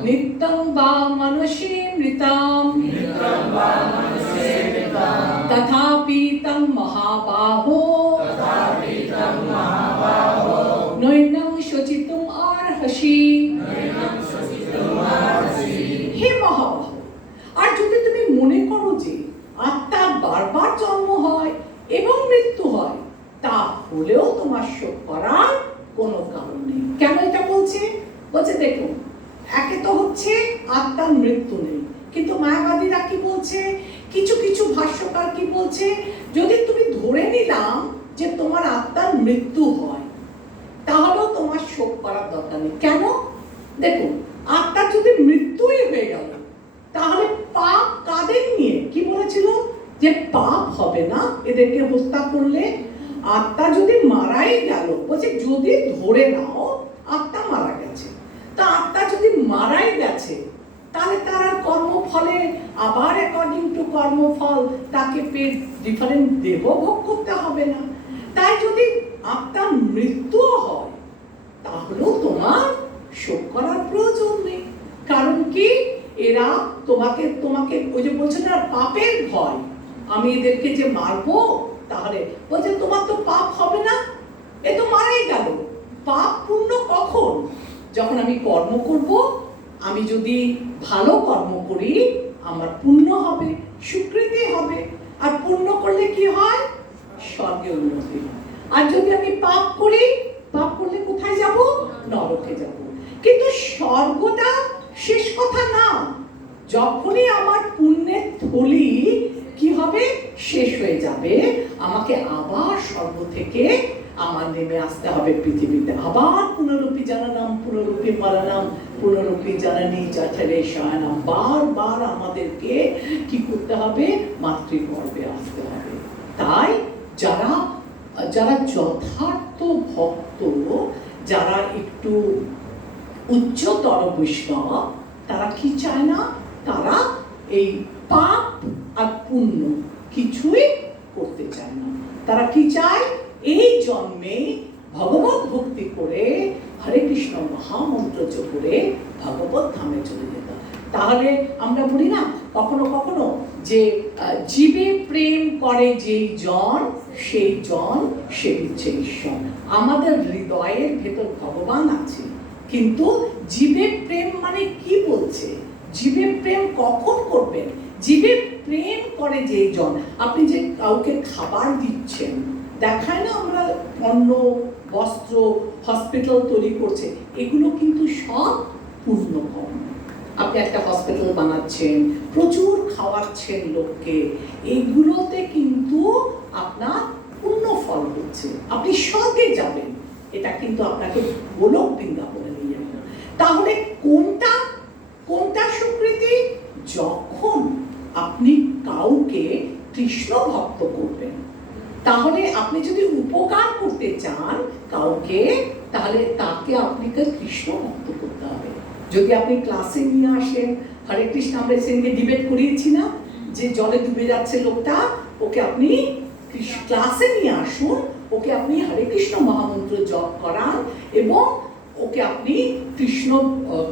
নিত্যং বা মনুষী মৃতাম তথাপি তং মহাবাহো নৈনং শোচিতুম অর্হসি। হে মহাবাহ, আর যদি তুমি মনে করো যে আত্মার বারবার জন্ম হয় এবং মৃত্যু হয়, তাহলেও তোমার শোক করার কোনো কারণ নেই। কেন এটা বলছে? দেখুন, একে তো হচ্ছে আত্মার মৃত্যু নেই, কিন্তু মায়াবাদীরা কি বলছে, কিছু ভাষ্যকার কি বলছে, যদি তুমি ধরে নিলাম যে তোমার আত্মার মৃত্যু হয় তাহলেও তোমার শোক করার দরকার নেই। কেন? দেখুন, আত্মার যদি মৃত্যুই হয়ে গেল তাহলে পাপ কাদের নিয়ে? কি বলেছিল যে পাপ হবে না এদেরকে হত্যা করলে। আত্মা যদি মারাই গেল, বলছে যদি ধরে নাও আত্মা মারা গেছে, তা আত্মা যদি মারাই গেছে তাহলে তার আর কর্মফলে আবার অ্যাকর্ডিং টু কর্মফল তাকে ডিফারেন্ট দেহ ভোগ করতে হবে না। তাই যদি আত্মার মৃত্যু হয় তাহলেও তোমার শোক করার প্রয়োজন নেই। কারণ কি? এরা তোমাকে ওই যে বলছে না পাপের ভয়, আমি এদেরকে যে মারবো, তাহলে বলছে তোমার তো পাপ হবে না, এ তো মারাই গেল। পাপ পুণ্য কখন? যখন আমি কর্ম করব। আমি যদি ভালো কর্ম করি আমার পুণ্য হবে, স্বীকৃতি হবে। আর পুণ্য করলে কি হয়? স্বর্গে উন্নতি হয়। আর যদি আমি পাপ করি, পাপ করলে কোথায় যাব? নরকে যাব। কিন্তু স্বর্গটা শেষ কথা না। যখনই আমার পুণ্যের থলি কি হবে? শেষ হয়ে যাবে, আমাকে আবার স্বর্গ থেকে আমার নেমে আসতে হবে পৃথিবীতে। আবার পুনরূপী জানানাম পুনরূপী মারানাম পুনরূপী জানানি চাচারে শয়নাম। বারবার আমাদেরকে কি করতে হবে? মাতৃগর্ভে আসতে হবে। তাই যারা যথার্থ ভক্ত, যারা একটু উচ্চতর বৈষ্ণব, তারা কি চায় না? তারা এই পাপ আর পুণ্য কিছুই করতে চায় না। তারা কি চায়? এই জন্মে ভগবত ভক্তি করে হরে কৃষ্ণ মহামন্ত্র জপ করে ভগবত ধামে চলে যেত। তাহলে আমরা বলি না কখনো কখনো যে জীবে প্রেম করে যেই জন সেই জন সেবিছে ঈশ্বর। আমাদের হৃদয়ের ভেতর ভগবান আছে, কিন্তু জীবে প্রেম মানে কি বলছে? জীবে প্রেম কখন করবেন? জীবে প্রেম করে যেই জন। আপনি যে কাউকে খাবার দিচ্ছেন, দেখায় না আমরা অন্ন, বস্ত্র, হসপিটাল তৈরি করছে, এগুলো কিন্তু সব পূর্ণ কর্ম। আপনি একটা হসপিটাল বানাচ্ছেন, প্রচুর খাওয়াচ্ছেন লোককে, এগুলোতে কিন্তু আপনার পূর্ণ ফল হচ্ছে। আপনি স্বর্গে যাবেন, এটা কিন্তু আপনাকে গোলক বৃন্দাবনে নিয়ে যাবে না। তাহলে কোনটা কোনটা সুকৃতি? যখন আপনি কাউকে কৃষ্ণ ভক্ত করবেন। তাহলে আপনি যদি উপকার করতে চান কাউকে, তাহলে তাকে আপনাকে কৃষ্ণ ভক্ত করতে হবে। যদি আপনি ক্লাসে নিয়ে আসেন হরে কৃষ্ণ, আমরা সেদিনকে ডিবেট করিয়েছি না যে জলে ডুবে যাচ্ছে লোকটা, ওকে আপনি ক্লাসে নিয়ে আসুন, ওকে আপনি হরে কৃষ্ণ মহামন্ত্র জপ করান এবং ওকে আপনি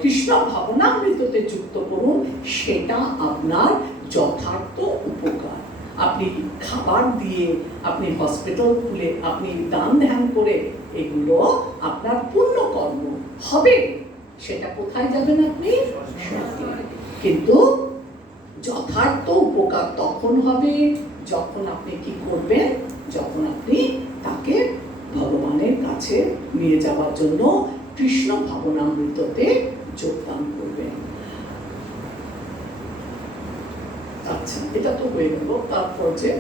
কৃষ্ণ ভাবনামৃততে যুক্ত করুন, সেটা আপনার যথার্থ উপকার। আপনি খাবার দিয়ে, আপনি হসপিটাল খুলে, আপনি দান ধ্যান করে, এগুলো আপনার পূর্ণ কর্ম হবে। সেটা কোথায় যাবেন আপনি? কিন্তু যথার্থ উপকার তখন হবে যখন আপনি কি করবেন? যখন আপনি তাকে ভগবানের কাছে নিয়ে যাওয়ার জন্য কৃষ্ণ ভাবনামৃততে যোগদান করবেন। আচ্ছা, এটা তো হয়ে গেল। তারপর যে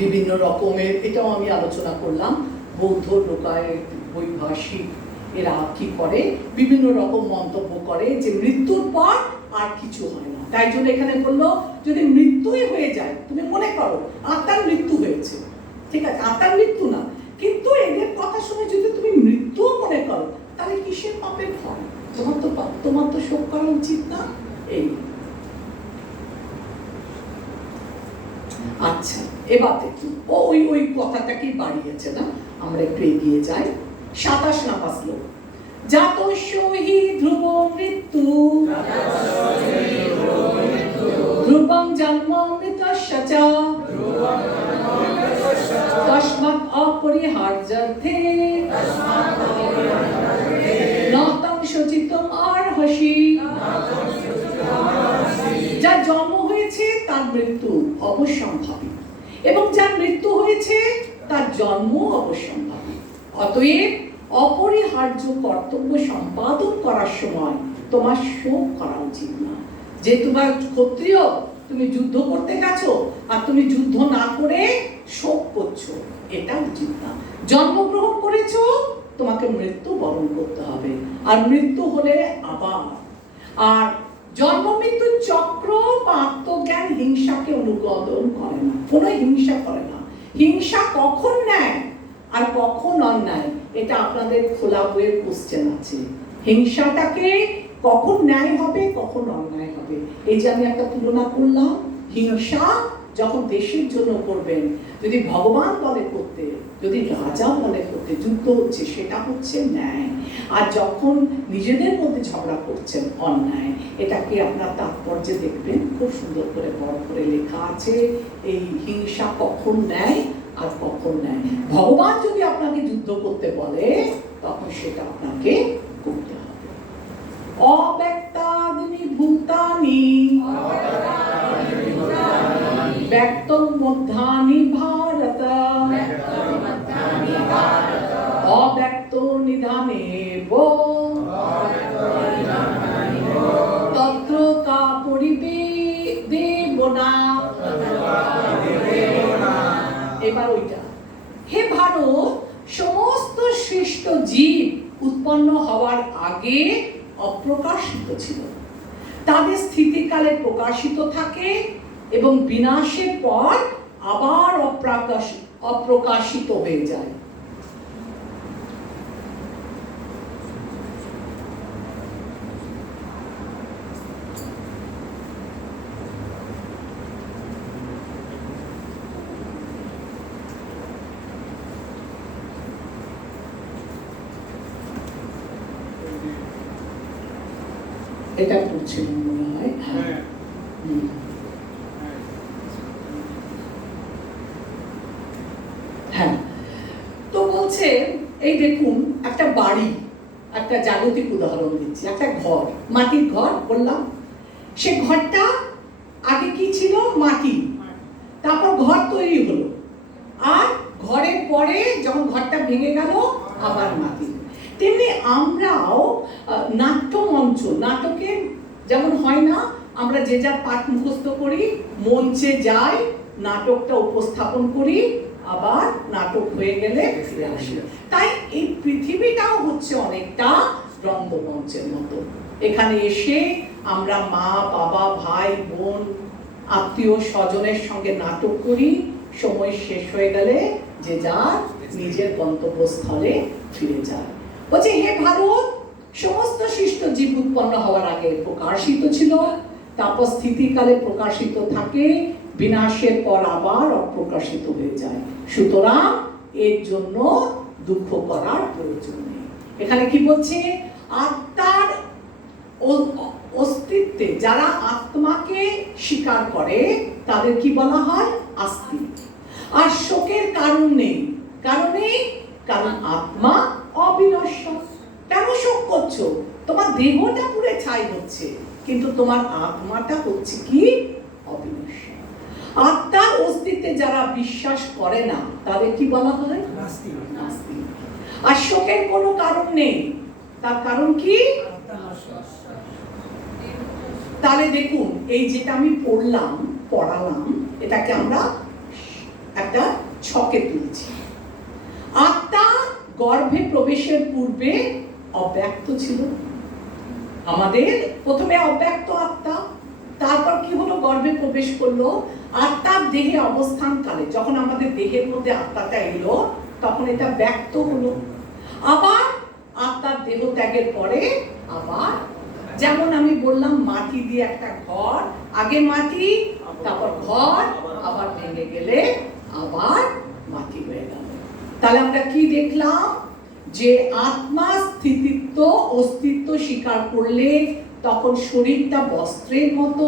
বিভিন্ন রকমের, এটাও আমি আলোচনা করলাম, বৌদ্ধ লোকায়ত বৈভাষিক এরা কি করে? বিভিন্ন রকম মন্তব্য করে যে মৃত্যুর পর আর কিছু হয় না। তাই জন্য এখানে বললো যদি মৃত্যুই হয়ে যায়, তুমি মনে করো আত্মার মৃত্যু হয়েছে, ঠিক আছে, আত্মার মৃত্যু না, কিন্তু এদের কথা শুনে যদি তুমি মৃত্যু মনে করো, তাহলে কিসের পাপের ফল? তোমার তো শোক করা উচিত না। এই আচ্ছা, এবার দেখুন ওই কথাটাকে বাড়িয়েছে না, আমরা একটু এগিয়ে যাই। 27 নাম্বার শ্লোক। জাতস্য হি ধ্রুব মৃত্যু ধ্রুবং জন্ম মৃতস্য চ তস্মাৎ অপরিহার্যর্থে নতং শোচিতুম অর্হসি। যার জন্ম হয়েছে তার মৃত্যু অবশ্যম্ভাবী, এবং যার মৃত্যু হয়েছে তার জন্ম অবশ্যম্ভাবী। অতএব অপরিহার্য কর্তব্য সম্পাদন করার সময় তোমার শোক করা উচিত না। যে তোমার ক্ষত্রিয়, তুমি যুদ্ধ করতে গেছো আর তুমি যুদ্ধ না করে শোক করছো, এটা উচিত না। জন্মগ্রহণ করেছো, তোমাকে মৃত্যু বরণ করতে হবে, আর মৃত্যু হলে আবার। আর জন্ম মৃত্যুর চক্র বা আত্মজ্ঞান হিংসাকে অনুমোদন করে না, কোনো হিংসা করে না। হিংসা কখন ন্যায় আর কখন অন্যায়, এটা আপনাদের খোলা বইয়ের কোশ্চেন আছে। হিংসাটাকে কখন ন্যায় হবে, কখন অন্যায় হবে, এই যে আমি একটা তুলনা করলাম। হিংসা যখন দেশের জন্য করবেন, যদি ভগবান বলে করতে, যদি রাজা বলে করতে, যুদ্ধ হচ্ছে, সেটা হচ্ছে ন্যায়। আর যখন নিজেদের মধ্যে ঝগড়া করছেন, অন্যায়। এটাকে আপনার তাৎপর্যে দেখবেন, খুব সুন্দর করে বড় করে লেখা আছে এই হিংসা কখন ন্যায় আর কখন ন্যায়। ভগবান যদি আপনাকে যুদ্ধ করতে বলে, তখন সেটা আপনাকে করতে হবে। অব্যক্তানি ভূতানি ব্যক্তং মধ্যানি ভারত অব্যক্ত নিধানেব তত্র কা পরিবেদেবনা। এবার ওইটা, হে ভারত, সমস্ত সৃষ্ট জীব উৎপন্ন হওয়ার আগে অপ্রকাশিত ছিল, তাদের স্থিতিকালে প্রকাশিত থাকে এবং বিনাশের পর আবার অপ্রকাশিত হয়ে যায়। এটা পড়ছিলাম মনে হয়। হ্যাঁ। হ্যাঁ হুম। হ্যাঁ হ্যাঁ, তো বলছে এই দেখুন একটা বাড়ি, একটা জাগতিক উদাহরণ দিচ্ছি, একটা ঘর, মাটির ঘর বললাম, সে ঘরটা আগে কি ছিল? মাটি, তারপর ঘর তৈরি হলো, আর ঘরের পরে যখন ঘরটা ভেঙে গেল আবার মাটি। তেমনি আমরাও নাট্যমঞ্চ, নাটকে যেমন হয় না, আমরা যে যা পাঠ মুখস্থ করি, মঞ্চে যাই, নাটকটা উপস্থাপন করি, আবার নাটক হয়ে গেলে ফিরে আসি। তাই এই পৃথিবীটাও হচ্ছে অনেকটা রঙ্গমঞ্চের মতো। এখানে এসে আমরা মা বাবা ভাই বোন আত্মীয় স্বজনের সঙ্গে নাটক করি, সময় শেষ হয়ে গেলে যে যার নিজের গন্তব্যস্থলে ফিরে যায়। বলছে হে ভারত, সমস্ত সৃষ্ট জীব উৎপন্ন হওয়ার আগে প্রকাশিত ছিল, তারপর স্থিতিকালে প্রকাশিত থাকে, বিনাশের পর আবার অপ্রকাশিত হয়ে যায়। সুতরাং এর জন্য দুঃখ করার প্রয়োজন নেই। এখানে কি বলছে? আত্মার অস্তিত্বে যারা আত্মাকে স্বীকার করে তাদের কি বলা হয়? আস্তিক। আর শোকের কারণ নেই। কারণ নেই কারণ আত্মা অবিনশ্বর। কেন শোক করছো? তোমার দেহটা পুড়ে ছাই হচ্ছে, কিন্তু তোমার আত্মাটা হচ্ছে কি? অবিনশ্বর। আত্মার অস্তিত্বে যারা বিশ্বাস করে না তাদের কি বলা হয়? নাস্তিক। আর শোকের কোনো কারণ নেই। তার কারণ কি? তাহলে দেখুন, এই যেটা আমি পড়ালাম, এটাকে আমরা একটা ছকে তুলছি। আত্মা গর্ভে প্রবেশের পূর্বে অব্যক্ত ছিল। আমাদের প্রথমে অব্যক্ত আত্মা, তারপর কি হলো? গর্ভে প্রবেশ করলো। আত্মার দেহে অবস্থানকালে যখন আমাদের দেহের মধ্যে আত্মাটা এলো, তখন এটা ব্যক্ত হলো। আবার আত্মার দেহ ত্যাগের পরে আবার, যেমন আমি বললাম মাটি দিয়ে একটা ঘর, আগে মাটি, তারপর ঘর, আবার ভেঙে গেলে আবার মাটি হয়ে গেল। তাহলে আমরা কি দেখলাম? যে আত্মা স্থিতিত্ব অস্তিত্ব স্বীকার করলে তখন শরীরটা বস্ত্রের মতো,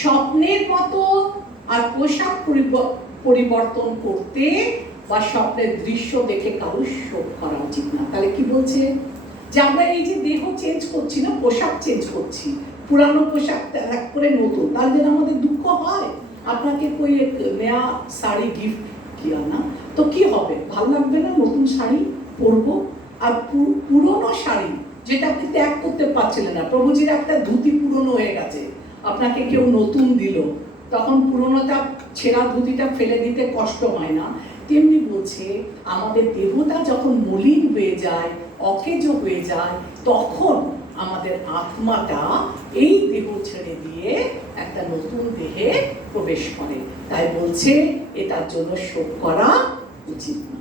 স্বপ্নের মতো, আর পোশাক পরিবর্তন করতে বা স্বপ্নের দৃশ্য দেখে কারো শোক করা উচিত না। তাহলে কি বলছে? যে আমরা এই যে দেহ চেঞ্জ করছি না, পোশাক চেঞ্জ করছি, পুরানো পোশাক ত্যাগ করে নতুন, তার জন্য আমাদের দুঃখ হয়। আপনাকে कोई एक नया শাড়ি গিফট কিয়া না, তো কি হবে? ভালো লাগবে না নতুন শাড়ি পরবো? আর পুরনো শাড়ি যেটা আপনি ত্যাগ করতে পারছিলেন না, প্রভুজির একটা ধুতি পুরনো হয়ে গেছে, আপনাকে কেউ নতুন দিল, তখন পুরনোটা ছেঁড়া ধুতিটা ফেলে দিতে কষ্ট হয় না? তেমনি বলছে আমাদের দেহটা যখন মলিন হয়ে যায়, অকেজ হয়ে যায়, তখন আমাদের আত্মাটা এই দেহ ছেড়ে দিয়ে একটা নতুন দেহে প্রবেশ করে। তাই বলছে এটার জন্য শোক করা উচিত না।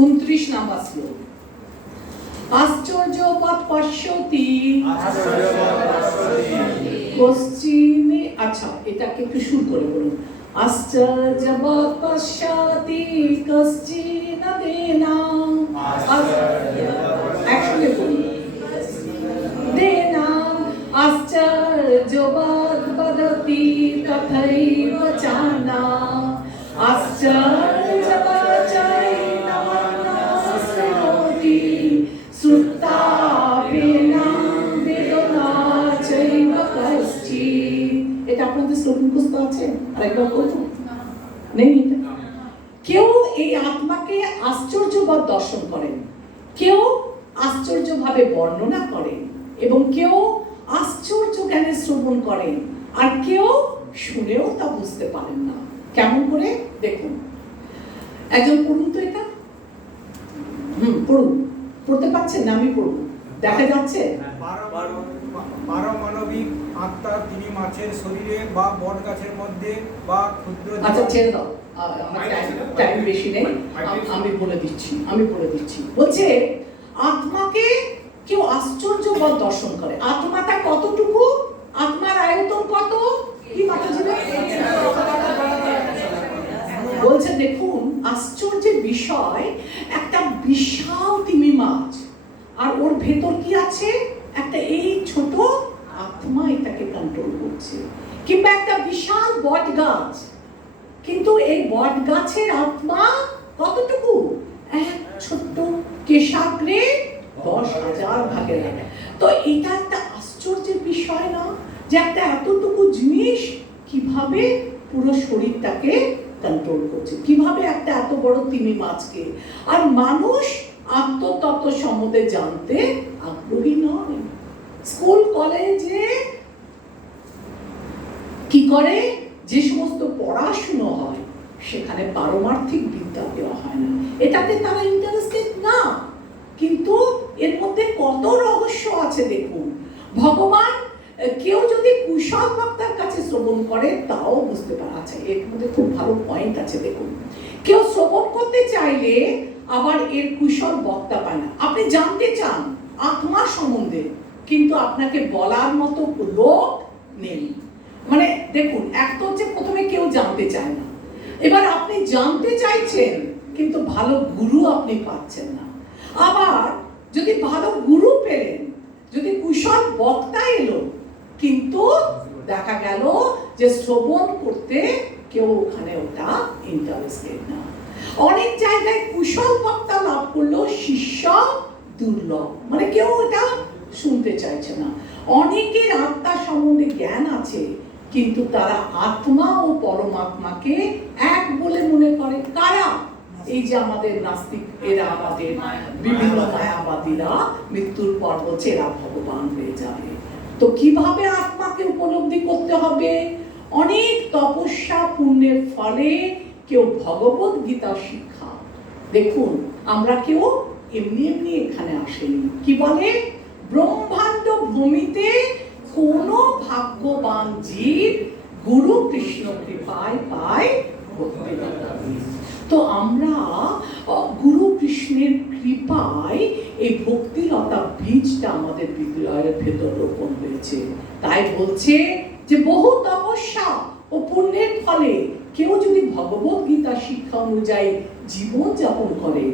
29 নাম্বার শ্লোক। আশ্চর্যবৎ পশ্যতি কশ্চিন, আচ্ছা এটাকে একটু সুর করে বলুন। আশ্চর্যবৎ পশ্যতি কশ্চিন দেনাম, একসঙ্গে বলুন, দেনাম আশ্চর্যবৎ বদতি তথৈব চানাম, আশ্চর্যবৎ চৈনম নাস্তি শ্রুতাবেনাম বেদনা চৈব কশ্চিৎ। এটা আপনাদের শ্লোক মুখস্থ আছে? আরেকবার বলুন। নেই? কেউ এই আত্মাকে আশ্চর্যবৎ দর্শন করেন, কেউ আশ্চর্যভাবে বর্ণনা করেন, এবং কেউ আশ্চর্য জ্ঞানে শ্রবণ করেন, আর কেউ শুনেও তা বুঝতে পারেন না। কেমন করে দেখুন, একজন পড়ুন তো এটা। পড়ুন, পড়তে পারছেন না? আমি পড়ব, দেখা যাচ্ছে? পারমাণবিক আত্মা তিনি মাছের শরীরে বা বট গাছের মধ্যে বা ক্ষুদ্র, আচ্ছা ছেড়ে দাও, আমার টাইম বেশি নেই, আমি বলে দিচ্ছি। বলছে আত্মাকে কেউ আশ্চর্যবৎ দর্শন করে। আত্মাটা কতটুকু? আত্মার আয়তন কত? কি মাতাজি? বলছে দেখুন, আশ্চর্যের বিষয় একটা বিশাল তিমি মাছ, আর ওর ভেতর কি আছে, একটা এই ছোট আত্মা এটাকে কন্ট্রোল করছে। কিংবা একটা বিশাল বট গাছ, কিন্তু এই বট গাছের আত্মা কতটুকু, এক ছোট্ট কেশাগ্রে 10,000 ভাগের এক। তো এটা একটা আশ্চর্যের বিষয় না, যে একটা এতটুকু জিনিস কিভাবে পুরো শরীরটাকে কন্ট্রোল করছে, কিভাবে একটা এত বড় তিমি মাছকে। আর মানুষ আত্মতত্ত্ব সম্বন্ধে জানতে আগ্রহী নয়। স্কুল কলেজে কি করে, যে সমস্ত পড়াশুনো হয় সেখানে পারমার্থিক বিদ্যা দেওয়া হয় না, এটাতে তারা ইন্টারেস্টেড না। কিন্তু এর মধ্যে কত রহস্য আছে দেখুন। ভগবান, কেউ যদি কুশল বক্তার কাছে শ্রবণ করে তাও বুঝতে পারে। আচ্ছা, এর মধ্যে খুব ভালো পয়েন্ট আছে দেখুন। কেউ শ্রবণ করতে চাইলে আবার এর কুশল বক্তা পায় না। আপনি জানতে চান আত্মা সম্বন্ধে, কিন্তু আপনাকে বলার মতো লোক নেই। মানে দেখুন, এক তো হচ্ছে প্রথমে কেউ জানতে চায় না, এবার আপনি জানতে চাইছেন কিন্তু ভালো গুরু আপনি পাচ্ছেন না। আবার যদি ভালো গুরু পেলেন, যদি কুশল বক্তা এলো, কিন্তু দেখা গেল যে শ্রবণ করতে কেউ ওখানে ওটা ইন্টারেস্টেড না। অনেক জায়গায় কুশল বক্তা লাভ করলো, শিষ্য দুর্লভ, মানে কেউ এটা শুনতে চাইছে না। অনেকের আত্মা সম্বন্ধে জ্ঞান আছে, কিন্তু তারা আত্মা ও পরমাত্মাকে এক বলে মনে করে। কারা? এই যে আমাদের নাস্তিক, এরা আমাদের বিভিন্ন মায়াবাদীরা মৃত্যুর পর বলছে এরা ভগবান হয়ে যাবে। তো কিভাবে আত্মাকে উপলব্ধি করতে হবে? অনেক তপস্যা পুণ্যের ফলে কেউ ভগবত গীতা শিক্ষা। দেখুন, আমরা কেউ এমনি এমনি এখানে আসেনি। কি বলে, ব্রহ্মাণ্ড ভূমিতে কোন ভাগ্যবান জীব গুরু কৃষ্ণ কৃপায় পায় ভক্তিলতা বীজ। তো আমরা গুরু কৃষ্ণের কৃপায় এই ভক্তিলতা বীজটা আমাদের বিদ্যালয়ের ভেতর রোপণ হয়েছে। তাই বলছে যে বহু তপস্যা ও পুণ্যের ফলে কেউ যদি ভগবত গীতা শিক্ষা অনুযায়ী জীবন যাপন করে,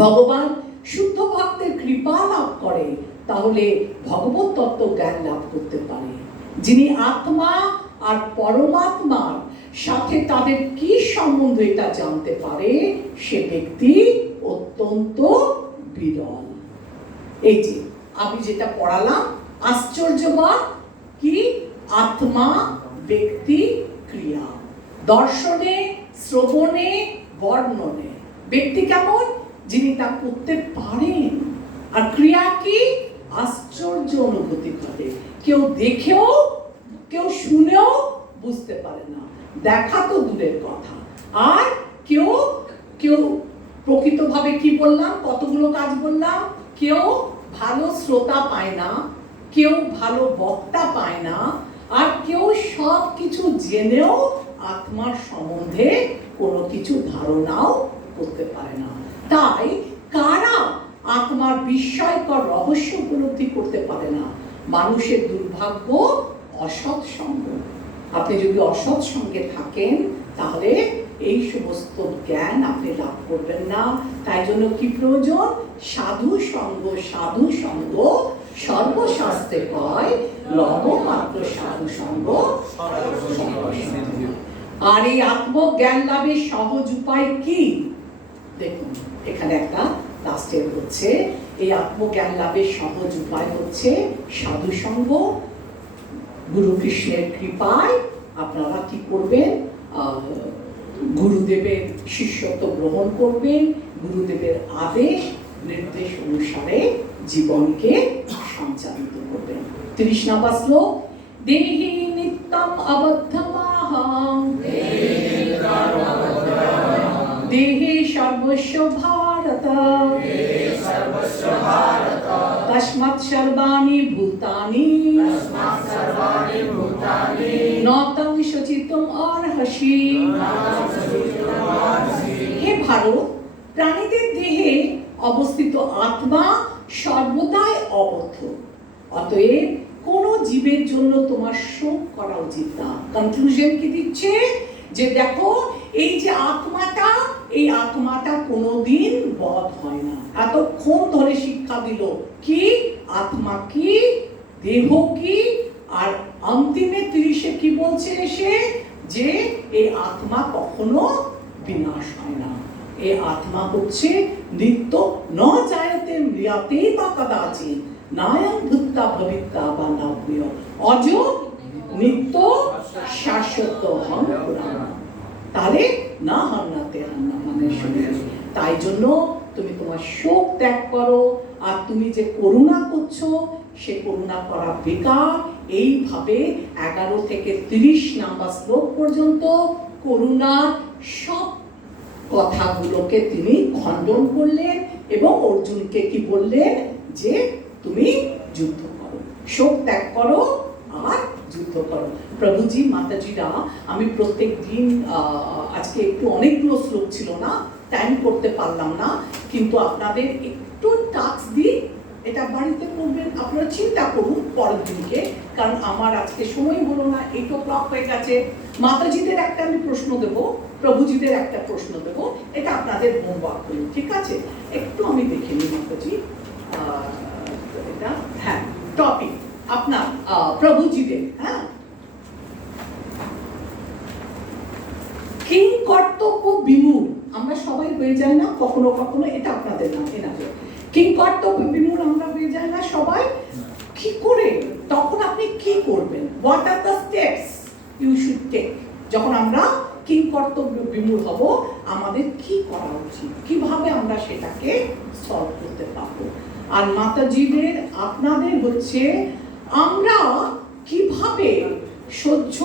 ভগবান শুদ্ধ ভক্তের কৃপা লাভ করে, তাহলে ভগবত তত্ত্ব জ্ঞান লাভ করতে পারে। যিনি আত্মা আর পরমাত্মার সাথে তাদের কি সম্বন্ধ এটা জানতে পারে, সে ব্যক্তি অত্যন্ত বিরল। এই যে আমি যেটা পড়ালাম, আশ্চর্যবাদ কি, আত্মা, ব্যক্তি, ক্রিয়া। দর্শনে, শ্রবণে, বর্ণনে ব্যক্তি কেমন, যিনি তা করতে পারেন। আর ক্রিয়া কি, আশ্চর্য অনুভূতি ঘটে। কেউ দেখেও, কেউ শুনেও বুঝতে পারে না, দেখা তো দূরের কথা। আর কেউ কেউ প্রকৃতভাবে কি বললাম, কতগুলো কাজ বললাম, কেউ ভালো শ্রোতা পায় না, কেউ ভালো বক্তা পায় না, আর কেউ সব কিছু জেনেও আত্মার সম্বন্ধে কোনো কিছু ধারণাও করতে পারে না। তাই কারা আত্মার বিস্ময়কর রহস্য উপলব্ধি করতে পারে না? মানুষের দুর্ভাগ্য অসৎ সঙ্গ। আপনি যদি অসৎ সঙ্গে থাকেন তাহলে এই সমস্ত জ্ঞান আপনি লাভ করবেন না। তাই জন্য কি প্রয়োজন? সাধু সঙ্গ। সাধু সঙ্গ সর্বশাস্ত্রে কয়, লবমাত্র সাধু সঙ্গ। আর এই আত্মজ্ঞান লাভের সহজ উপায় কি? দেখুন, এখানে একটা লাস্টের হচ্ছে, এই আত্মজ্ঞান লাভের সহজ উপায় হচ্ছে সাধু সঙ্গ। গুরু কৃষ্ণের কৃপায় আপনারা কি করবেন? গুরুদেবের শিষ্যত্ব গ্রহণ করবেন, গুরুদেবের আদেশ নির্দেশ অনুসারে জীবনকে সঞ্চালিত করবেন। 30 নম্বর শ্লোক, দেহি নিত্যম অবদ্ধমাহং দেহে সর্বস্ব ভারত তস্মাৎ সর্বাণি ভূতানি নতং সচিতং অর্হসি। হে ভারত, প্রাণীদের দেহে অবস্থিত আত্মা সর্বদাই অবদ্ধ, অতএব কোন জীবের জন্য তোমার শোক করা উচিত না। কনক্লুশন কি দিচ্ছে? যে দেখো, এই যে আত্মাটা এই আত্মাটা কোনোদিন বধ হয় না। এতক্ষণ ধরে শিক্ষা দিল কি আত্মা কি, দেহ কি, আর অন্তিমে 30-এ কি বলছে এসে, যে এই আত্মা কখনো বিনাশ হয় না। এই আত্মা হচ্ছে নিত্য, ন জায়তে ম্রিয়তে বা কদাচিৎ, নায়ং ভূত্বা ভবিত্বা বা না ভূয়, অজ নিত্য শাশ্বত হং পুরাণ। তাহলে না হান্নাতে হান্না মানে শুনে, তাই জন্য তুমি তোমার শোক ত্যাগ করো, আর তুমি যে করুণা করছো সে করুণা করা বেকার। এইভাবে 11 থেকে 30 নাম্বার শ্লোক পর্যন্ত করুণার সব কথাগুলোকে তিনি খণ্ডন করলেন এবং অর্জুনকে কি বললেন, যে তুমি যুদ্ধ করো, শোক ত্যাগ করো আর যুদ্ধ করো। প্রভুজি মাতাজিরা, আমি প্রত্যেক দিন আজকে একটু অনেকগুলো শ্লোক ছিল না, টাইম করতে পারলাম না, কিন্তু আপনাদের একটু টাস্ক দিই, এটা বাড়িতে করবেন। আপনারা চিন্তা করুন পরের দিনকে, কারণ আমার আজকে সময় হলো না, 8 o'clock হয়ে গেছে। মাতাজিদের একটা আমি প্রশ্ন দেব, প্রভুজিদের একটা প্রশ্ন দেব, এটা আপনাদের হোমওয়ার্ক করুন, ঠিক আছে? একটু আমি দেখে নিই মাতাজি, এটা হ্যাঁ টপিক আপনার প্রভুজিদের, হ্যাঁ, কিং কর্তব্য বিমূঢ়। আমরা সবাই হয়ে যায় না কখনো কখনো, এটা আপনাদের নাম এনাদের কিং কর্তব্য বিমূঢ় আমরা হয়ে যায় না সবাই? কি করে তখন আপনি কি করবেন? What are the steps you should take? যখন আমরা কিং কর্তব্য বিমূঢ় হব, আমাদের কি করা উচিত, কিভাবে আমরা সেটাকে সলভ করতে পারবো? আর মাতাজিদের আপনাদের হচ্ছে আমরা কিভাবে সহ্য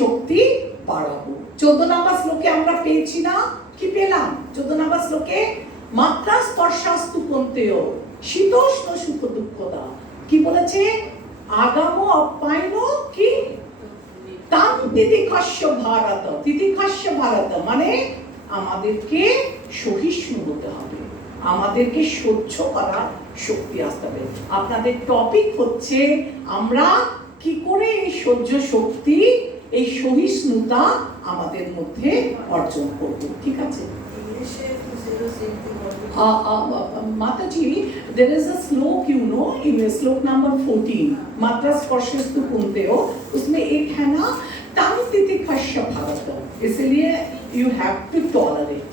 শক্তি বাড়াবো। 14 নাম্বার শ্লোকে আমরা পেয়েছি না, কি পেলাম 14 নাম্বার শ্লোকে? মাত্রা স্পর্শাস্তু কন্তেয় শীতোষ্ণ সুখ দুঃখদা, কি বলেছে? আগাম অপায়ন কি তাম তিতিক্ষস্য ভারত, তিতিক্ষস্য ভারত মানে আমাদেরকে সহিষ্ণু হতে হবে, আমাদেরকে সহ্য করার শক্তি আসতে হবে। আপনাদের টপিক হচ্ছে আমরা কি করে এই সহ্য শক্তি, এই সহিষ্ণুতা আমাদের মধ্যে অর্জন করব, ঠিক আছে? English is the same thing. Mataji, there is a slok, you know, in slok number 14, matra स्पर्शस्तु कुंतेयो, उसमें एक है ना तम तितिक्षस्य भारत, इसलिए you have to tolerate.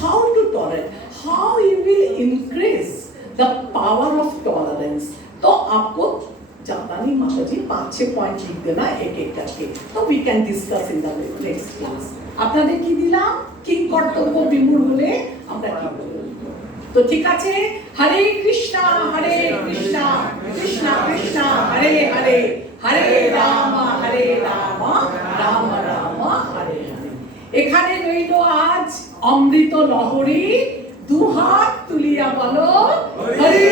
How to tolerate? How you will increase the power of tolerance? तो आपको ज्यादा नहीं माताजी 5-6 पॉइंट लिख देना एक एक करके, तो we can discuss in the next class. আপনাদের কি দিলাম? কিং কর্তব্য বিমূঢ় হলে আমরা কি করব? তো ঠিক আছে, হরে কৃষ্ণ কৃষ্ণ কৃষ্ণ হরে হরে, হরে রাম রাম রাম হরে হরে। এখানে রইল আজ অমৃত লহরী, দুহাত তুলিয়া বলো হরে